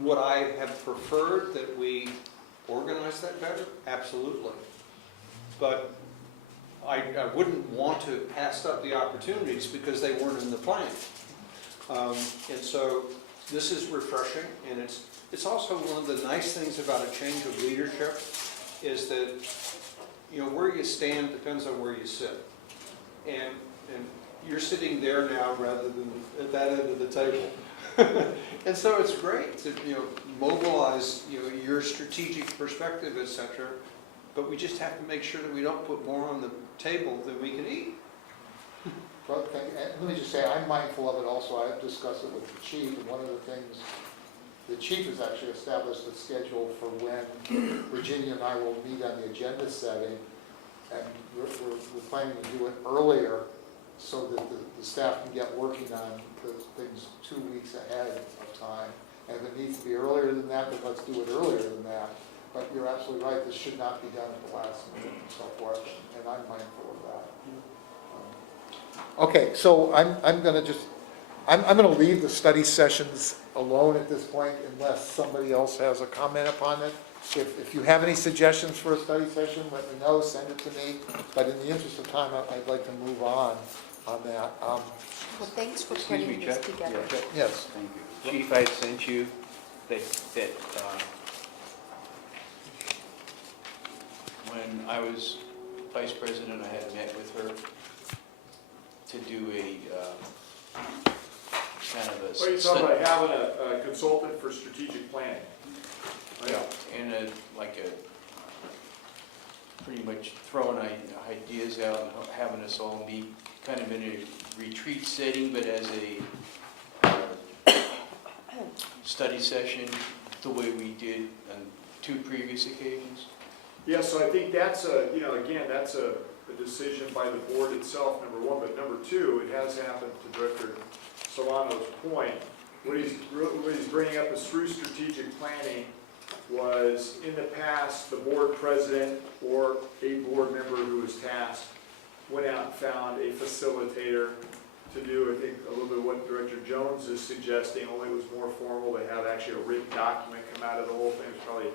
Would I have preferred that we organize that better? Absolutely. But I wouldn't want to pass up the opportunities because they weren't in the plan. And so this is refreshing, and it's also one of the nice things about a change of leadership is that, you know, where you stand depends on where you sit. And you're sitting there now rather than at that end of the table. And so it's great to, you know, mobilize, you know, your strategic perspective, et cetera, but we just have to make sure that we don't put more on the table than we can eat. Well, and let me just say, I'm mindful of it also. I've discussed it with the chief, and one of the things, the chief has actually established a schedule for when Virginia and I will meet on the agenda setting, and we're planning to do it earlier so that the staff can get working on the things 2 weeks ahead of time. And if it needs to be earlier than that, then let's do it earlier than that. But you're absolutely right, this should not be done at the last minute and so forth, and I'm mindful of that. Okay, so I'm going to leave the study sessions alone at this point unless somebody else has a comment upon it. If you have any suggestions for a study session, let me know, send it to me. But in the interest of time, I'd like to move on that. Well, thanks for Excuse putting me, this Chuck? together. Yeah, Chuck. Yes. Thank you. Chief, I had sent you that when I was vice president, I had met with her to do a kind of a... What are you talking about, having a consultant for strategic planning? Yeah, and pretty much throwing ideas out and having us all meet kind of in a retreat setting, but as a study session, the way we did on 2 previous occasions. Yeah, so I think that's that's a decision by the board itself, number 1, but number 2, it has happened to Director Solano's point. What he's bringing up is through strategic planning was in the past, the board president or a board member who was tasked went out and found a facilitator to do, I think, a little bit of what Director Jones is suggesting, only it was more formal. They have actually a written document come out of the whole thing. It's probably,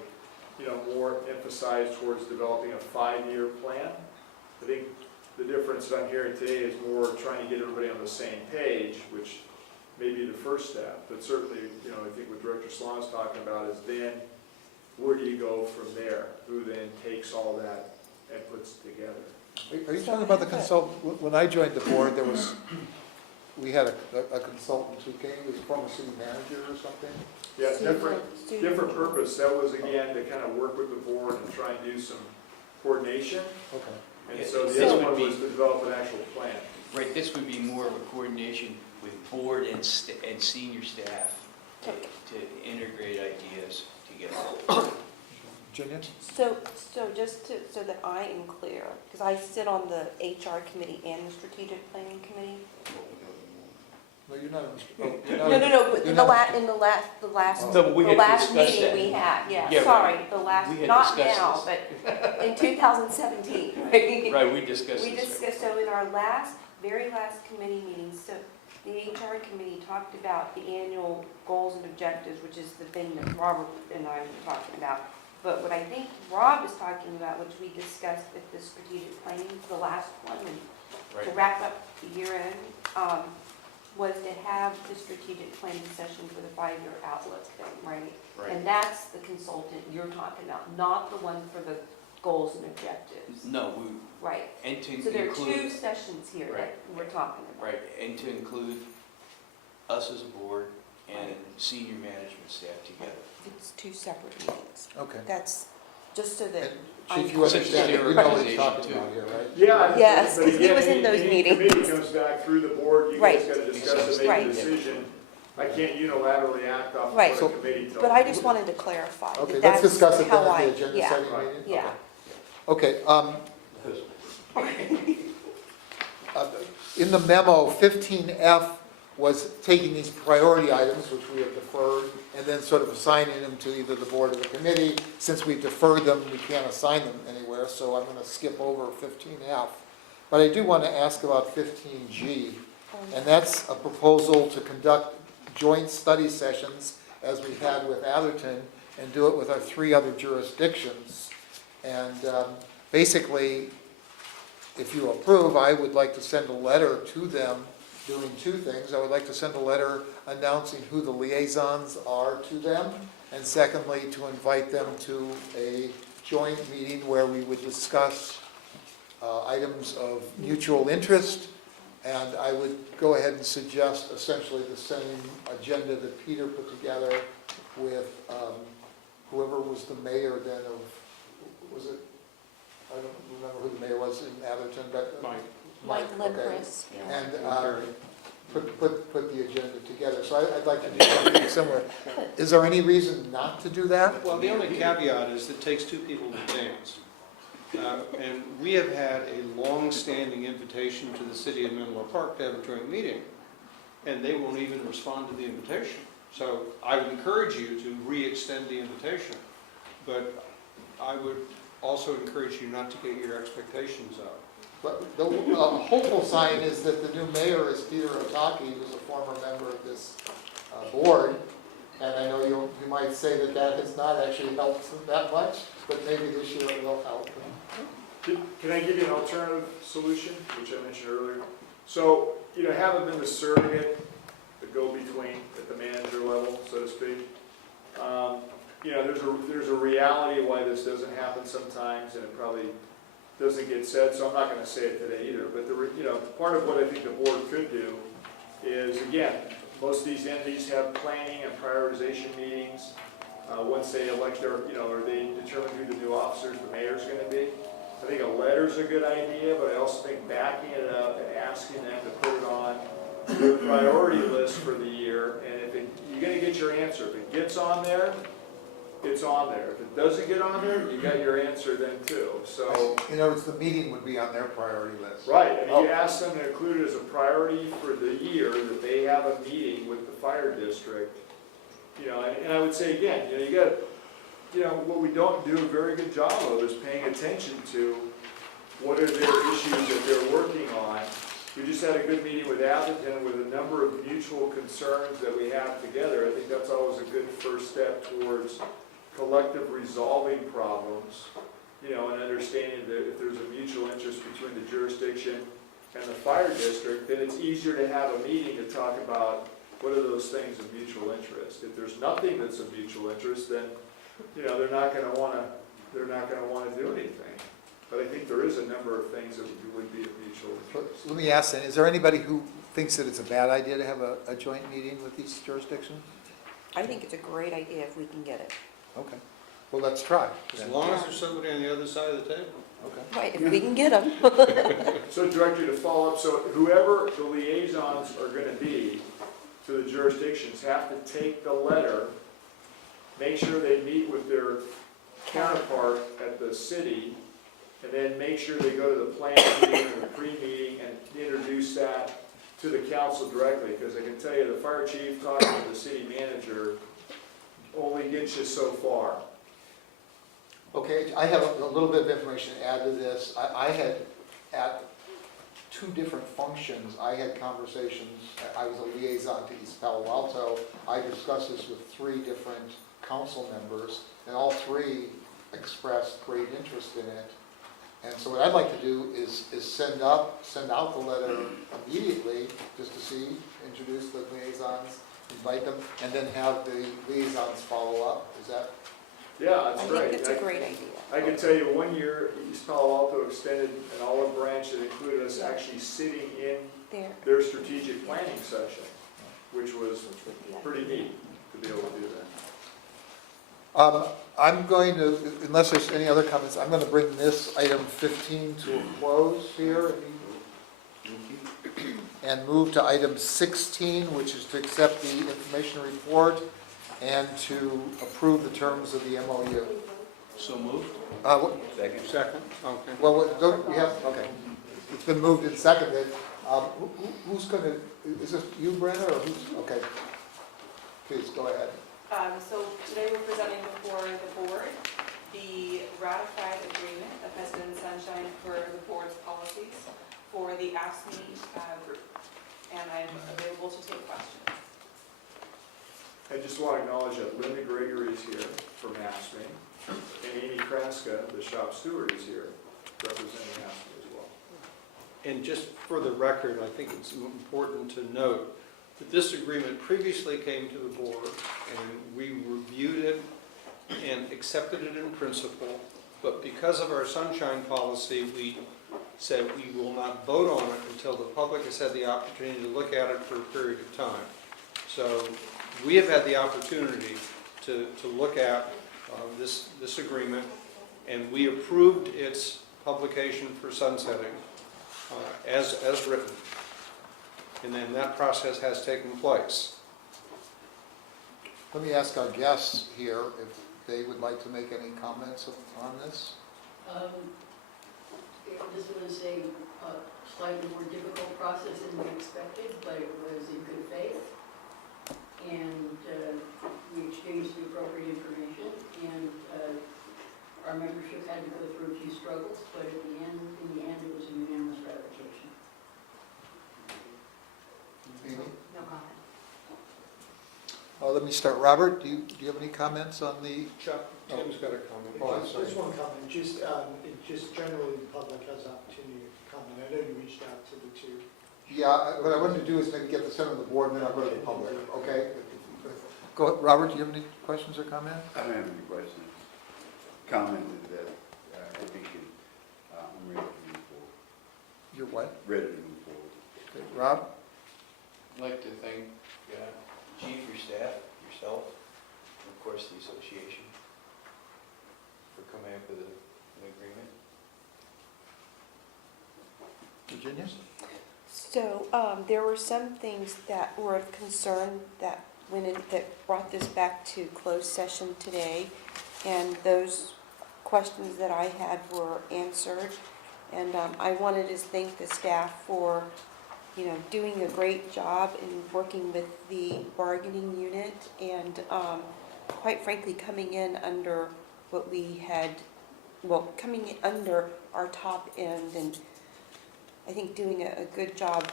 you know, more emphasized towards developing a 5-year plan. I think the difference that I'm hearing today is more trying to get everybody on the same page, which may be the first step. But certainly, you know, I think what Director Sloan's talking about is then where do you go from there? Who then takes all that and puts it together? Are you talking about the consultant? When I joined the board, we had a consultant who came, he was a former city manager or something. Yeah, Student. different purpose. That was, again, to kind of work with the board and try and do some coordination. Okay. And so This the other would one be- was to develop an actual plan. Right, this would be more of a coordination with board and senior staff to integrate ideas together. Virginia? So just to, so that I am clear, because I sit on the HR committee and the strategic planning committee. No, you're not. No, but in the last, No, but we the had last discussed meeting that. we had, Yeah, yeah, right. sorry, the last, We had not discussed now, but in 2017, right? Right, we discussed We this. discussed, so in our very last committee meeting, so the HR committee talked about the annual goals and objectives, which is the thing that Robert and I were talking about. But what I think Rob is talking about, which we discussed at the strategic planning, the last one, and to Right. wrap up the year end, was to have the strategic planning session for the 5-year outlook thing, right? Right. And that's the consultant you're talking about, not the one for the goals and objectives. No, Right. and to So there are two include, sessions here that Right. we're talking about. right, and to include us as a board and senior management staff together. It's two separate meetings. Okay. That's just so that And I'm. Chief, you understand, Since you know what it's he's your talking organization, about here, right? Yeah. Yes, but 'cause he again, was in those any meetings. committee comes back through the board, you guys Right. gotta discuss and Right. make a decision. I can't unilaterally act off Right. what a committee tells me. But I just wanted to clarify Okay, that let's that's discuss it then how at I, the agenda yeah, setting Right. meeting? yeah. Okay, in the memo, 15F was taking these priority items, which we have deferred, and then sort of assigning them to either the board or the committee. Since we deferred them, we can't assign them anywhere, so I'm gonna skip over 15F. But I do want to ask about 15G, and that's a proposal to conduct joint study sessions, as we had with Atherton, and do it with our 3 other jurisdictions. And basically, if you approve, I would like to send a letter to them doing 2 things. I would like to send a letter announcing who the liaisons are to them, and secondly, to invite them to a joint meeting where we would discuss items of mutual interest. And I would go ahead and suggest essentially the same agenda that Peter put together with whoever was the mayor then of, was it, I don't remember who the mayor was in Atherton, but. Mike okay. Lindquist, yeah. And put the agenda together. So I'd like to do something similar. Is there any reason not to do that? Well, the only caveat is it takes 2 people to dance. And we have had a long-standing invitation to the city of Menlo Park to have a joint meeting, and they won't even respond to the invitation. So I would encourage you to re-extend the invitation, but I would also encourage you not to get your expectations up. But the hopeful sign is that the new mayor is Peter Otaki, who's a former member of this board. And I know you might say that that has not actually helped that much, but maybe this year it will help. Can I give you an alternative solution, which I mentioned earlier? So, having been the surrogate, the go-between at the manager level, so to speak, there's a reality why this doesn't happen sometimes, and it probably doesn't get said, so I'm not going to say it today either. But part of what I think the board could do is, again, most of these entities have planning and prioritization meetings. Once they elect their, or they determine who the new officers, the mayor's going to be. I think a letter's a good idea, but I also think backing it up and asking them to put it on their priority list for the year. And you're going to get your answer. If it gets on there, it's on there. If it doesn't get on there, you got your answer then too. So, In other words, the meeting would be on their priority list. right, and you ask them to include it as a priority for the year that they have a meeting with the fire district. And I would say again, you got, what we don't do a very good job of is paying attention to what are their issues that they're working on. We just had a good meeting with Atherton with a number of mutual concerns that we have together. I think that's always a good first step towards collective resolving problems, and understanding that if there's a mutual interest between the jurisdiction and the fire district, then it's easier to have a meeting to talk about what are those things of mutual interest. If there's nothing that's of mutual interest, then they're not going to want to do anything. But I think there is a number of things that would be of mutual interest. Let me ask then, is there anybody who thinks that it's a bad idea to have a joint meeting with these jurisdictions? I think it's a great idea if we can get it. Okay, well, let's try. As long as there's somebody on the other side of the table. Okay. Right, if we can get them. So, Director, to follow up, so whoever the liaisons are going to be to the jurisdictions have to take the letter, make sure they meet with their counterpart at the city, and then make sure they go to the planning meeting or the pre-meeting and introduce that to the council directly, because I can tell you, the fire chief talking to the city manager only gets you so far. Okay, I have a little bit of information to add to this. I had, at two different functions, I had conversations, I was a liaison to East Palo Alto. I discussed this with 3 different council members, and all 3 expressed great interest in it. And so what I'd like to do is send out the letter immediately, just to see, introduce the liaisons, invite them, and then have the liaisons follow up. Is that? Yeah, that's I great. think it's a great idea. I can tell you, one year, East Palo Alto extended an olive branch that included us Yeah. actually sitting in There. their strategic planning session, which was Which would be pretty ideal. neat to be able to do that. I'm going to, unless there's any other comments, I'm going to bring this item 15 to a close here and move to item 16, which is to accept the information report and to approve the terms of the MOU. So moved? Second. Okay. Well, don't we have, okay. It's been moved and seconded. Who's going to, is this you, Brenna, or who's, okay. Please, go ahead. So today we're presenting before the board the ratified agreement of President Sunshine for the board's policies for the ASME group. And I'm available to take questions. I just want to acknowledge that Linda Gregory is here from ASME, and Amy Kraska, the shop steward, is here representing ASME as well. And just for the record, I think it's important to note that this agreement previously came to the board, and we reviewed it and accepted it in principle, but because of our sunshine policy, we said we will not vote on it until the public has had the opportunity to look at it for a period of time. So we have had the opportunity to look at this agreement, and we approved its publication for sunsetting as written. And then that process has taken place. Let me ask our guests here if they would like to make any comments on this. This was a slightly more difficult process than we expected, but it was in good faith. And we exchanged the appropriate information, and our membership had to go through a few struggles, but in the end, it was a unanimous ratification. Amy? No comment. Let me start. Robert, do you have any comments on the? Chuck, Tim's got a comment. Oh, I'm sorry. Just one comment, just generally the public has opportunity to comment. I know you reached out to the 2. Yeah, what I wanted to do is maybe get the sense of the board, and then I'll go to the public, okay? Go ahead. Robert, do you have any questions or comments? I don't have any questions. Commented that I think I'm ready to move forward. You're what? Ready to move forward. Okay. Rob? I'd like to thank Chief, your staff, yourself, and of course the association for coming up with an agreement. Virginia? So there were some things that were of concern that that brought this back to closed session today, and those questions that I had were answered. And I wanted to thank the staff for, doing a great job in working with the bargaining unit, and quite frankly, coming in under what we had, coming in under our top end, and I think doing a good job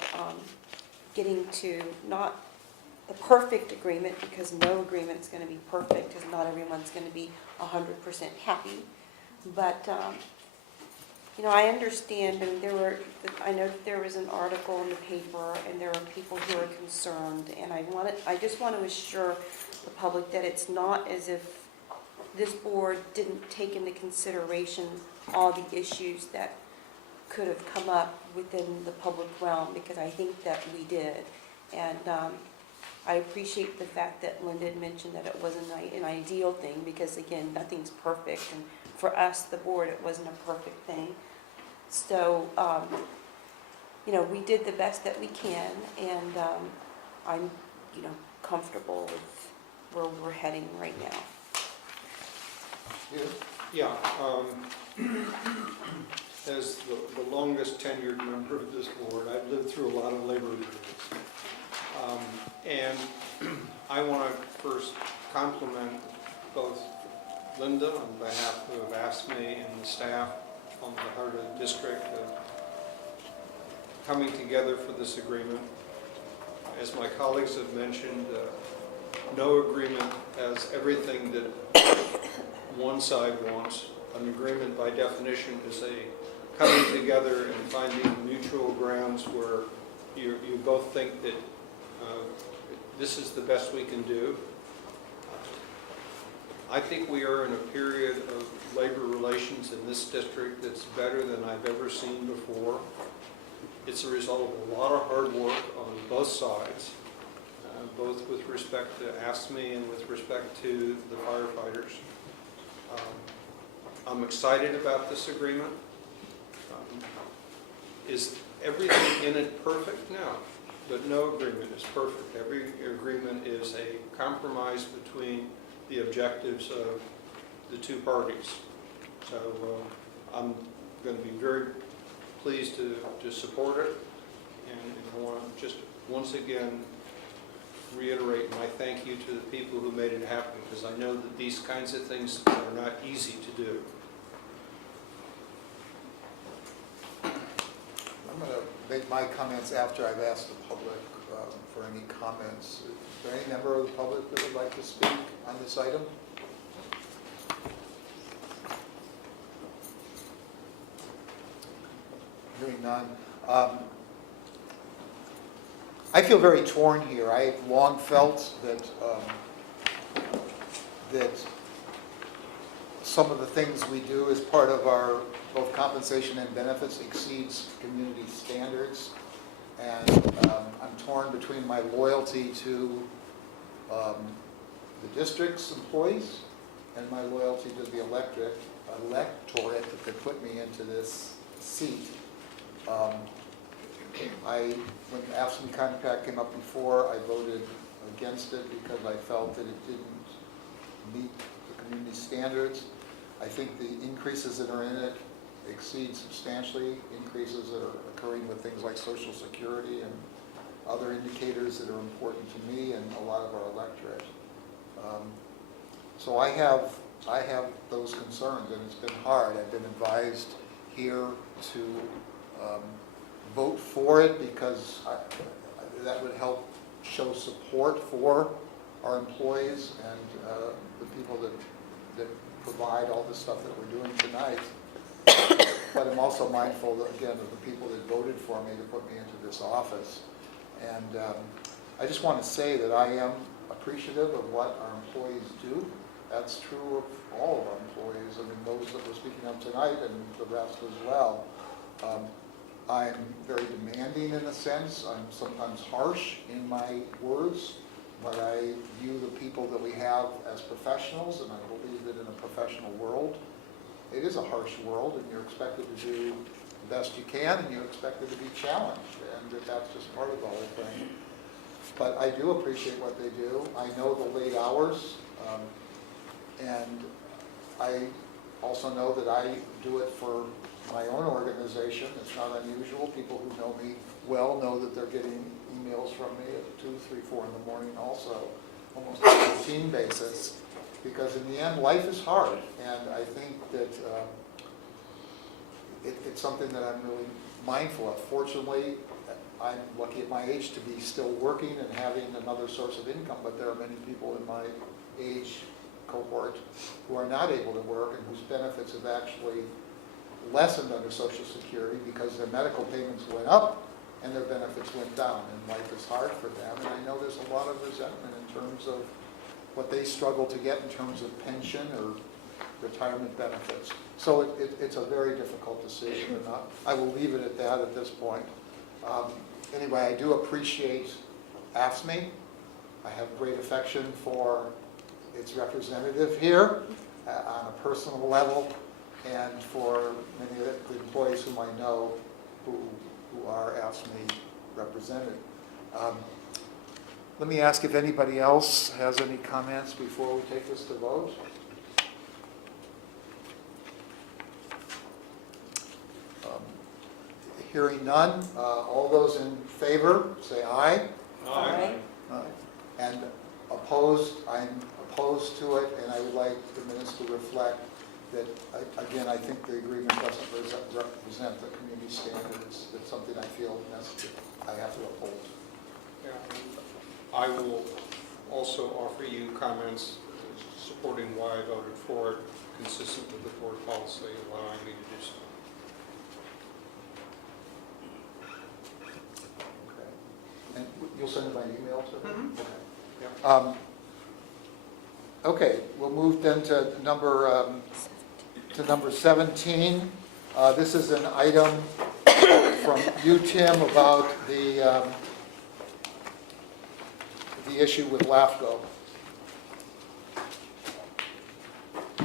getting to not the perfect agreement, because no agreement is going to be perfect, because not everyone's going to be 100% happy. But, I understand, and I know that there was an article in the paper, and there are people who are concerned, and I just want to assure the public that it's not as if this board didn't take into consideration all the issues that could have come up within the public realm, because I think that we did. And I appreciate the fact that Linda had mentioned that it wasn't an ideal thing, because again, nothing's perfect, and for us, the board, it wasn't a perfect thing. So, we did the best that we can, and I'm, comfortable with where we're heading right now. You? Yeah, as the longest tenured member of this board, I've lived through a lot of labor agreements. And I want to first compliment both Linda on behalf of AFSCME and the staff on the Heart of the District coming together for this agreement. As my colleagues have mentioned, no agreement has everything that one side wants. An agreement by definition is a coming together and finding mutual grounds where you both think that this is the best we can do. I think we are in a period of labor relations in this district that's better than I've ever seen before. It's a result of a lot of hard work on both sides, both with respect to AFSCME and with respect to the firefighters. I'm excited about this agreement. Is everything in it perfect? No, but no agreement is perfect. Every agreement is a compromise between the objectives of the two parties. So I'm going to be very pleased to support it, and I want to just once again reiterate my thank you to the people who made it happen, because I know that these kinds of things are not easy to do. I'm going to make my comments after I've asked the public for any comments. Is there any member of the public that would like to speak on this item? Hearing none. I feel very torn here. I've long felt that that some of the things we do as part of our both compensation and benefits exceeds community standards, and I'm torn between my loyalty to the district's employees and my loyalty to the electorate that could put me into this seat. When the AFSCME contract came up before, I voted against it because I felt that it didn't meet the community standards. I think the increases that are in it exceed substantially increases that are occurring with things like Social Security and other indicators that are important to me and a lot of our electorate. So I have those concerns, and it's been hard. I've been advised here to vote for it because that would help show support for our employees and the people that provide all the stuff that we're doing tonight. But I'm also mindful, that, again, of the people that voted for me to put me into this office. And I just want to say that I am appreciative of what our employees do. That's true of all of our employees. I mean, those that we're speaking of tonight and the rest as well. I'm very demanding in a sense. I'm sometimes harsh in my words, but I view the people that we have as professionals, and I believe that in a professional world, it is a harsh world, and you're expected to do the best you can, and you're expected to be challenged, and that's just part of the whole thing. But I do appreciate what they do. I know the late hours, and I also know that I do it for my own organization. It's not unusual. People who know me well know that they're getting emails from me at 2, 3, 4 in the morning also, almost on a routine basis, because in the end, life is hard, and I think that it's something that I'm really mindful of. Fortunately, I'm lucky at my age to be still working and having another source of income, but there are many people in my age cohort who are not able to work and whose benefits have actually lessened under Social Security because their medical payments went up and their benefits went down, and life is hard for them. And I know there's a lot of resentment in terms of what they struggle to get in terms of pension or retirement benefits. So it's a very difficult decision, and I will leave it at that at this point. Anyway, I do appreciate AFSCME. I have great affection for its representative here on a personal level, and for many of the employees whom I know who are AFSCME represented. Let me ask if anybody else has any comments before we take this to vote. Hearing none, all those in favor, say aye. Aye. And opposed, I'm opposed to it, and I would like the minutes to reflect that, again, I think the agreement doesn't represent the community standards. It's something I feel necessary, I have to uphold. Yeah, I will also offer you comments supporting why I voted for it, consistent with the board policy allowing me to do so. Okay. And you'll send it by email to them? Mhm. Okay. Okay, we'll move then to number 17. This is an item from you, Tim, about the issue with LAFCO. Do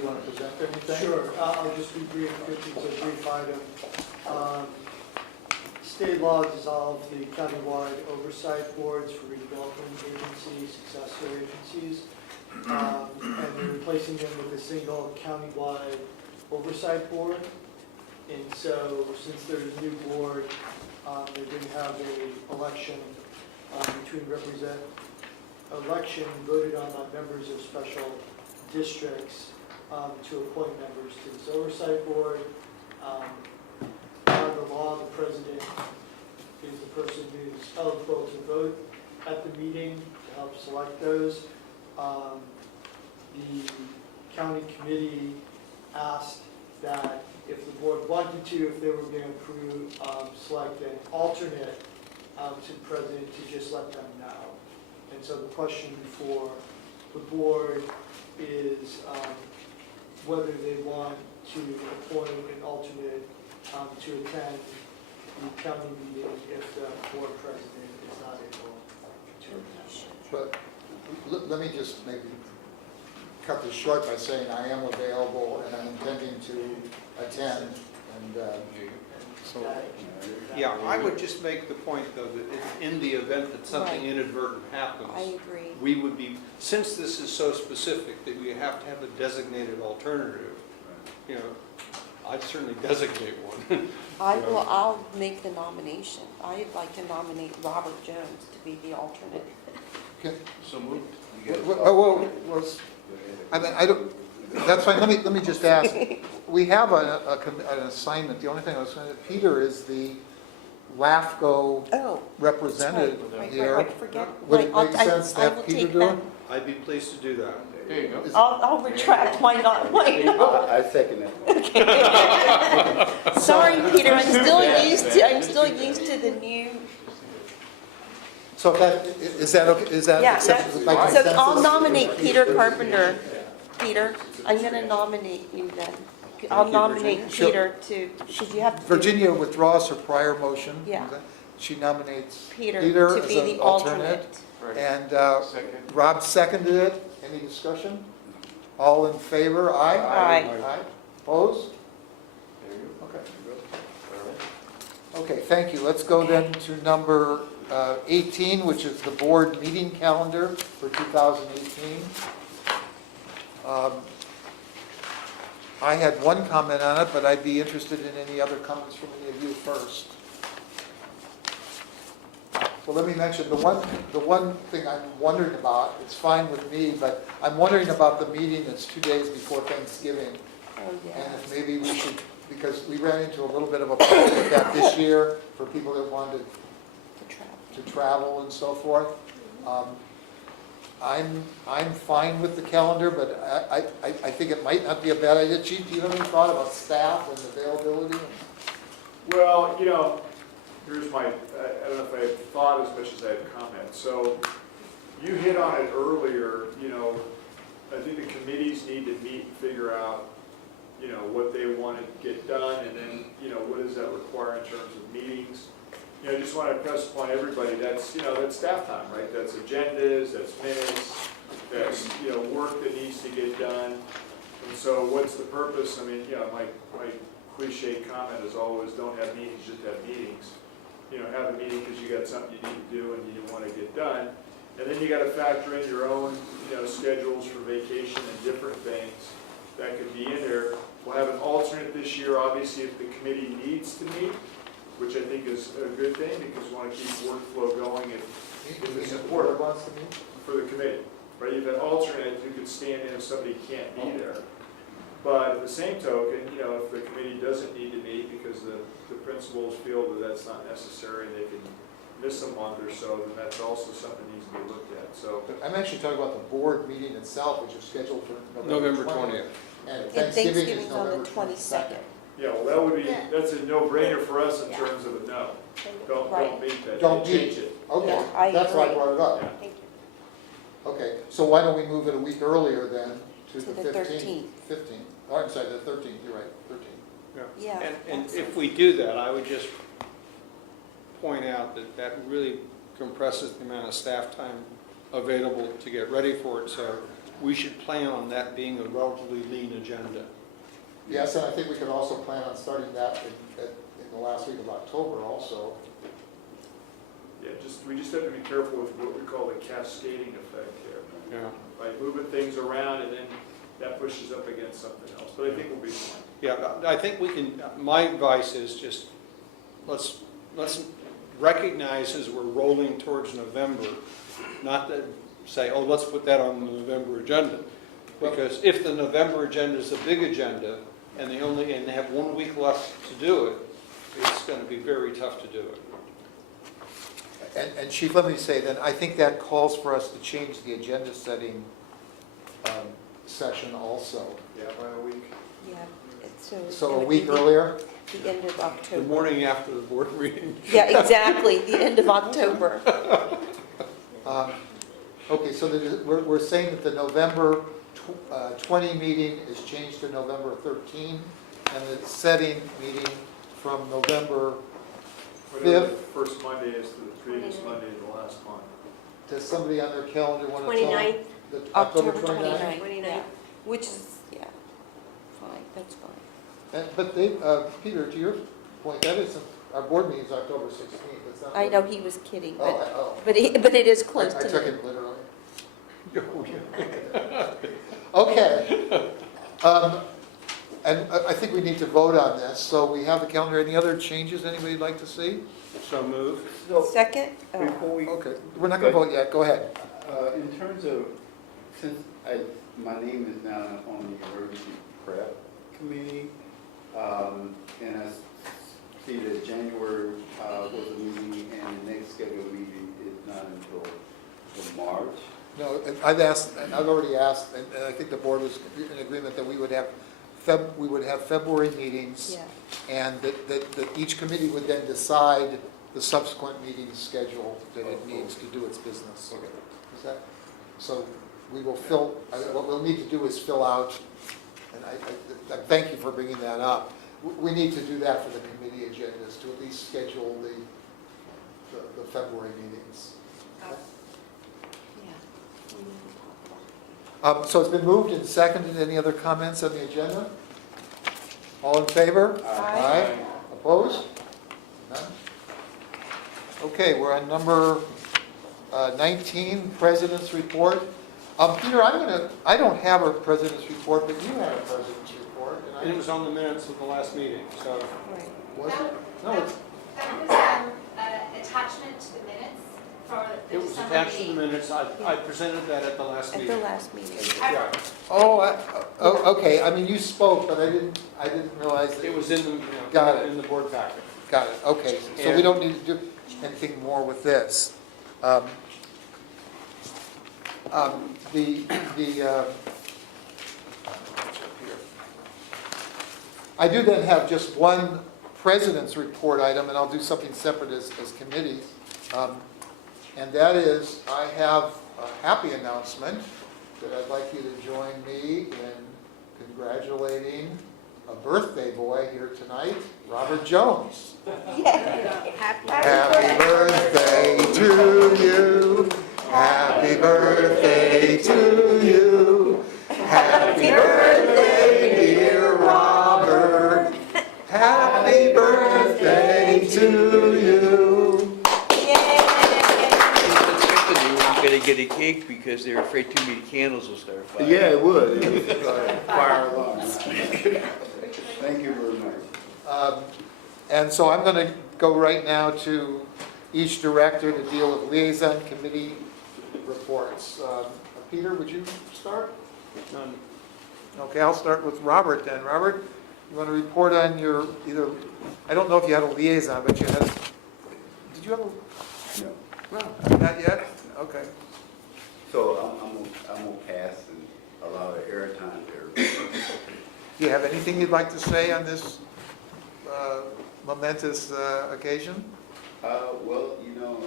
you want to present anything? Sure, I'll just be brief, it's a brief item. State law dissolved the countywide oversight boards for redevelopment agencies, successor agencies, and they're replacing them with a single countywide oversight board. And so, since there's a new board, they're going to have a election election voted on by members of special districts to appoint members to this oversight board. By the law, the president is the person who's eligible to vote at the meeting to help select those. The county committee asked that if the board wanted to, if they were going to approve, select an alternate to the president, to just let them know. And so the question before the board is whether they want to appoint an alternate to attend the county meeting if the board president is not able to attend. But let me just maybe cut this short by saying I am available and I'm intending to attend. And so, Yeah, I would just make the point, though, that in the event that something Right. inadvertent happens, I agree. we would be, since this is so specific that we have to have a designated alternative, you know, I'd certainly designate one. I'll make the nomination. I'd like to nominate Robert Jones to be the alternate. okay. So moved. You get it. Well, I mean, I don't, that's fine, let me just ask. We have an assignment, the only thing I was going to, Peter is the LAFCO Oh, representative right, here. forget. Would it Right, make sense to I will have Peter take do that. it? I'd be pleased to do that. There you go. I'll retract, why not, why not? I second that. Sorry, Peter, I'm still used to the new, So is that okay, is that yeah, acceptable by so consensus? I'll nominate Peter Carpenter. Peter, I'm gonna nominate you then. I'll nominate She'll- Peter to, should you have to? Virginia withdraws her prior motion. Yeah. She nominates Peter Peter to as be an the alternate. alternate. Right. And Second. Rob seconded it. Any discussion? All in favor? Aye? Aye. Aye. Opposed? There you Okay. go. All right. Okay, thank you. Let's go then to number 18, which is the board meeting calendar for 2018. I had one comment on it, but I'd be interested in any other comments from any of you first. Well, let me mention, the one thing I'm wondering about, it's fine with me, but I'm wondering about the meeting that's 2 days before Thanksgiving. Oh, yeah. And if maybe we should, because we ran into a little bit of a problem with that this year for people that wanted For travel. to travel and so forth. I'm fine with the calendar, but I think it might not be a bad idea. Chief, do you have any thought about staff and availability? Well, you know, here's my, I don't know if I have thought as much as I have comment. So you hit on it earlier, you know, I think the committees need to meet and figure out, you know, what they want to get done, and then, you know, what does that require in terms of meetings? You know, I just want to press upon everybody, that's, you know, that's staff time, right? That's agendas, that's minutes, that's, you know, work that needs to get done. And so what's the purpose? I mean, you know, my cliche comment is always, don't have meetings, just have meetings. You know, have a meeting because you got something you need to do and you want to get done. And then you got to factor in your own, you know, schedules for vacation and different things that could be in there. We'll have an alternate this year, obviously, if the committee needs to meet, which I think is a good thing, because we want to keep workflow going and The supporter wants to meet? for the committee. Right, you have an alternate who could stand in if somebody can't be there. But at the same token, you know, if the committee doesn't need to meet because the principals feel that that's not necessary, they can miss a month or so, then that's also something that needs to be looked at. So, I'm actually talking about the board meeting itself, which is scheduled for November 20th. And And Thanksgiving is Thanksgiving's on the November 22nd. 22nd. yeah, well, that would be, that's a no-brainer for us in terms of a no. Don't Right. meet that, Don't change it. Okay, Yeah, I that's why I agree. brought it up. Yeah. Thank you. Okay, so why don't we move it a week earlier then to To the the 15th? 15th. Oh, I'm sorry, the 13th, you're right, 13th. Yeah. And if excellent. we do that, I would just point out that that really compresses the amount of staff time available to get ready for it, so we should plan on that being a relatively lean agenda. Yes, and I think we could also plan on starting that in the last week of October also. Yeah, we just have to be careful with what we call the cascading effect here. Yeah. Right, moving things around and then that pushes up against something else, but I think we'll be fine. Yeah, I think we can, my advice is just, let's recognize as we're rolling towards November, not to say, oh, let's put that on the November agenda. Because if the November agenda is a big agenda, and they have 1 week left to do it, it's going to be very tough to do it. And Chief, let me say then, I think that calls for us to change the agenda setting session also. Yeah, by a week. Yeah, So it a would week be the- earlier? The end of The October. morning after the board meeting. Yeah, exactly, the end of October. Okay, so we're saying that the November 20 meeting is changed to November 13, and the setting meeting from November Whatever the 5th. first Monday is to the previous 29th. Monday of the last month. Does somebody on their calendar want to tell? 29th. The October 29th? 29th, 29th. yeah, which is, yeah, fine, that's fine. But Peter, to your point, that isn't, our board meeting is October 16th. It's not. I know he was kidding, Oh, but it is close I to took that. it literally. Okay. And I think we need to vote on this, so we have the calendar. Any other changes anybody'd like to see? So moved. Second? Oh. Before we, Okay, we're not going to vote yet, go ahead. in terms of, since my name is now on the emergency prep committee, and I see that January was a meeting and the next scheduled meeting is not until March. No, and I've already asked, and I think the board was in agreement that we would have February meetings, Yeah, and that each committee would then decide the subsequent meeting schedule that it needs to do its business. Is that, so we will what we'll need to do is fill out, and I thank you for bringing that up. We need to do that for the committee agendas, to at least schedule the February meetings. yeah. We need to talk about So it's been moved and seconded. Any other comments on the agenda? All in favor? Aye. Opposed? None? Okay, we're on number 19, President's Report. Peter, I don't have a President's Report, but you had a President's Report. And it was on the minutes of the last meeting, so. Right. Was it? No, it's, That was an attachment to the minutes for the It was December attached to the meeting. minutes. I presented that at the last At meeting. the last meeting. Yeah, okay, I mean, you spoke, but I didn't realize that. it was in the, Got it. in the board packet. Got it, okay, so we And- don't need to do anything more with this. I do then have just one president's report item, and I'll do something separate as committees. And that is, I have a happy announcement that I'd like you to join me in congratulating a birthday boy here tonight, Robert Jones. Happy birthday to you. Happy birthday to you. Happy birthday, dear Robert. Happy birthday to you. You're gonna get a cake because they're afraid too many candles will start firing. Yeah, it would. Fire alarm. Thank you very much. And so I'm going to go right now to each director to deal with liaison committee reports. Peter, would you start? None. Okay, I'll start with Robert then. Robert, you want to report on your either, I don't know if you had a liaison, but you had, did you have a, No. not yet? Okay. So I'm gonna pass and allow the airtime there. Do you have anything you'd like to say on this momentous occasion? Well, you know,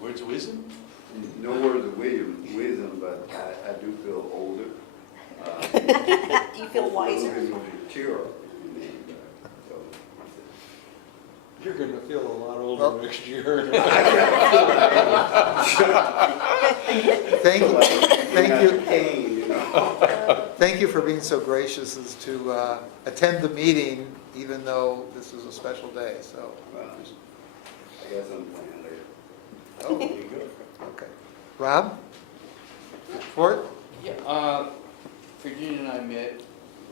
Words of wisdom? no words of wisdom, but I do feel older. Do you feel wiser? A little bit more mature. So, You're going to feel a lot Well- older next year. Thank you, thank not you, pain, you know. thank you for being so gracious as to attend the meeting, even though this is a special day, so. Well, I got something planned later. Oh, there you go. Okay. Rob? Report? Yeah, Virginia and I met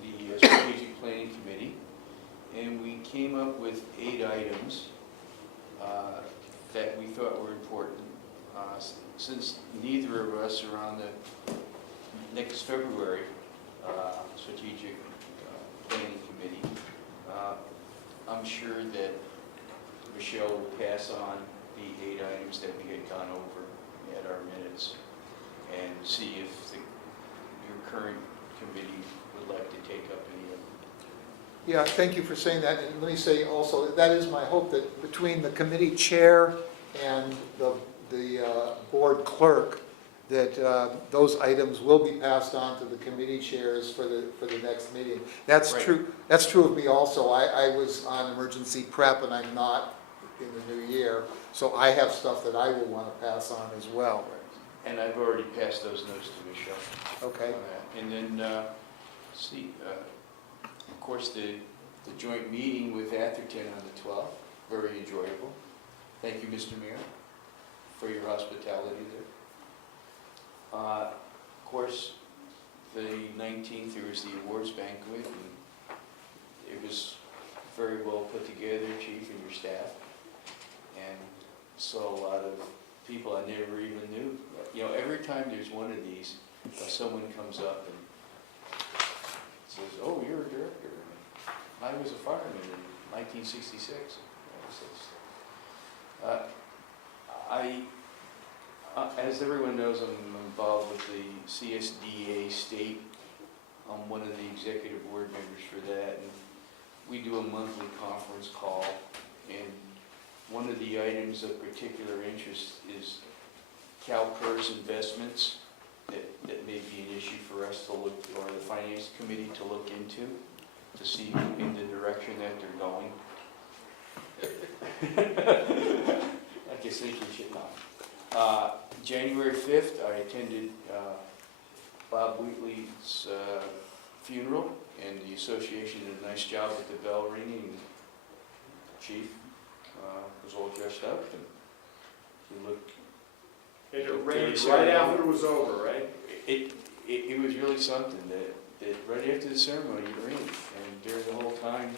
the Strategic Planning Committee, and we came up with 8 items that we thought were important. Since neither of us are on the next February Strategic Planning Committee, I'm sure that Rochelle will pass on the 8 items that we had gone over at our minutes and see if your current committee would like to take up any of them. Yeah, thank you for saying that, and let me say also, that is my hope that between the committee chair and the board clerk, that those items will be passed on to the committee chairs for the next meeting. That's Right. true, that's true of me also. I was on emergency prep and I'm not in the new year, so I have stuff that I will want to pass on as well. And I've already passed those notes to Michelle. Okay? And then, of course, the joint meeting with Atherton on the 12th, very enjoyable. Thank you, Mr. Mayor, for your hospitality there. Of course, the 19th, there was the awards banquet, and it was very well put together, Chief and your staff, and saw a lot of people I never even knew. You know, every time there's one of these, someone comes up and says, "Oh, you're a director. I was a fireman in 1966. As everyone knows, I'm involved with the CSDA state. I'm one of the executive board members for that, and we do a monthly conference call, and one of the items of particular interest is CalPERS investments that may be an issue for us to look, or the finance committee to look into, to see in the direction that they're going. I guess they should not. January 5th, I attended Bob Wheatley's funeral, and the association did a nice job with the bell ringing. Chief was all dressed up, and he looked. It rained right after it was over, right? It was really something that right after the ceremony it rained, and during the whole time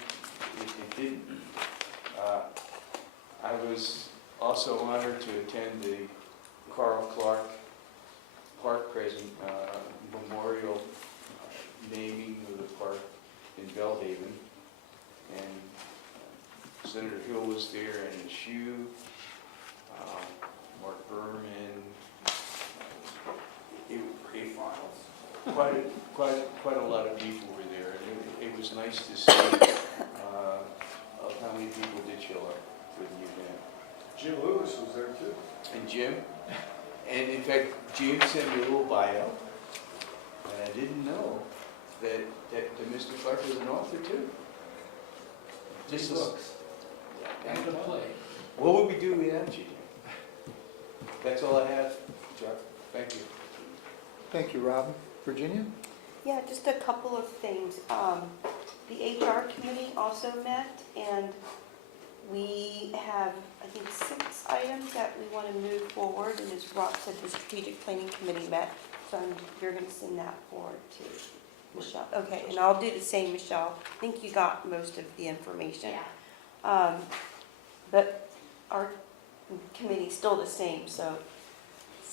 it didn't. I was also honored to attend the Carl Clark Park Memorial naming of the park in Bellhaven, and Senator Hill was there, and Shue, Mark Berman. Quite a lot of people were there, and it was nice to see of how many people did show up for the event. Jim Lewis was there too. And Jim, and in fact, Jim sent me a little bio, and I didn't know that Mr. Clark was an author too. Just books. And a play. What would we do without you, Jim? That's all I have, Chuck. Thank you. Thank you, Rob. Virginia? Yeah, just a couple of things. The HR committee also met, and we have, I think, 6 items that we want to move forward, and as Rob said, the strategic planning committee met, so you're going to send that forward too. Michelle, okay, and I'll do the same, Michelle. I think you got most of the information. Yeah. But our committee's still the same, so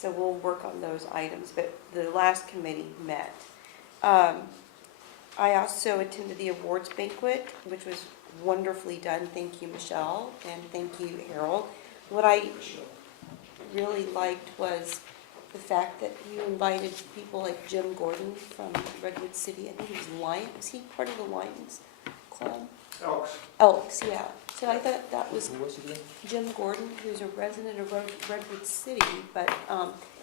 we'll work on those items, but the last committee met. I also attended the awards banquet, which was wonderfully done. Thank you, Michelle, and thank you, Harold. What I really liked was the fact that you invited people like Jim Gordon from Redwood City. I think he was Lion, was he part of the Lions Club? Elks. Elks, yeah. So I thought that was Who was it again? Jim Gordon, who's a resident of Redwood City, but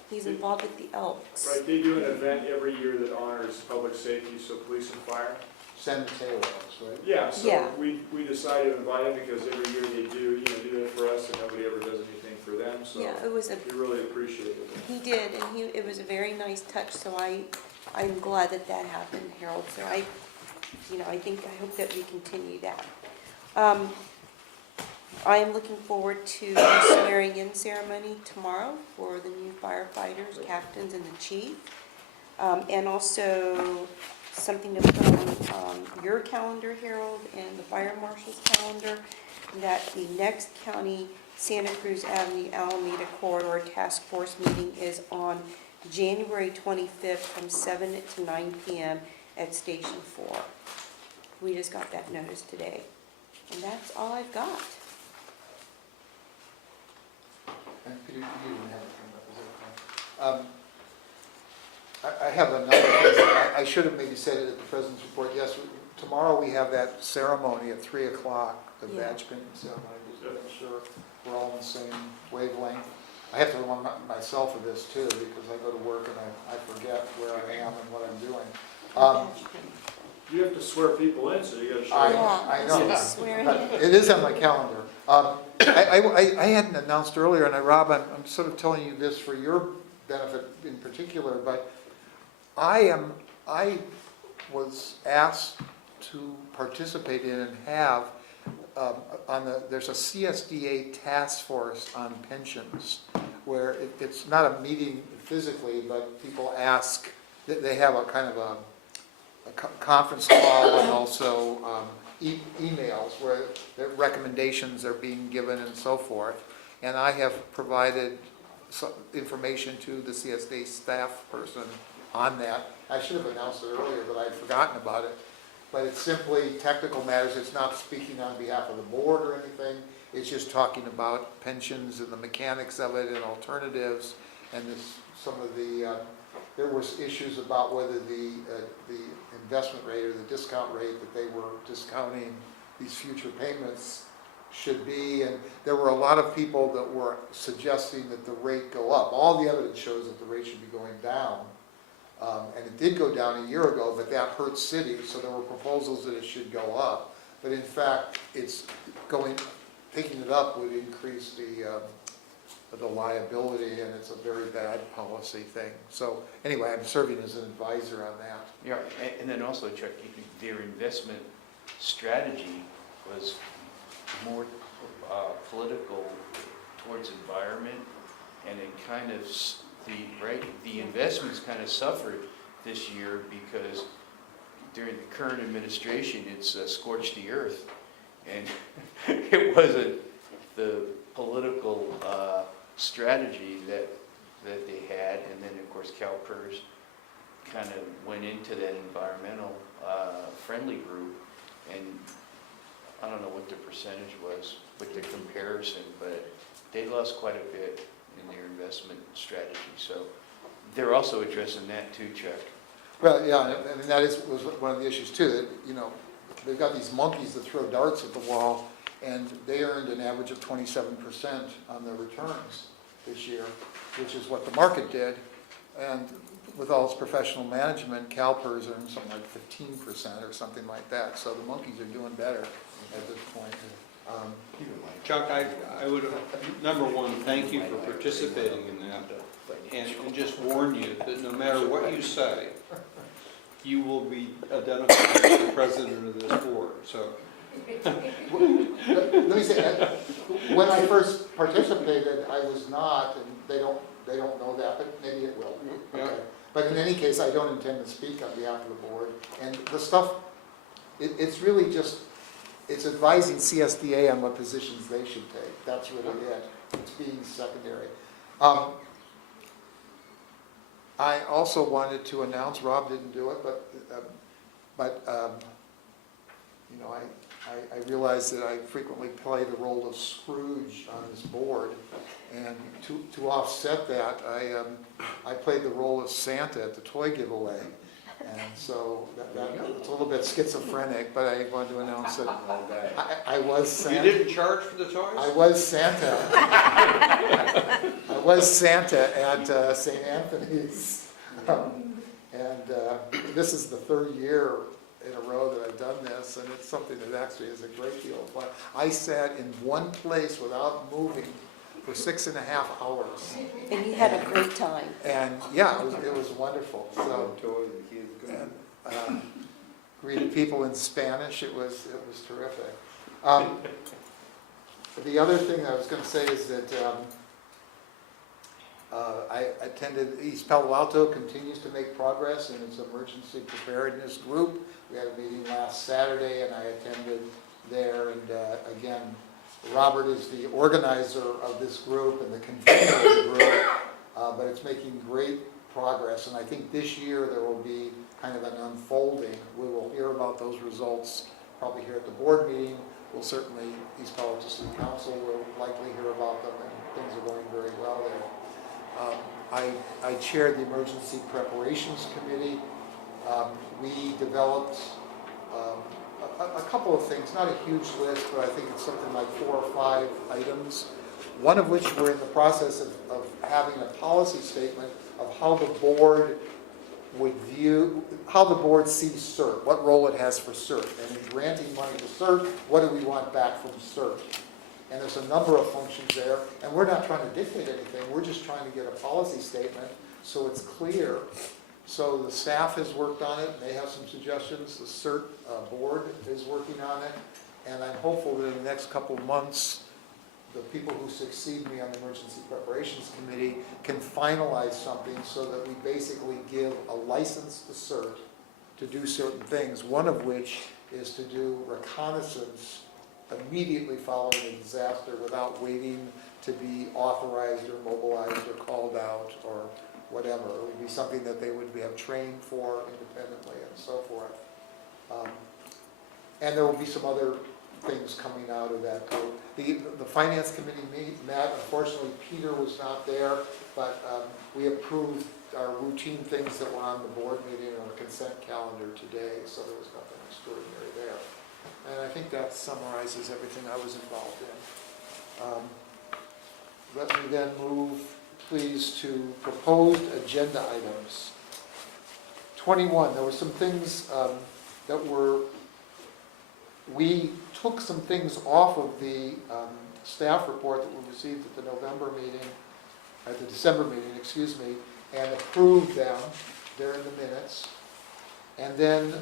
he's involved with the Elks. Right, they do an event every year that honors public safety, so police and fire. San Mateo Elks, right? Yeah, so Yeah. we decided to invite them because every year they do that for us, and nobody ever does anything for them, so Yeah, it was we really appreciate it. he did, and it was a very nice touch, so I'm glad that happened, Harold. So I hope that we continue that. I am looking forward to the swearing-in ceremony tomorrow for the new firefighters, captains, and the chief. And also something to put on your calendar, Harold, and the fire marshal's calendar, that the next county Santa Cruz Avenue Alameda Corridor Task Force meeting is on January 25th from 7 to 9 p.m. at Station 4. We just got that notice today. And that's all I've got. And Peter, you didn't have anything, I have a number of things. I should have maybe said it at the President's report. Yes, tomorrow we have that ceremony at 3 o'clock, the Yeah. badge pinning ceremony, just to make sure we're all on the same wavelength. I have to remind myself of this too, because I go to work and I forget where I am and what I'm doing. You have to swear people in, so you gotta show I them. know. Swearing But in. it is on my calendar. I hadn't announced earlier, and Rob, I'm sort of telling you this for your benefit in particular, but I was asked to participate in and have there's a CSDA task force on pensions, where it's not a meeting physically, but people ask, they have a kind of a conference call and also emails where their recommendations are being given and so forth. And I have provided some information to the CSD staff person on that. I should have announced it earlier, but I'd forgotten about it. But it's simply technical matters. It's not speaking on behalf of the board or anything. It's just talking about pensions and the mechanics of it and alternatives. And some of the, there was issues about whether the investment rate or the discount rate that they were discounting these future payments should be, and there were a lot of people that were suggesting that the rate go up. All the evidence shows that the rate should be going down, and it did go down a year ago, but that hurt cities, so there were proposals that it should go up. But in fact, taking it up would increase the liability, and it's a very bad policy thing. So anyway, I'm serving as an advisor on that. Yeah, and then also, Chuck, their investment strategy was more political towards environment, and it kind of, the investments kind of suffered this year because during the current administration, it's scorched the earth, and it wasn't the political strategy that they had, and then of course CalPERS kind of went into that environmental friendly group, and I don't know what the percentage was with the comparison, but they lost quite a bit in their investment strategy. So they're also addressing that too, Chuck. Well, yeah, I mean, that was one of the issues too, that, they've got these monkeys that throw darts at the wall, and they earned an average of 27% on their returns this year, which is what the market did. And with all its professional management, CalPERS earned something like 15% or something like that. So the monkeys are doing better at this point. Chuck, I would, number one, thank you for participating in that, and just warn you that no matter what you say, you will be identified as the president of this board, so. Let me say, when I first participated, I was not, and they don't know that, but maybe it will. Yeah. Okay. But in any case, I don't intend to speak on behalf of the board. And the stuff, it's really just, it's advising CSDA on what positions they should take. That's really it. It's being secondary. I also wanted to announce, Rob didn't do it, but you know, I realize that I frequently play the role of Scrooge on this board, and to offset that, I played the role of Santa at the toy giveaway, and so it's a little bit schizophrenic, but I wanted to announce that I was Santa. You didn't charge for the toys? I was Santa. I was Santa at St. Anthony's. This is the third year in a row that I've done this, and it's something that actually is a great deal of fun. I sat in one place without moving for 6.5 hours. And you had a great time. And yeah, it was wonderful. So, and, greeted people in Spanish. It was terrific. The other thing I was going to say is that I attended East Palo Alto continues to make progress in its emergency preparedness group. We had a meeting last Saturday, and I attended there. And again, Robert is the organizer of this group and the convener of the group, but it's making great progress. And I think this year there will be kind of an unfolding. We will hear about those results probably here at the board meeting. We'll certainly, East Palo Alto City Council will likely hear about them, and things are going very well there. I chaired the Emergency Preparations Committee. We developed a couple of things, not a huge list, but I think it's something like 4 or 5 items, one of which we're in the process of having a policy statement of how the board would view, how the board sees CERT, what role it has for CERT, and in granting money to CERT, what do we want back from CERT? And there's a number of functions there, and we're not trying to dictate anything, we're just trying to get a policy statement so it's clear. So the staff has worked on it, and they have some suggestions, the CERT board is working on it, and I'm hopeful that in the next couple of months, the people who succeed me on the Emergency Preparations Committee can finalize something so that we basically give a license to CERT to do certain things, one of which is to do reconnaissance immediately following a disaster without waiting to be authorized or mobilized or called out or whatever. It would be something that they would have trained for independently and so forth. And there will be some other things coming out of that too. The Finance Committee met. Unfortunately, Peter was not there, but we approved our routine things that were on the board meeting on the consent calendar today, so there was nothing extraordinary there. And I think that summarizes everything I was involved in. Let me then move, please, to proposed agenda items. 21, there were some things that were, we took some things off of the staff report that we received at the November meeting, at the December meeting, excuse me, and approved them. They're in the minutes. And then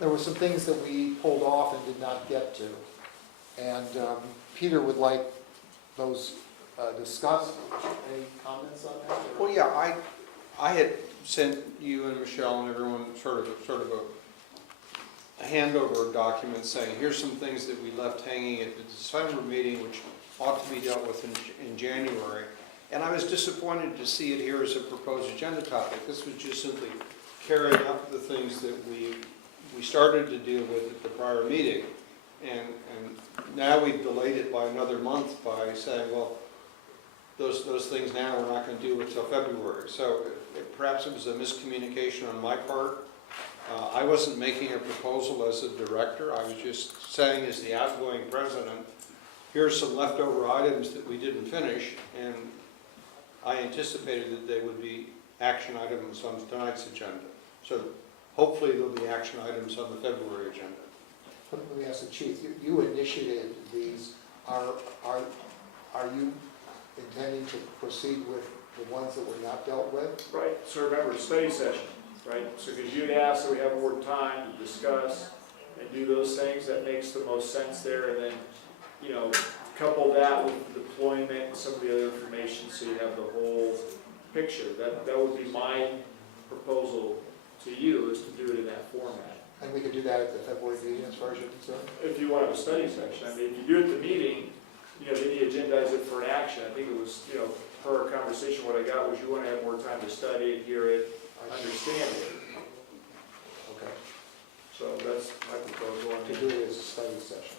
there were some things that we pulled off and did not get to. And Peter would like those discussed. Any comments on that? Well, yeah, I had sent you and Rochelle and everyone sort of a handover document saying, here's some things that we left hanging at the December meeting which ought to be dealt with in January. And I was disappointed to see it here as a proposed agenda topic. This was just simply carrying up the things that we started to deal with at the prior meeting. And now we've delayed it by another month by saying, well, those things now we're not going to do until February. So perhaps it was a miscommunication on my part. I wasn't making a proposal as a director. I was just saying, as the outgoing president, here's some leftover items that we didn't finish, and I anticipated that they would be action items on tonight's agenda. So hopefully there'll be action items on the February agenda. Let me ask the chief, you initiated these. Are you intending to proceed with the ones that were not dealt with? Right, so remember, study session, right? So because you'd asked that we have more time to discuss and do those things, that makes the most sense there. And then, you know, couple that with deployment and some of the other information so you have the whole picture. That would be my proposal to you, is to do it in that format. And we could do that at the February meeting as far as you're concerned? If you want to have a study session, I mean, if you do it at the meeting, then you agendize it for an action. I think it was, per conversation, what I got was you want to have more time to study it, hear it, understand it. Okay. So that's my proposal. To do it as a study session.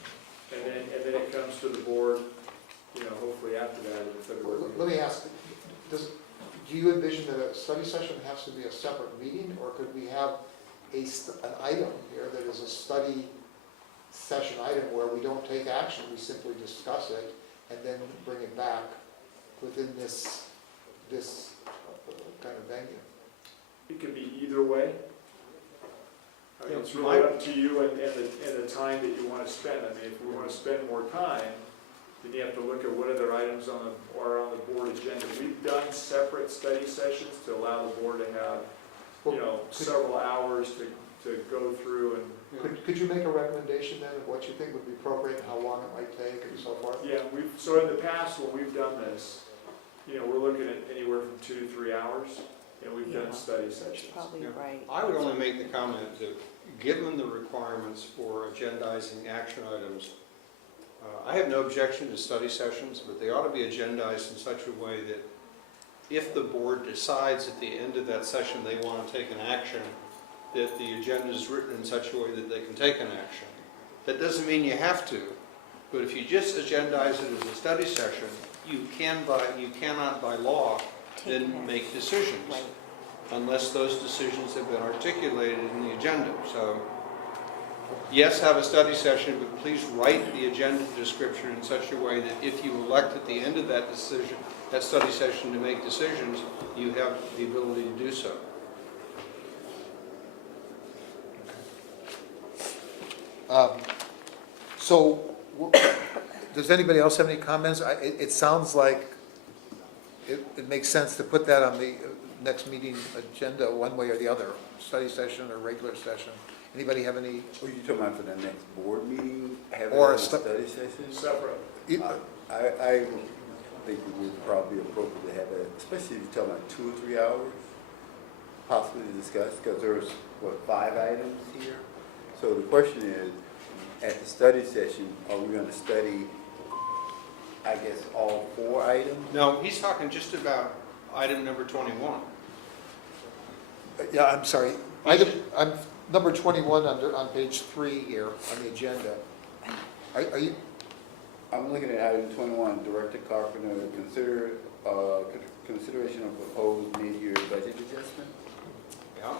And then it comes to the board, hopefully after that in the February meeting. Let me ask, do you envision that a study session has to be a separate meeting, or could we have an item here that is a study session item where we don't take action, we simply discuss it and then bring it back within this kind of venue? It could be either way. I mean, Yeah, it's really up to you and the time that you want to spend. I mean, if we want to spend more time, then you have to look at what other items are on the board agenda. We've done separate study sessions to allow the board to have, several hours to go through and. Could you make a recommendation then of what you think would be appropriate and how long it might take and so forth? Yeah, so in the past, when we've done this, we're looking at anywhere from 2 to 3 hours, and we've done Yeah. study sessions. Probably Yeah. right. I would only make the comment that, given the requirements for agendizing action items, I have no objection to study sessions, but they ought to be agendized in such a way that if the board decides at the end of that session they want to take an action, that the agenda is written in such a way that they can take an action. That doesn't mean you have to, but if you just agendize it as a study session, you cannot by law Take then it. make decisions, Right. unless those decisions have been articulated in the agenda. So, yes, have a study session, but please write the agenda description in such a way that if you elect at the end of that study session to make decisions, you have the ability to do so. Does anybody else have any comments? It sounds like it makes sense to put that on the next meeting agenda one way or the other, study session or regular session. Anybody have any? Are you talking about for the next board meeting, having Or a a study session? Separate. I think it would probably be appropriate to have it, especially if you're talking about 2 or 3 hours, possibly to discuss, because there's, 5 items here? So the question is, at the study session, are we going to study, I guess, all 4 items? No, he's talking just about item number 21. Yeah, I'm sorry. I'm number 21 on page 3 here on the agenda. Are you, I'm looking at item 21, Director Carpenter, consideration of proposed mid-year budget adjustment. Yeah.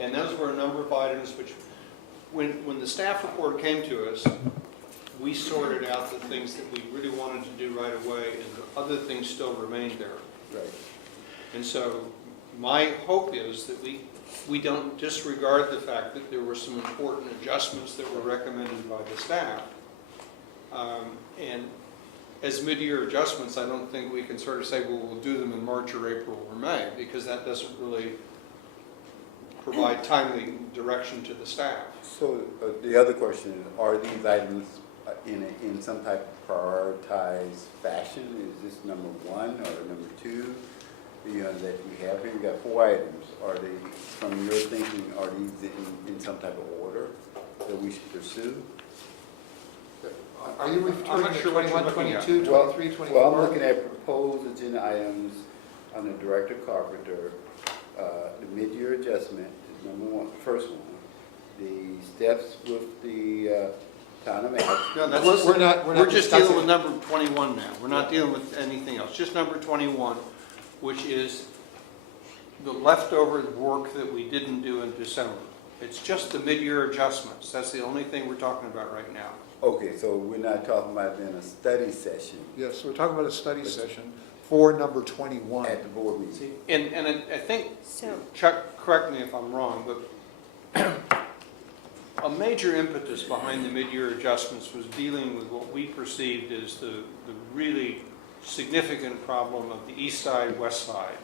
And those were a number of items which, when the staff report came to us, we sorted out the things that we really wanted to do right away, and the other things still remained there. Right. And so my hope is that we don't disregard the fact that there were some important adjustments that were recommended by the staff. And as mid-year adjustments, I don't think we can sort of say, well, we'll do them in March or April or May, because that doesn't really provide timely direction to the staff. So the other question is, are these items in some type of prioritized fashion? Is this number 1 or number 2? That we have here, we got 4 items. Are they, from your thinking, are these in some type of order that we should pursue? are you I'm referring not to sure what you're 21, looking at. 22, 23, 24? Well, I'm looking at proposed agenda items on the Director Carpenter. The mid-year adjustment is number 1, the first one. The steps with the town of Madison. No, that's We're just discussing- dealing with number 21 now. We're not dealing with anything else, just number 21, which is the leftover work that we didn't do in December. It's just the mid-year adjustments. That's the only thing we're talking about right now. Okay, so we're not talking about then a study session Yes, we're talking about a study session for number 21. at the board meeting. And I think, So, Chuck, correct me if I'm wrong, but a major impetus behind the mid-year adjustments was dealing with what we perceived as the really significant problem of the east side, west side,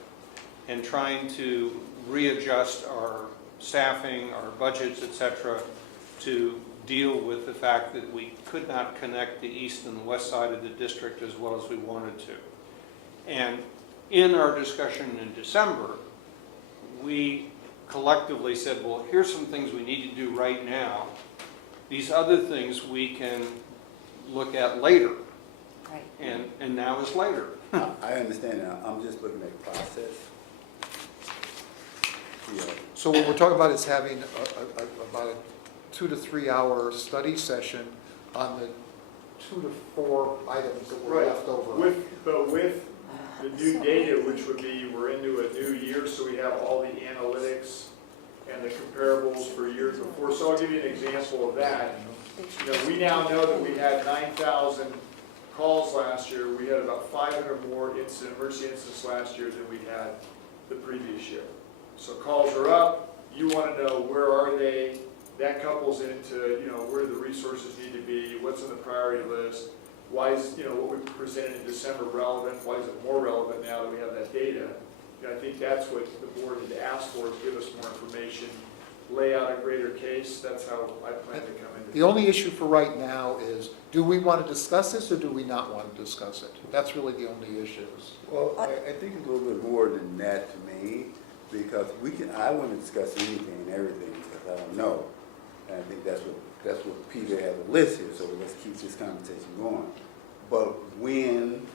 and trying to readjust our staffing, our budgets, et cetera, to deal with the fact that we could not connect the east and the west side of the district as well as we wanted to. And in our discussion in December, we collectively said, well, here's some things we need to do right now. These other things we can look at later, Right. and now is later. I understand now, I'm just looking at the process. Yeah. So what we're talking about is having about a 2 to 3 hour study session on the 2 to 4 items that were Right. left over. But with the new data, which would be, we're into a new year, so we have all the analytics and the comparables for years before. So I'll give you an example of that. You know, we now know that we had 9,000 calls last year. We had about 500 more emergency incidents last year than we had the previous year. So calls are up. You want to know where are they? That couples into, you know, where the resources need to be, what's on the priority list. Why is, you know, what we presented in December relevant? Why is it more relevant now that we have that data? You know, I think that's what the board had asked for, is give us more information, lay out a greater case. That's how I plan to come in. The only issue for right now is, do we want to discuss this or do we not want to discuss it? That's really the only issues. Well, I think it's a little bit more than that to me, because I want to discuss anything and everything, because I don't know. And I think that's what Peter has a list here, so let's keep this conversation going. But when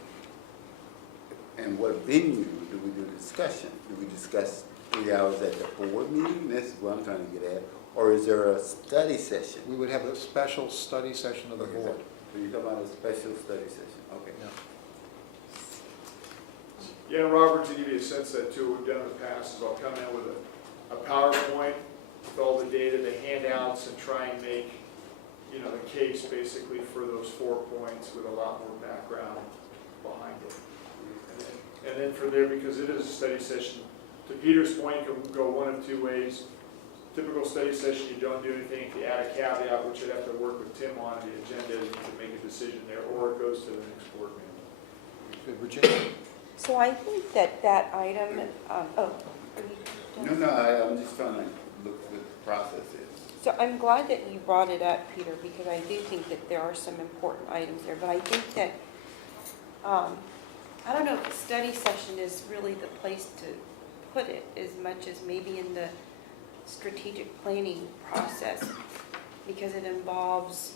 and what venue do we do the discussion? Do we discuss 3 hours at the board meeting? That's what I'm trying to get at. Or is there a study session? We would have a special study session of the board. So you're talking about a special study session, okay. Yeah, and Robert, to give you a sense that too, what we've done in the past is I'll come in with a PowerPoint with all the data, the handouts, and try and make, you know, the case basically for those 4 points with a lot more background behind it. And then from there, because it is a study session, to Peter's point, it can go one of 2 ways. Typical study session, you don't do anything. If you add a caveat, which you'd have to work with Tim on the agenda to make a decision there, or it goes to the next board meeting. Good, Virginia? So I think that item, are you done? No, I'm just trying to look what the process is. So I'm glad that you brought it up, Peter, because I do think that there are some important items there. But I think that, I don't know if the study session is really the place to put it, as much as maybe in the strategic planning process, because it involves,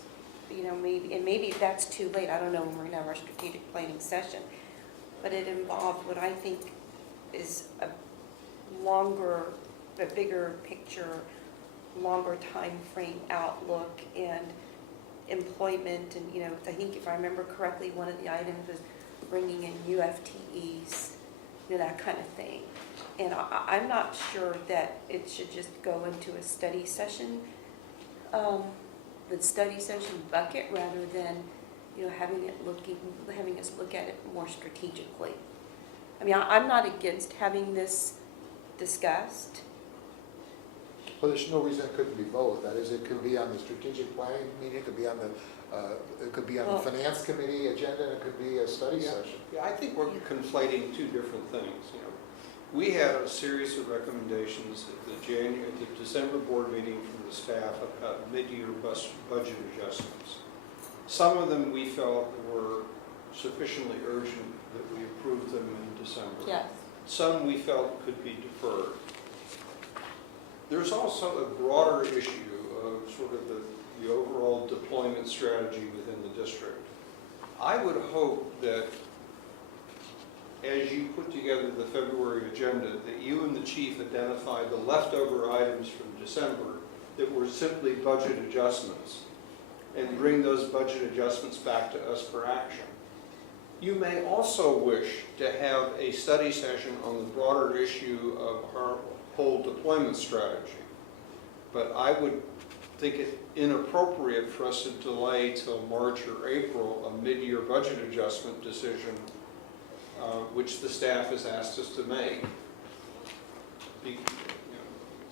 you know, maybe that's too late. I don't know when we're gonna have our strategic planning session, but it involved what I think is a bigger picture, longer time frame outlook and employment. And, you know, I think if I remember correctly, one of the items was bringing in new FTEs, you know, that kind of thing. And I'm not sure that it should just go into a study session, the study session bucket, rather than, you know, having us look at it more strategically. I mean, I'm not against having this discussed. Well, there's no reason it couldn't be both. That is, it could be on the strategic planning meeting, it could be on the Well, finance committee agenda, and it could be a study Yeah. session. Yeah, I think we're conflating 2 different things, you know. We had a series of recommendations at the December board meeting from the staff about mid-year budget adjustments. Some of them we felt were sufficiently urgent that we approved them in December. Yes. Some we felt could be deferred. There's also a broader issue of sort of the overall deployment strategy within the district. I would hope that as you put together the February agenda, that you and the chief identify the leftover items from December that were simply budget adjustments, and bring those budget adjustments back to us for action. You may also wish to have a study session on the broader issue of our whole deployment strategy. But I would think it inappropriate for us to delay till March or April a mid-year budget adjustment decision, which the staff has asked us to make.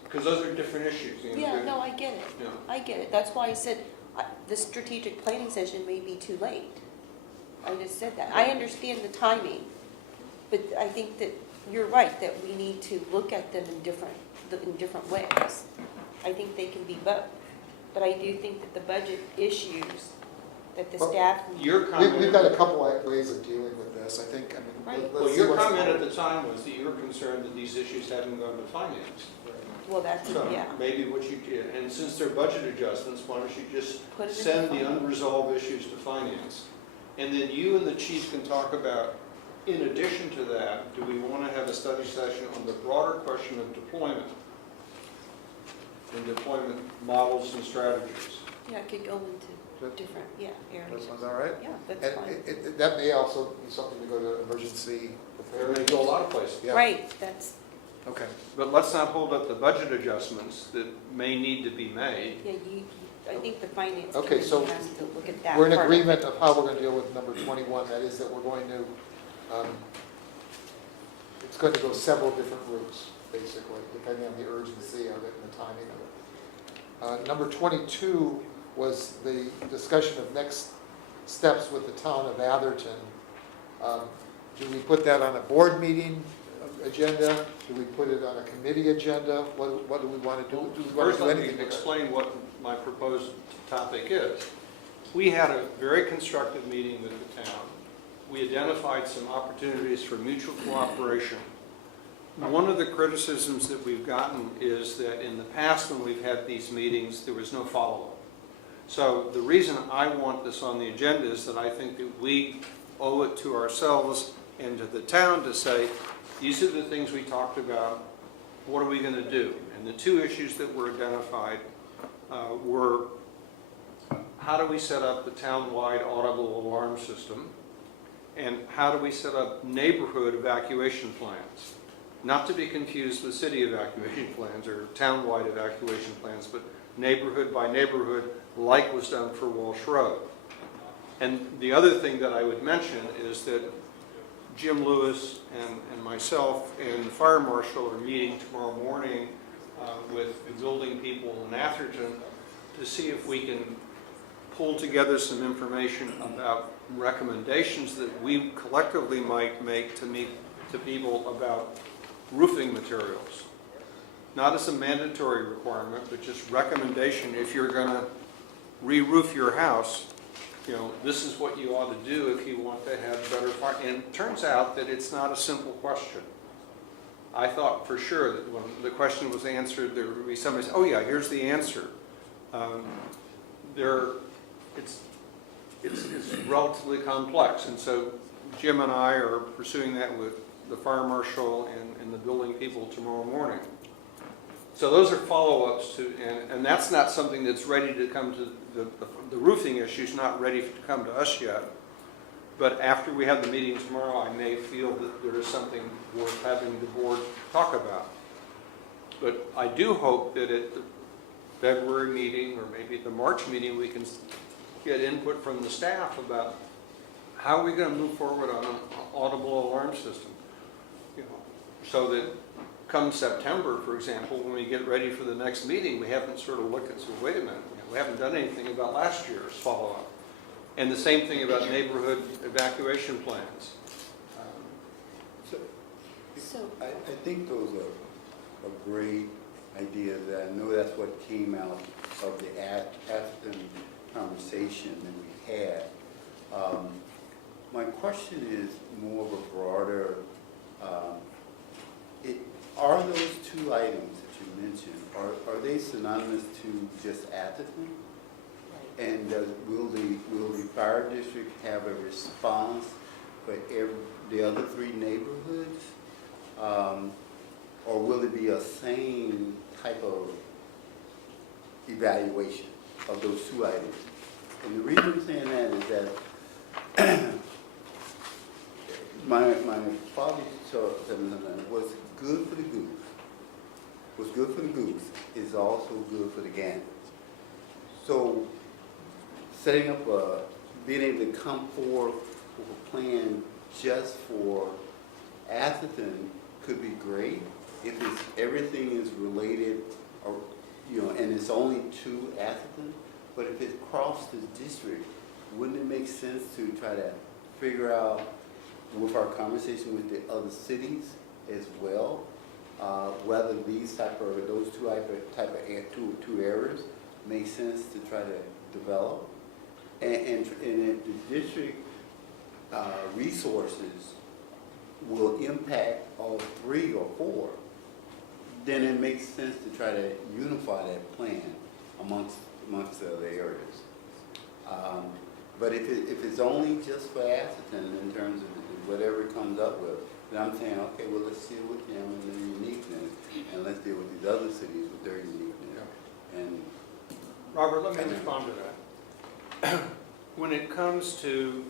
Because those are different issues. You know, Yeah, no, I get it. you know. I get it. That's why I said the strategic planning session may be too late. I just said that. I understand the timing, but I think that you're right, that we need to look at them in different ways. I think they can be both. But I do think that the budget issues that the Well, staff. Your comment. We've got a couple of ways of dealing with this, I think. I mean, Right. let's Well, see your what's comment at the time was that you were concerned that these issues hadn't gone to finance. Well, that's, So yeah. maybe what you did, and since they're budget adjustments, why don't you just Put it in send the finance. unresolved issues to finance? And then you and the chief can talk about, in addition to that, do we want to have a study session on the broader question of deployment? And deployment models and strategies. Yeah, it could go into different, yeah, That areas. sounds all right? Yeah, that's And fine. that may also be something to go to emergency There may preparedness. go a lot of places. Yeah. Right, that's, Okay. But let's not hold up the budget adjustments that may need to be made. yeah, I think the finance Okay, committee so has to look at that. We're in part of it. agreement of how we're going to deal with number 21, that is that we're going to, it's going to go several different routes, basically, depending on the urgency of it and the timing of it. Number 22 was the discussion of next steps with the town of Atherton. Do we put that on a board meeting agenda? Do we put it on a committee agenda? What do we want to do? Do we want First, to do let me anything with it? explain what my proposed topic is. We had a very constructive meeting with the town. We identified some opportunities for mutual cooperation. One of the criticisms that we've gotten is that in the past when we've had these meetings, there was no follow-up. So the reason I want this on the agenda is that I think that we owe it to ourselves and to the town to say, these are the things we talked about, what are we going to do? And the two issues that were identified were how do we set up the town-wide audible alarm system, and how do we set up neighborhood evacuation plans? Not to be confused with city evacuation plans or town-wide evacuation plans, but neighborhood by neighborhood, like was done for Walsh Road. And the other thing that I would mention is that Jim Lewis and myself and the fire marshal are meeting tomorrow morning with the building people in Atherton to see if we can pull together some information about recommendations that we collectively might make to people about roofing materials. Not as a mandatory requirement, but just recommendation. If you're going to re-roof your house, you know, this is what you ought to do if you want to have better fire. And it turns out that it's not a simple question. I thought for sure that when the question was answered, there would be somebody say, oh yeah, here's the answer. It's relatively complex. And so Jim and I are pursuing that with the fire marshal and the building people tomorrow morning. So those are follow-ups to, and that's not something that's ready to come to, the roofing issue's not ready to come to us yet. But after we have the meeting tomorrow, I may feel that there is something worth having the board talk about. But I do hope that at the February meeting, or maybe at the March meeting, we can get input from the staff about how are we going to move forward on an audible alarm system. You know, so that come September, for example, when we get ready for the next meeting, we haven't sort of looked at, so wait a minute, we haven't done anything about last year's follow-up. And the same thing about neighborhood evacuation plans. I think those are a great idea. That I know that's what came out of the Aston conversation that we had. My question is more of a broader, are those two items that you mentioned, are they synonymous to just Atherton? And will the fire district have a response for the other three neighborhoods? Or will it be a same type of evaluation of those two items? And the reason I'm saying that is that my father said what's good for the goose, what's good for the goose is also good for the gander. So setting up being able to come forward with a plan just for Atherton could be great if everything is related, or and it's only to Atherton. But if it crossed the district, wouldn't it make sense to try to figure out with our conversation with the other cities as well, whether these those two areas make sense to try to develop, and if the district resources will impact all 3 or 4, then it makes sense to try to unify that plan amongst the other areas. But if it's only just for Atherton in terms of whatever it comes up with, then I'm saying, okay, well, let's deal with them and their uniqueness, and let's deal with these other cities with their uniqueness. And Robert, let me respond to that. When it comes to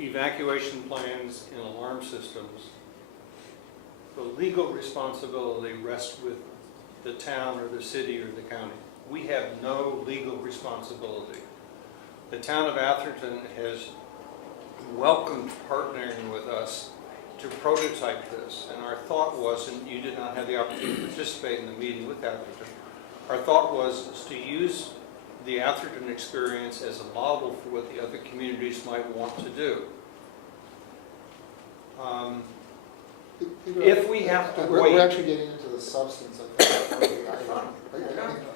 evacuation plans and alarm systems, the legal responsibility rests with the town or the city or the county. We have no legal responsibility. The town of Atherton has welcomed partnering with us to prototype this, and our thought was, and you did not have the opportunity to participate in the meeting with Atherton, our thought was to use the Atherton experience as a model for what the other communities might want to do. If we have to We're wait, actually getting into the substance of the item.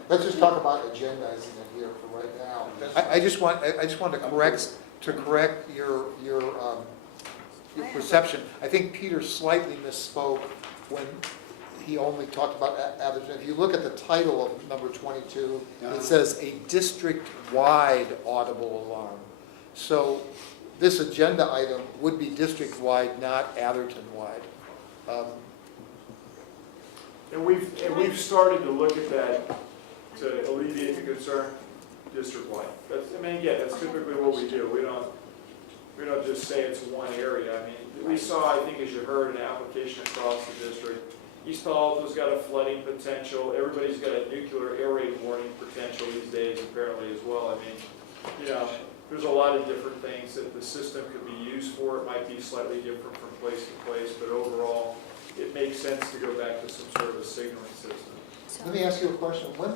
Let's just talk about agendizing it here for right now. I just want to correct your perception. I think Peter slightly misspoke when he only talked about Atherton. If you look at the title of number 22, it says a district-wide audible alarm. So this agenda item would be district-wide, not Atherton-wide. And we've started to look at that to alleviate the concern district-wide. That's typically what we do. We don't just say it's one area. I mean, we saw, I think, as you heard, an application across the district. East Alto's got a flooding potential. Everybody's got a nuclear air raid warning potential these days, apparently, as well. I mean, there's a lot of different things that the system could be used for. It might be slightly different from place to place, but overall, it makes sense to go back to some sort of a signaling system. Let me ask you a question. When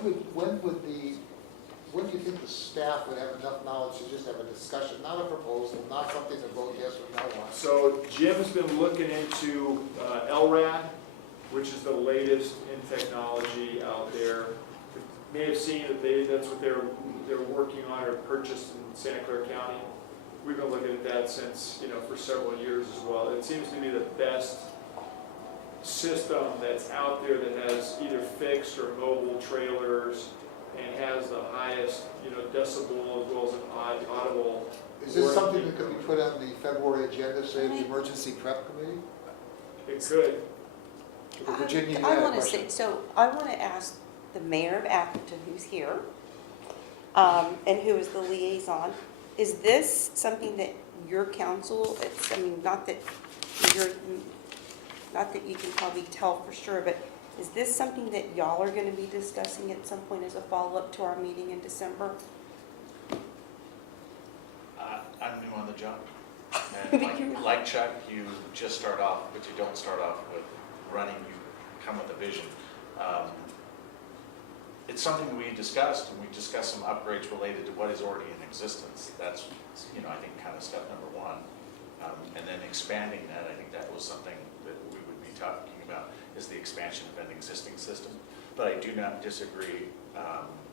do you think the staff would have enough knowledge to just have a discussion, not a proposal, not something to vote yes or no on? So Jim's been looking into LRAD, which is the latest in technology out there. You may have seen that that's what they're working on or purchased in Santa Clara County. We've been looking at that since, for several years as well. It seems to be the best system that's out there that has either fixed or mobile trailers and has the highest, decibel as well as an audible. Is this something that could be put on the February agenda, say the emergency prep committee? It could. Virginia, you I had a want to question. say, so I want to ask the mayor of Atherton, who's here, and who is the liaison, is this something that your council, not that you can probably tell for sure, but is this something that y'all are going to be discussing at some point as a follow-up to our meeting in December? I'm new on the job. And like Chuck, you just start off, but you don't start off with running, you come with a vision. It's something we discussed, and we discussed some upgrades related to what is already in existence. That's, I think kind of step number one. And then expanding that, I think that was something that we would be talking about, is the expansion of an existing system. But I do not disagree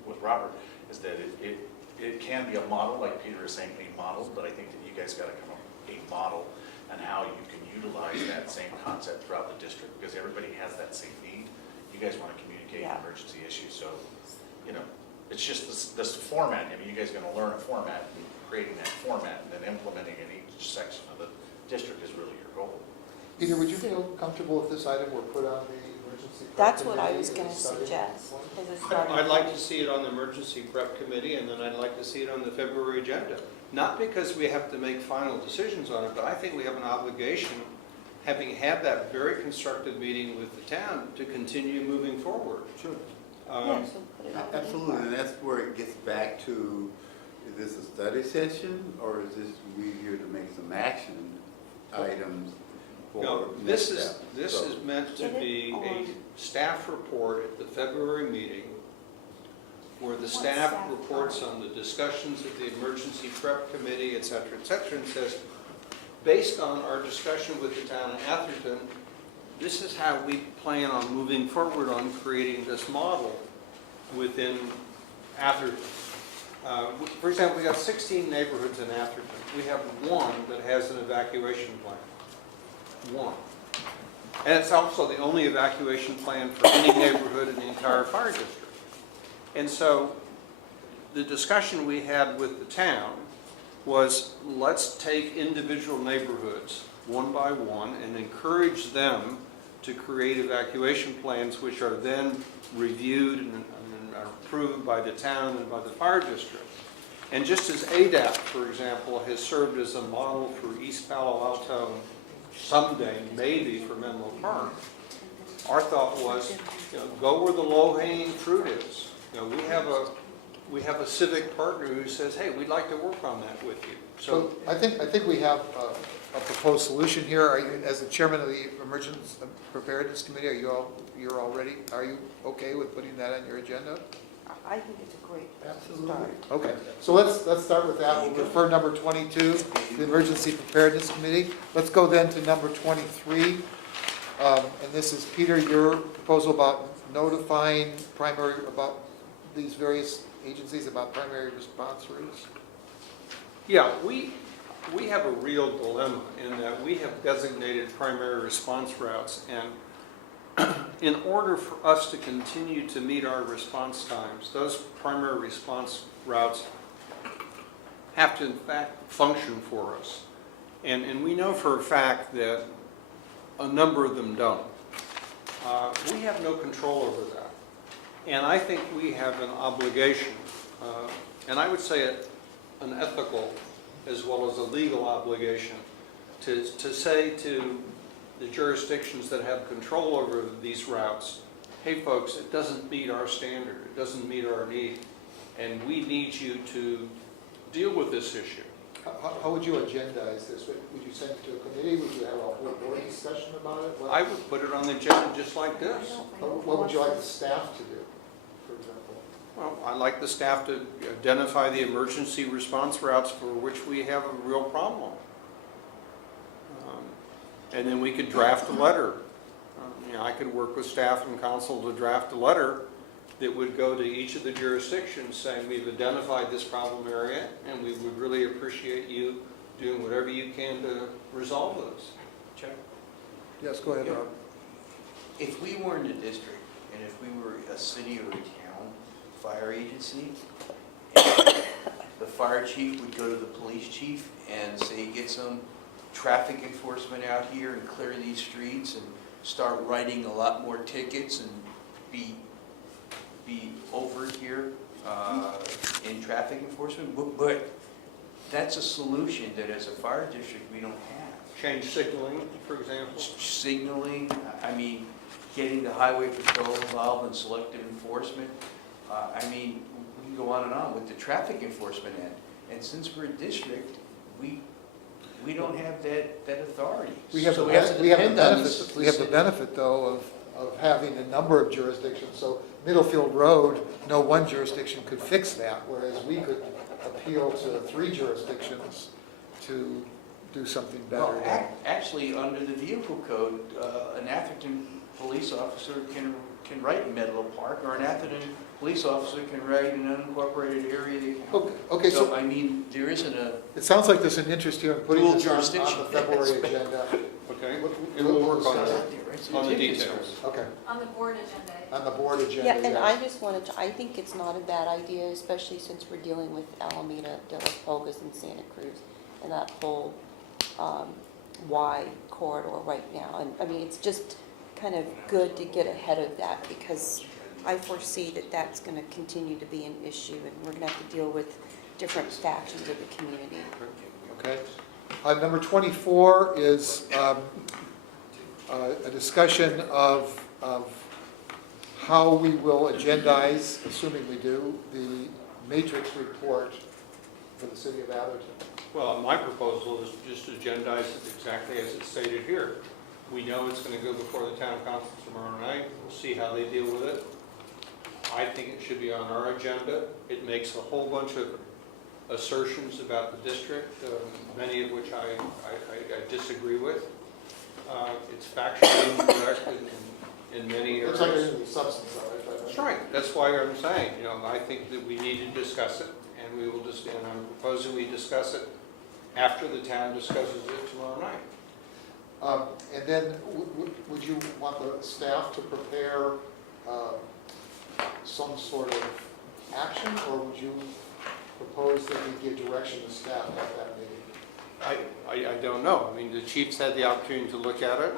with Robert, is that it can be a model, like Peter is saying, a model, but I think that you guys got to come up with a model and how you can utilize that same concept throughout the district, because everybody has that same need. You guys want to communicate emergency issues, so, it's just this format. I mean, you guys are going to learn a format, and creating that format, and then implementing it in each section of the district is really your goal. Peter, would you feel comfortable if this item were put on the emergency prep That's what I committee was as going a to starting suggest point? as a starting I'd like point. to see it on the emergency prep committee, and then I'd like to see it on the February agenda. Not because we have to make final decisions on it, but I think we have an obligation, having had that very constructive meeting with the town, to continue moving forward. Sure. Yeah, so put it on the Absolutely, report. and that's where it gets back to, is this a study session, or is this, we here to make some action items for No, next this step? is meant to Get it be a on. staff report at the February meeting, where the What staff staff reports on the discussions of the emergency prep committee, et cetera, and says, based on our discussion with the town of Atherton, this is how we plan on moving forward on creating this model within Atherton. For example, we got 16 neighborhoods in Atherton. We have one that has an evacuation plan. one. And it's also the only evacuation plan for any neighborhood in the entire fire district. And so the discussion we had with the town was, let's take individual neighborhoods one by one and encourage them to create evacuation plans, which are then reviewed and are approved by the town and by the fire district. And just as ADAP, for example, has served as a model for East Palo Alto, someday maybe for Menlo Park, our thought was, go where the low-hanging fruit is. We have a civic partner who says, hey, we'd like to work on that with you. So I think we have a proposed solution here. Are you, as the chairman of the Emergency Preparedness Committee, are you okay with putting that on your agenda? I think it's a great start. Okay, so let's start with that. We'll refer number 22, the Emergency Preparedness Committee. Let's go then to number 23. And this is, Peter, your proposal about notifying about these various agencies about primary response routes. Yeah, we have a real dilemma in that we have designated primary response routes, and in order for us to continue to meet our response times, those primary response routes have to in fact function for us. And we know for a fact that a number of them don't. We have no control over that. And I think we have an obligation, and I would say an ethical as well as a legal obligation, to say to the jurisdictions that have control over these routes, hey folks, it doesn't meet our standard, it doesn't meet our need, and we need you to deal with this issue. How would you agendize this? Would you send it to a committee? Would you have a whole board discussion about it? I would put it on the agenda just like this. What would you like the staff to do, for example? Well, I'd like the staff to identify the emergency response routes for which we have a real problem. And then we could draft a letter. I could work with staff and council to draft a letter that would go to each of the jurisdictions saying we've identified this problem area and we would really appreciate you doing whatever you can to resolve those. Check. Yes, go ahead, Rob. If we were in the district, and if we were a city or a town fire agency, and the fire chief would go to the police chief and say, get some traffic enforcement out here and clear these streets and start writing a lot more tickets and be over here in traffic enforcement, but that's a solution that as a fire district we don't have. Change signaling, for example. Signaling, I mean, getting the highway patrol involved in selective enforcement. I mean, we can go on and on with the traffic enforcement end. And since we're a district, we don't have that authority. We have So the have to depend on this. we have the benefit, though, of having a number of jurisdictions. So Middlefield Road, no one jurisdiction could fix that, whereas we could appeal to 3 jurisdictions to do something better. Well, actually, under the vehicle code, an Atherton police officer can write Menlo Park, or an Atherton police officer can write an unincorporated area they can. Okay, So, I mean, there isn't a, it sounds like there's an interest here in putting Dual this on jurisdiction. the February agenda. Okay, We'll- and we'll work on discuss it, on the details. Okay, On the board agenda. on the board agenda, Yeah, and I yes. just wanted to, I think it's not a bad idea, especially since we're dealing with Alameda, De Las Pulgas, and Santa Cruz, and that whole wide corridor right now. And I mean, it's just kind of good to get ahead of that, because I foresee that that's going to continue to be an issue, and we're going to have to deal with different factions of the community. Okay. Number 24 is a discussion of how we will agendize, assuming we do, the matrix report for the city of Atherton. Well, my proposal is just to agendize it exactly as it's stated here. We know it's going to go before the town council tomorrow night. We'll see how they deal with it. I think it should be on our agenda. It makes a whole bunch of assertions about the district, many of which I disagree with. It's factually incorrect in many areas. Looks like there's the substance of it. That's right. That's why I'm saying, I think that we need to discuss it, and we will just, and I'm proposing we discuss it after the town discusses it tomorrow night. And then, would you want the staff to prepare some sort of action, or would you propose that we give direction to staff at that meeting? I don't know. I mean, the chief's had the opportunity to look at it.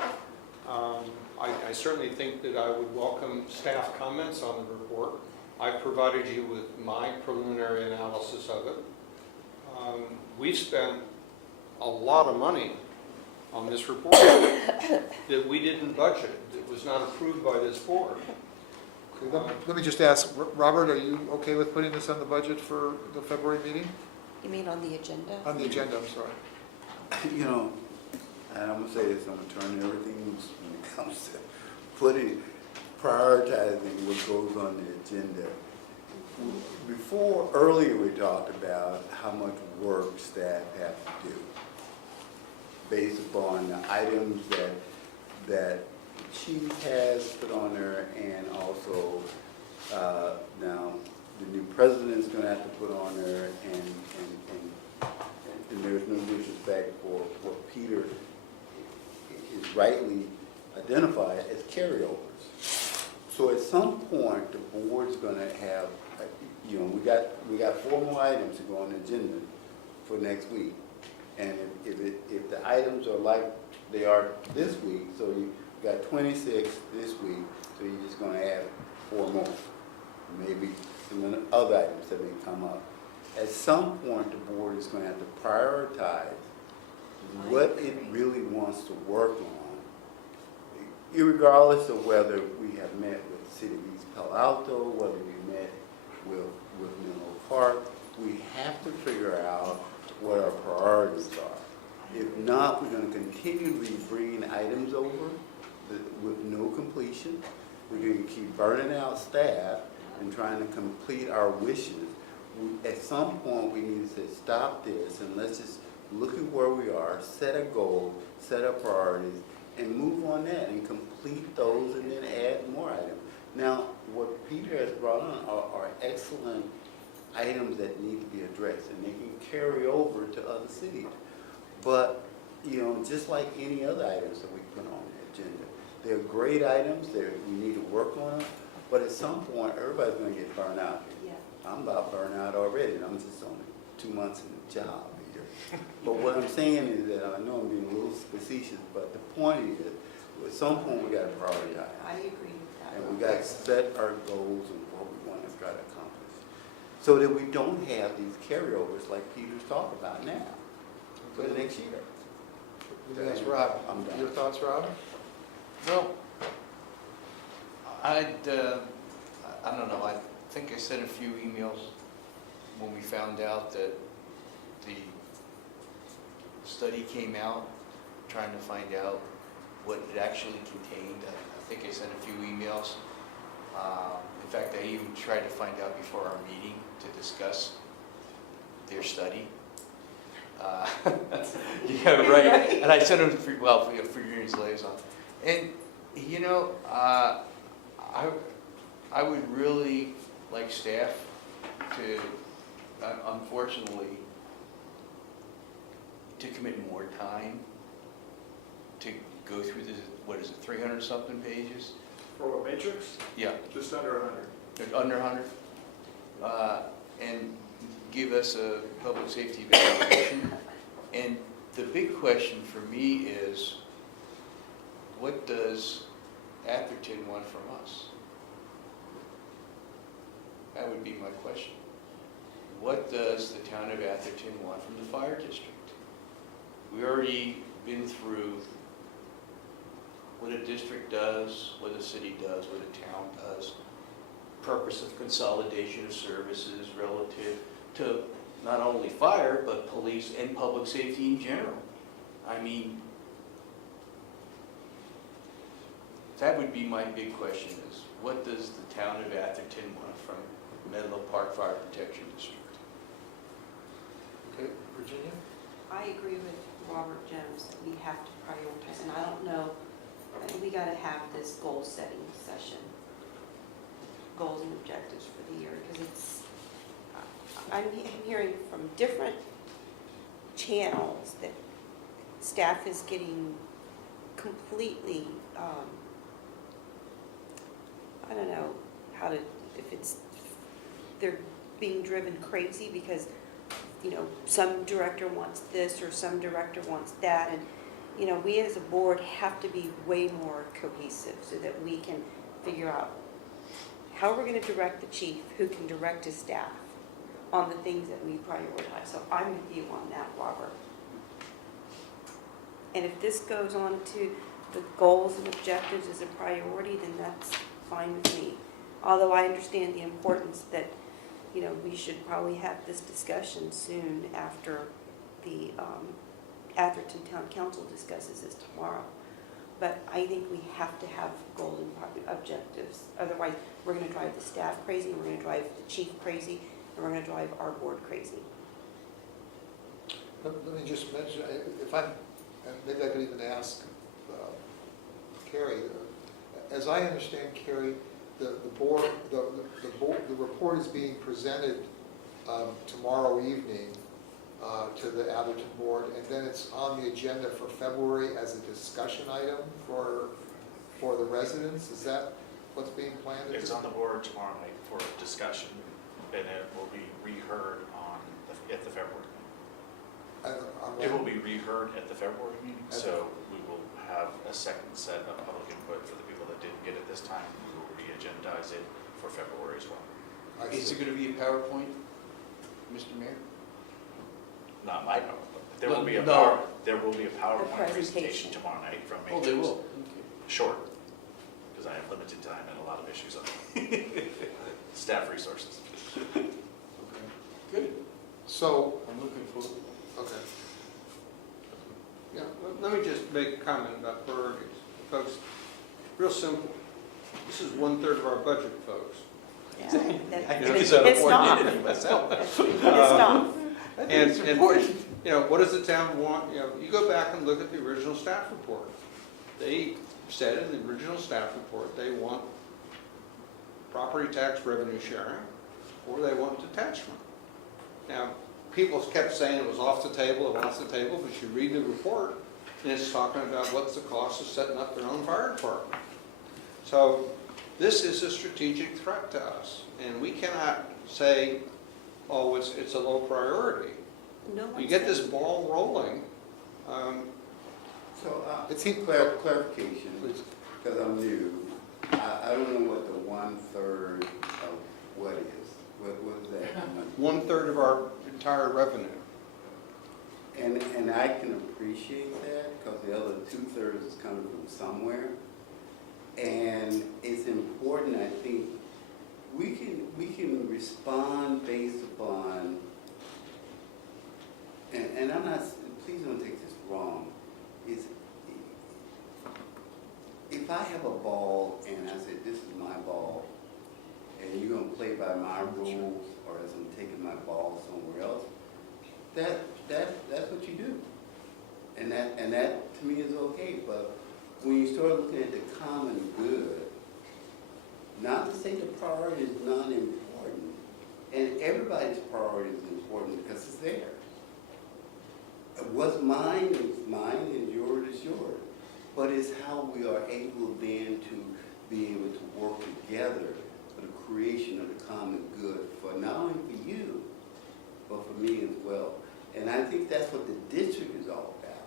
I certainly think that I would welcome staff comments on the report. I've provided you with my preliminary analysis of it. We've spent a lot of money on this report that we didn't budget. It was not approved by this board. Okay, let me just ask, Robert, are you okay with putting this on the budget for the February meeting? You mean on the agenda? On the agenda, I'm sorry. You know, and I'm gonna say this, I'm gonna turn everything loose when it comes to prioritizing what goes on the agenda. Earlier we talked about how much work staff have to do based upon the items that the chief has put on there, and also now the new president's gonna have to put on there, and there's no disrespect for what Peter is rightly identified as carryovers. So at some point, the board's gonna have, you know, we got 4 more items to go on the agenda for next week. And if the items are like they are this week, so you got 26 this week, so you're just gonna add 4 more. Maybe some other items that may come up. At some point, the board is gonna have to prioritize what it really wants to work on, irregardless of whether we have met with the City of East Palo Alto, whether we met with Menlo Park. We have to figure out what our priorities are. If not, we're going to continually bring items over with no completion. We're going to keep burning out staff and trying to complete our wishes. At some point, we need to say, stop this, and let's just look at where we are, set a goal, set our priorities, and move on that and complete those, and then add more items. Now, what Peter has brought on are excellent items that need to be addressed, and they can carry over to other cities. But, you know, just like any other items that we put on the agenda, they're great items, we need to work on them, but at some point, everybody's gonna get burned out. Yeah. I'm about burnt out already, and I'm just only 2 months in the job here. But what I'm saying is that, I know I'm being a little facetious, but the point is, at some point, we gotta prioritize. I agree with that. And we got to set our goals and what we want to try to accomplish, so that we don't have these carryovers like Peter's talking about now for the next year. That's Rob. I'm done. Your thoughts, Rob? Well, I don't know, I think I sent a few emails when we found out that the study came out, trying to find out what it actually contained. I think I sent a few emails. In fact, I even tried to find out before our meeting to discuss their study. Yeah, right. And I sent them for your liaison. And, you know, I would really like staff to, unfortunately, to commit more time to go through this, what is it, 300-something pages? For what, matrix? Yeah. Just under 100. Under 100, and give us a public safety evaluation. And the big question for me is, what does Atherton want from us? That would be my question. What does the town of Atherton want from the fire district? We already been through what a district does, what a city does, what a town does, purpose of consolidation of services relative to not only fire, but police and public safety in general. I mean, that would be my big question is, what does the town of Atherton want from Menlo Park Fire Protection District? Okay, Virginia? I agree with Robert Jones that we have to prioritize, and I don't know, I think we gotta have this goal-setting session, goals and objectives for the year, because it's, I'm hearing from different channels that staff is getting completely, I don't know how to, if it's, they're being driven crazy because, you know, some director wants this or some director wants that. And, you know, we as a board have to be way more cohesive so that we can figure out how we're going to direct the chief, who can direct his staff on the things that we prioritize. So I'm with you on that, Robert. And if this goes on to the goals and objectives as a priority, then that's fine with me. Although I understand the importance that, you know, we should probably have this discussion soon after the Atherton Town Council discusses this tomorrow. But I think we have to have goals and objectives. Otherwise, we're going to drive the staff crazy, we're going to drive the chief crazy, and we're going to drive our board crazy. Let me just mention, if I'm, and maybe I could even ask Carrie, as I understand, Carrie, the report is being presented tomorrow evening to the Atherton board, and then it's on the agenda for February as a discussion item for the residents. Is that what's being planned? It's on the board tomorrow night for discussion, and it will be reheard at the February meeting. It will be reheard at the February meeting, so we will have a second set of public input for the people that didn't get it this time. We will re-agendize it for February as well. Is it going to be a PowerPoint, Mr. Mayor? Not my PowerPoint. There will be a No. there will be a PowerPoint presentation. presentation tomorrow night from me. Oh, they will. Okay. Short, because I have limited time and a lot of issues on staff resources. Okay. Good. So, I'm looking forward. okay. Yeah, let me just make a comment about priorities. Folks, real simple. This is 1/3 of our budget, folks. Yeah, I know it's it's pissed off. important myself. It's pissed off. And, you know, what does the town want? You know, you go back and look at the original staff report. They said in the original staff report, they want property tax revenue sharing, or they want detachment. Now, people kept saying it was off the table, but you read the report, and it's talking about what's the cost of setting up their own fire department. So, this is a strategic threat to us, and we cannot say, oh, it's a low priority. No one You get said- this ball rolling, So, It seems- clarification, because I'm new. I don't know what the 1/3 of what is. What is that? 1/3 of our entire revenue. And I can appreciate that, because the other 2/3 is coming from somewhere. And it's important, I think, we can respond based upon, and I'm not, please don't take this wrong, is if I have a ball and I say, this is my ball, and you're gonna play by my rules, or as I'm taking my ball somewhere else, that's what you do. And that to me is okay, but when you start looking at the common good, not to say the priority is not important, and everybody's priority is important because it's there. What's mine is mine and yours is yours. But it's how we are able then to be able to work together for the creation of the common good for not only for you, but for me as well. And I think that's what the district is all about,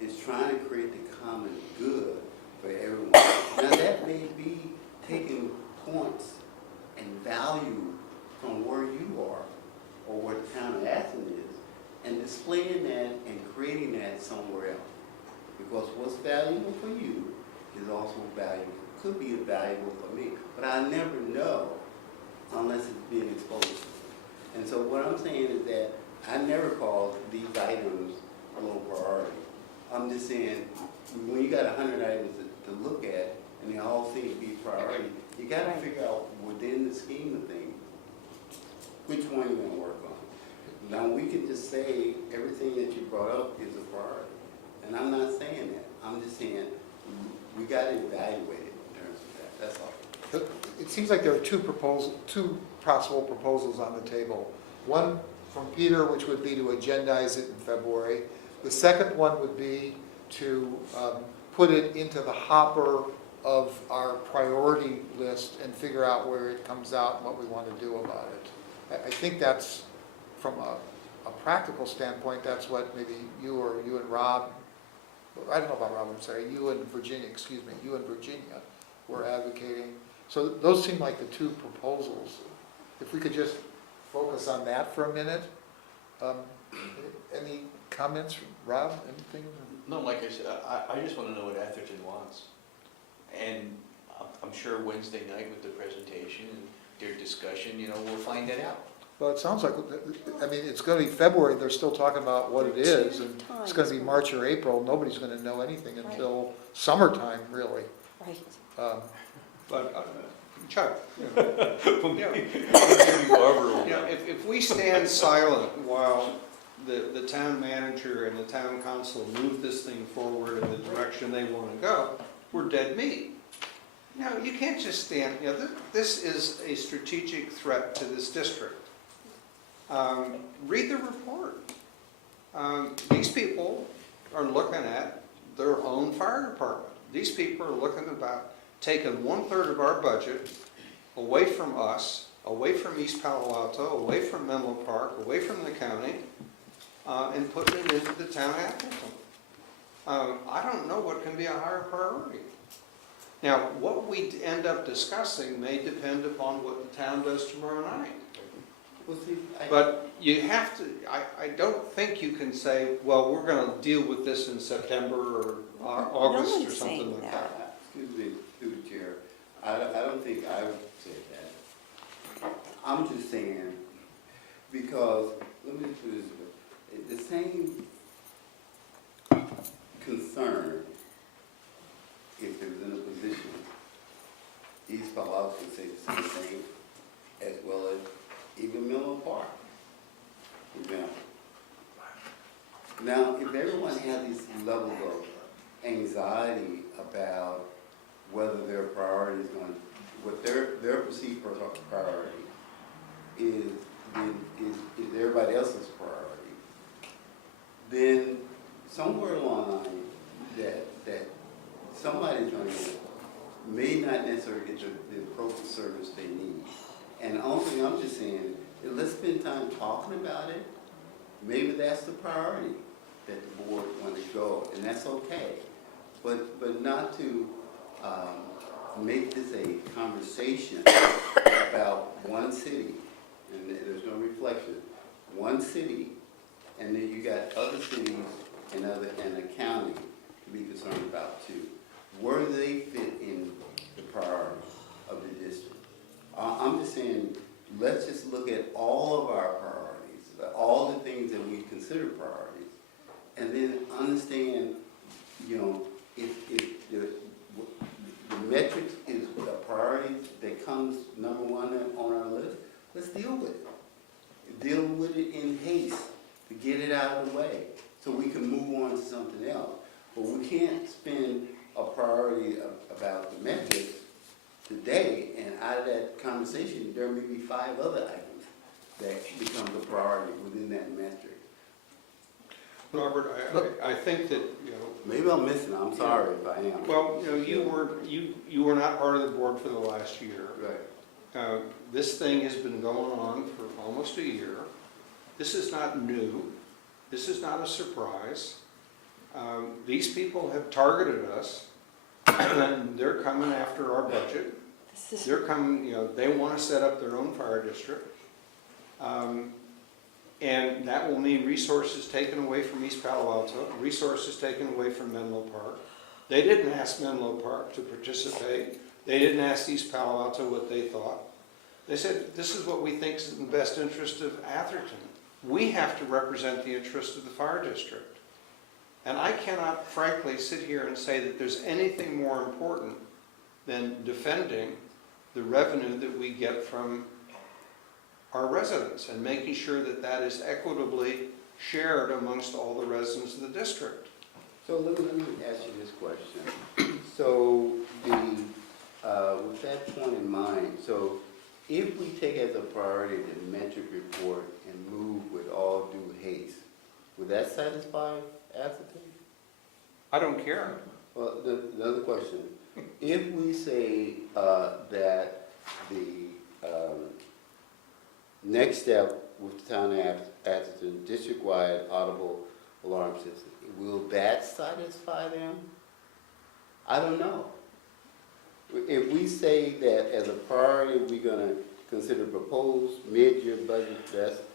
is trying to create the common good for everyone. Now that may be taking points and value from where you are or where the town of Athens is and displaying that and creating that somewhere else. Because what's valuable for you is also valuable, could be valuable for me, but I never know unless it's being exposed. And so what I'm saying is that I never call these items a low priority. I'm just saying, when you got 100 items to look at, and they all seem to be priority, you got to figure out within the scheme of things, which one you're going to work on. Now, we can just say everything that you brought up is a priority. And I'm not saying that. I'm just saying we got to evaluate it in terms of that. That's all. It seems like there are two possible proposals on the table. One from Peter, which would be to agendize it in February. The second one would be to put it into the hopper of our priority list and figure out where it comes out and what we want to do about it. I think that's, from a practical standpoint, that's what maybe you and Rob, I don't know about Rob, I'm sorry, you and Virginia were advocating. So those seem like the two proposals. If we could just focus on that for a minute. Any comments, Rob, anything? No, like I said, I just want to know what Atherton wants. And I'm sure Wednesday night with the presentation and their discussion, we'll find that out. Well, it sounds like, I mean, it's going to be February, they're still talking about what it is, and it's going to be March or April, nobody's going to know anything until summertime, really. Right. But, Chuck, if we stand silent while the town manager and the town council move this thing forward in the direction they want to go, we're dead meat. Now, you can't just stand, this is a strategic threat to this district. Read the report. These people are looking at their own fire department. These people are looking about taking 1/3 of our budget away from us, away from East Palo Alto, away from Menlo Park, away from the county, and putting it into the town of Atherton. I don't know what can be a higher priority. Now, what we end up discussing may depend upon what the town does tomorrow night. But you have to, I don't think you can say, well, we're going to deal with this in September or August or something like that. Excuse me, through the chair. I don't think I would say that. I'm just saying, because, let me put it this way, the same concern, if it was in a position, East Palo Alto would say the same thing, as well as even Menlo Park, for example. Now, if everyone had this level of anxiety about whether their priority is going to, what their perceived priority is everybody else's priority, then somewhere along the line that somebody's going to may not necessarily get the appropriate service they need. And the only thing I'm just saying is let's spend time talking about it. Maybe that's the priority that the board want to go, and that's okay. But not to make this a conversation about one city, and there's no reflection. One city, and then you got other cities and a county to be concerned about too. Where do they fit in the priority of the district? I'm just saying, let's just look at all of our priorities, all the things that we consider priorities, and then understand, if the metrics is a priority that comes number one on our list, let's deal with it. Deal with it in haste to get it out of the way so we can move on to something else. But we can't spend a priority about the metrics today, and out of that conversation, there may be 5 other items that become the priority within that metric. Robert, I think that, Maybe I'm missing, I'm sorry if I am. well, you were not part of the board for the last year. Right. This thing has been going on for almost a year. This is not new. This is not a surprise. These people have targeted us, and they're coming after our budget. They're coming, they want to set up their own fire district. And that will mean resources taken away from East Palo Alto, resources taken away from Menlo Park. They didn't ask Menlo Park to participate. They didn't ask East Palo Alto what they thought. They said, this is what we think is in the best interest of Atherton. We have to represent the interest of the fire district. And I cannot, frankly, sit here and say that there's anything more important than defending the revenue that we get from our residents and making sure that that is equitably shared amongst all the residents of the district. So let me ask you this question. So with that point in mind, so if we take as a priority the metric report and move with all due haste, would that satisfy Atherton? I don't care. Well, another question. If we say that the next step with the town of Atherton, district-wide audible alarm system, will that satisfy them? I don't know. If we say that as a priority, we're gonna consider proposed mid-year budget,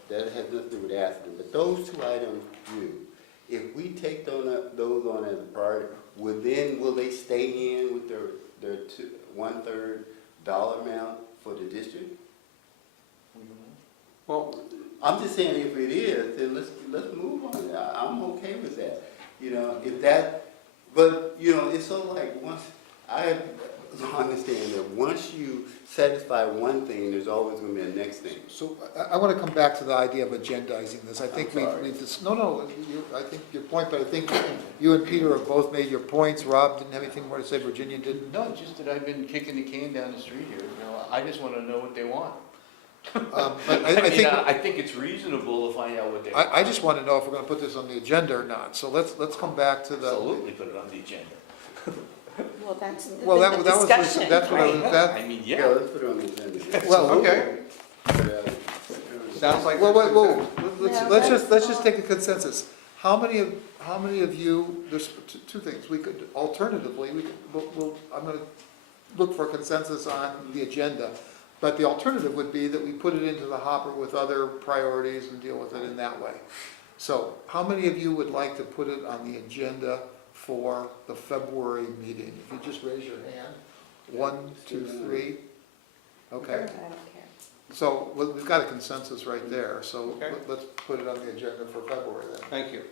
that has nothing to do with Atherton, but those two items do. If we take those on as a priority, will they stay in with their 1/3 dollar amount for the district? Well, I'm just saying if it is, then let's move on. I'm okay with that. You know, if that, but you know, it's sort of like once I understand that once you satisfy one thing, there's always going to be a next thing. So I want to come back to the idea of agendizing this. I think I'm sorry. I think your point, but I think you and Peter have both made your points. Rob didn't have anything more to say, Virginia didn't. No, just that I've been kicking the can down the street here, you know, I just wanna know what they want. But I think it's reasonable to find out what they want. I just want to know if we're going to put this on the agenda or not. So let's come back to the. Absolutely put it on the agenda. Well, that's the Well, that was, discussion, that's what I right? was, that, I mean, Yeah, yeah. let's put it on the agenda. well, okay. sounds like. Well, Yeah, let's just take a consensus. How many of you, there's two things, we could, alternatively, I'm gonna look for a consensus on the agenda. But the alternative would be that we put it into the hopper with other priorities and deal with it in that way. So how many of you would like to put it on the agenda for the February meeting? If you just raise your hand, 1, 2, 3. Okay, I don't care. so we've got a consensus right there, so Okay. let's put it on the agenda for February then. Thank you.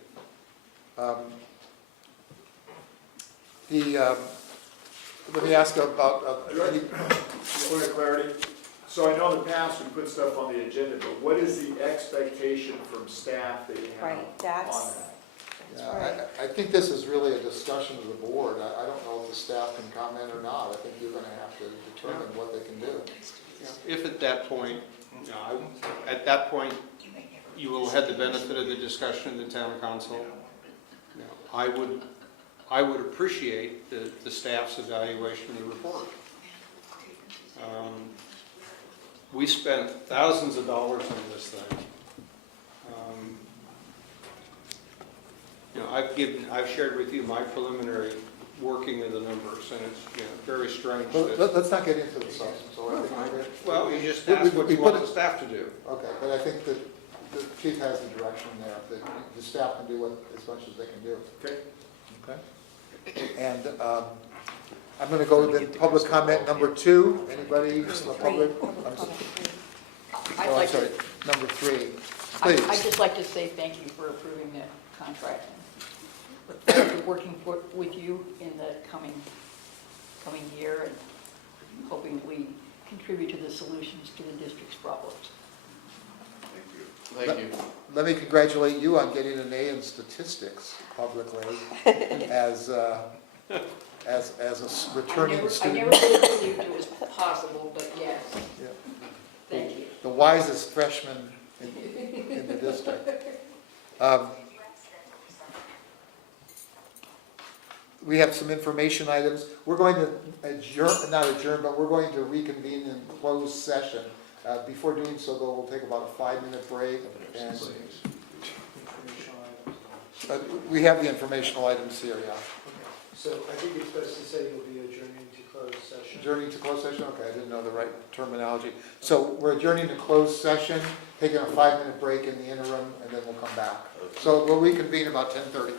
Let me ask about, any- Point of clarity. So I know in the past we put stuff on the agenda, but what is the expectation from staff that you have Right, on that's, that? yeah, I think this is really a discussion of the board. I don't know if the staff can comment or not. I think you're gonna have to determine what they can do. If at that point, at that point, you will have the benefit of the discussion in the town council, I would appreciate the staff's evaluation of the report. We spent thousands of dollars on this thing. I've shared with you my preliminary working of the numbers, and it's, very strange that, Let's not get into the substance, so I think we're good. well, you just We- asked what we you put want it- the staff to do. Okay, but I think that the chief has the direction there, that the staff can do as much as they can do. Okay. Okay? And I'm going to go to public comment number 2. Anybody in the public? Public comment three. I'd Oh, I'm like sorry, to, number 3. I'd Please. just like to say thank you for approving the contract. Look forward to working with you in the coming year and hoping we contribute to the solutions to the district's problems. Thank you. Let me congratulate you on getting an A in statistics publicly as a returning I never student. believed it was possible, but yes, Yeah. thank you. The wisest freshman in the district. We have some information items. We're going to not adjourn, but we're going to reconvene in closed session. Before doing so, though, we'll take about a 5-minute break. And we have the informational items here, yeah. So I think it's best to say you'll be adjourning to closed session. Adjourning to closed session? Okay, I didn't know the right terminology. So we're adjourning to closed session, taking a 5-minute break in the interim, and then we'll come back. So we'll reconvene about 10:30.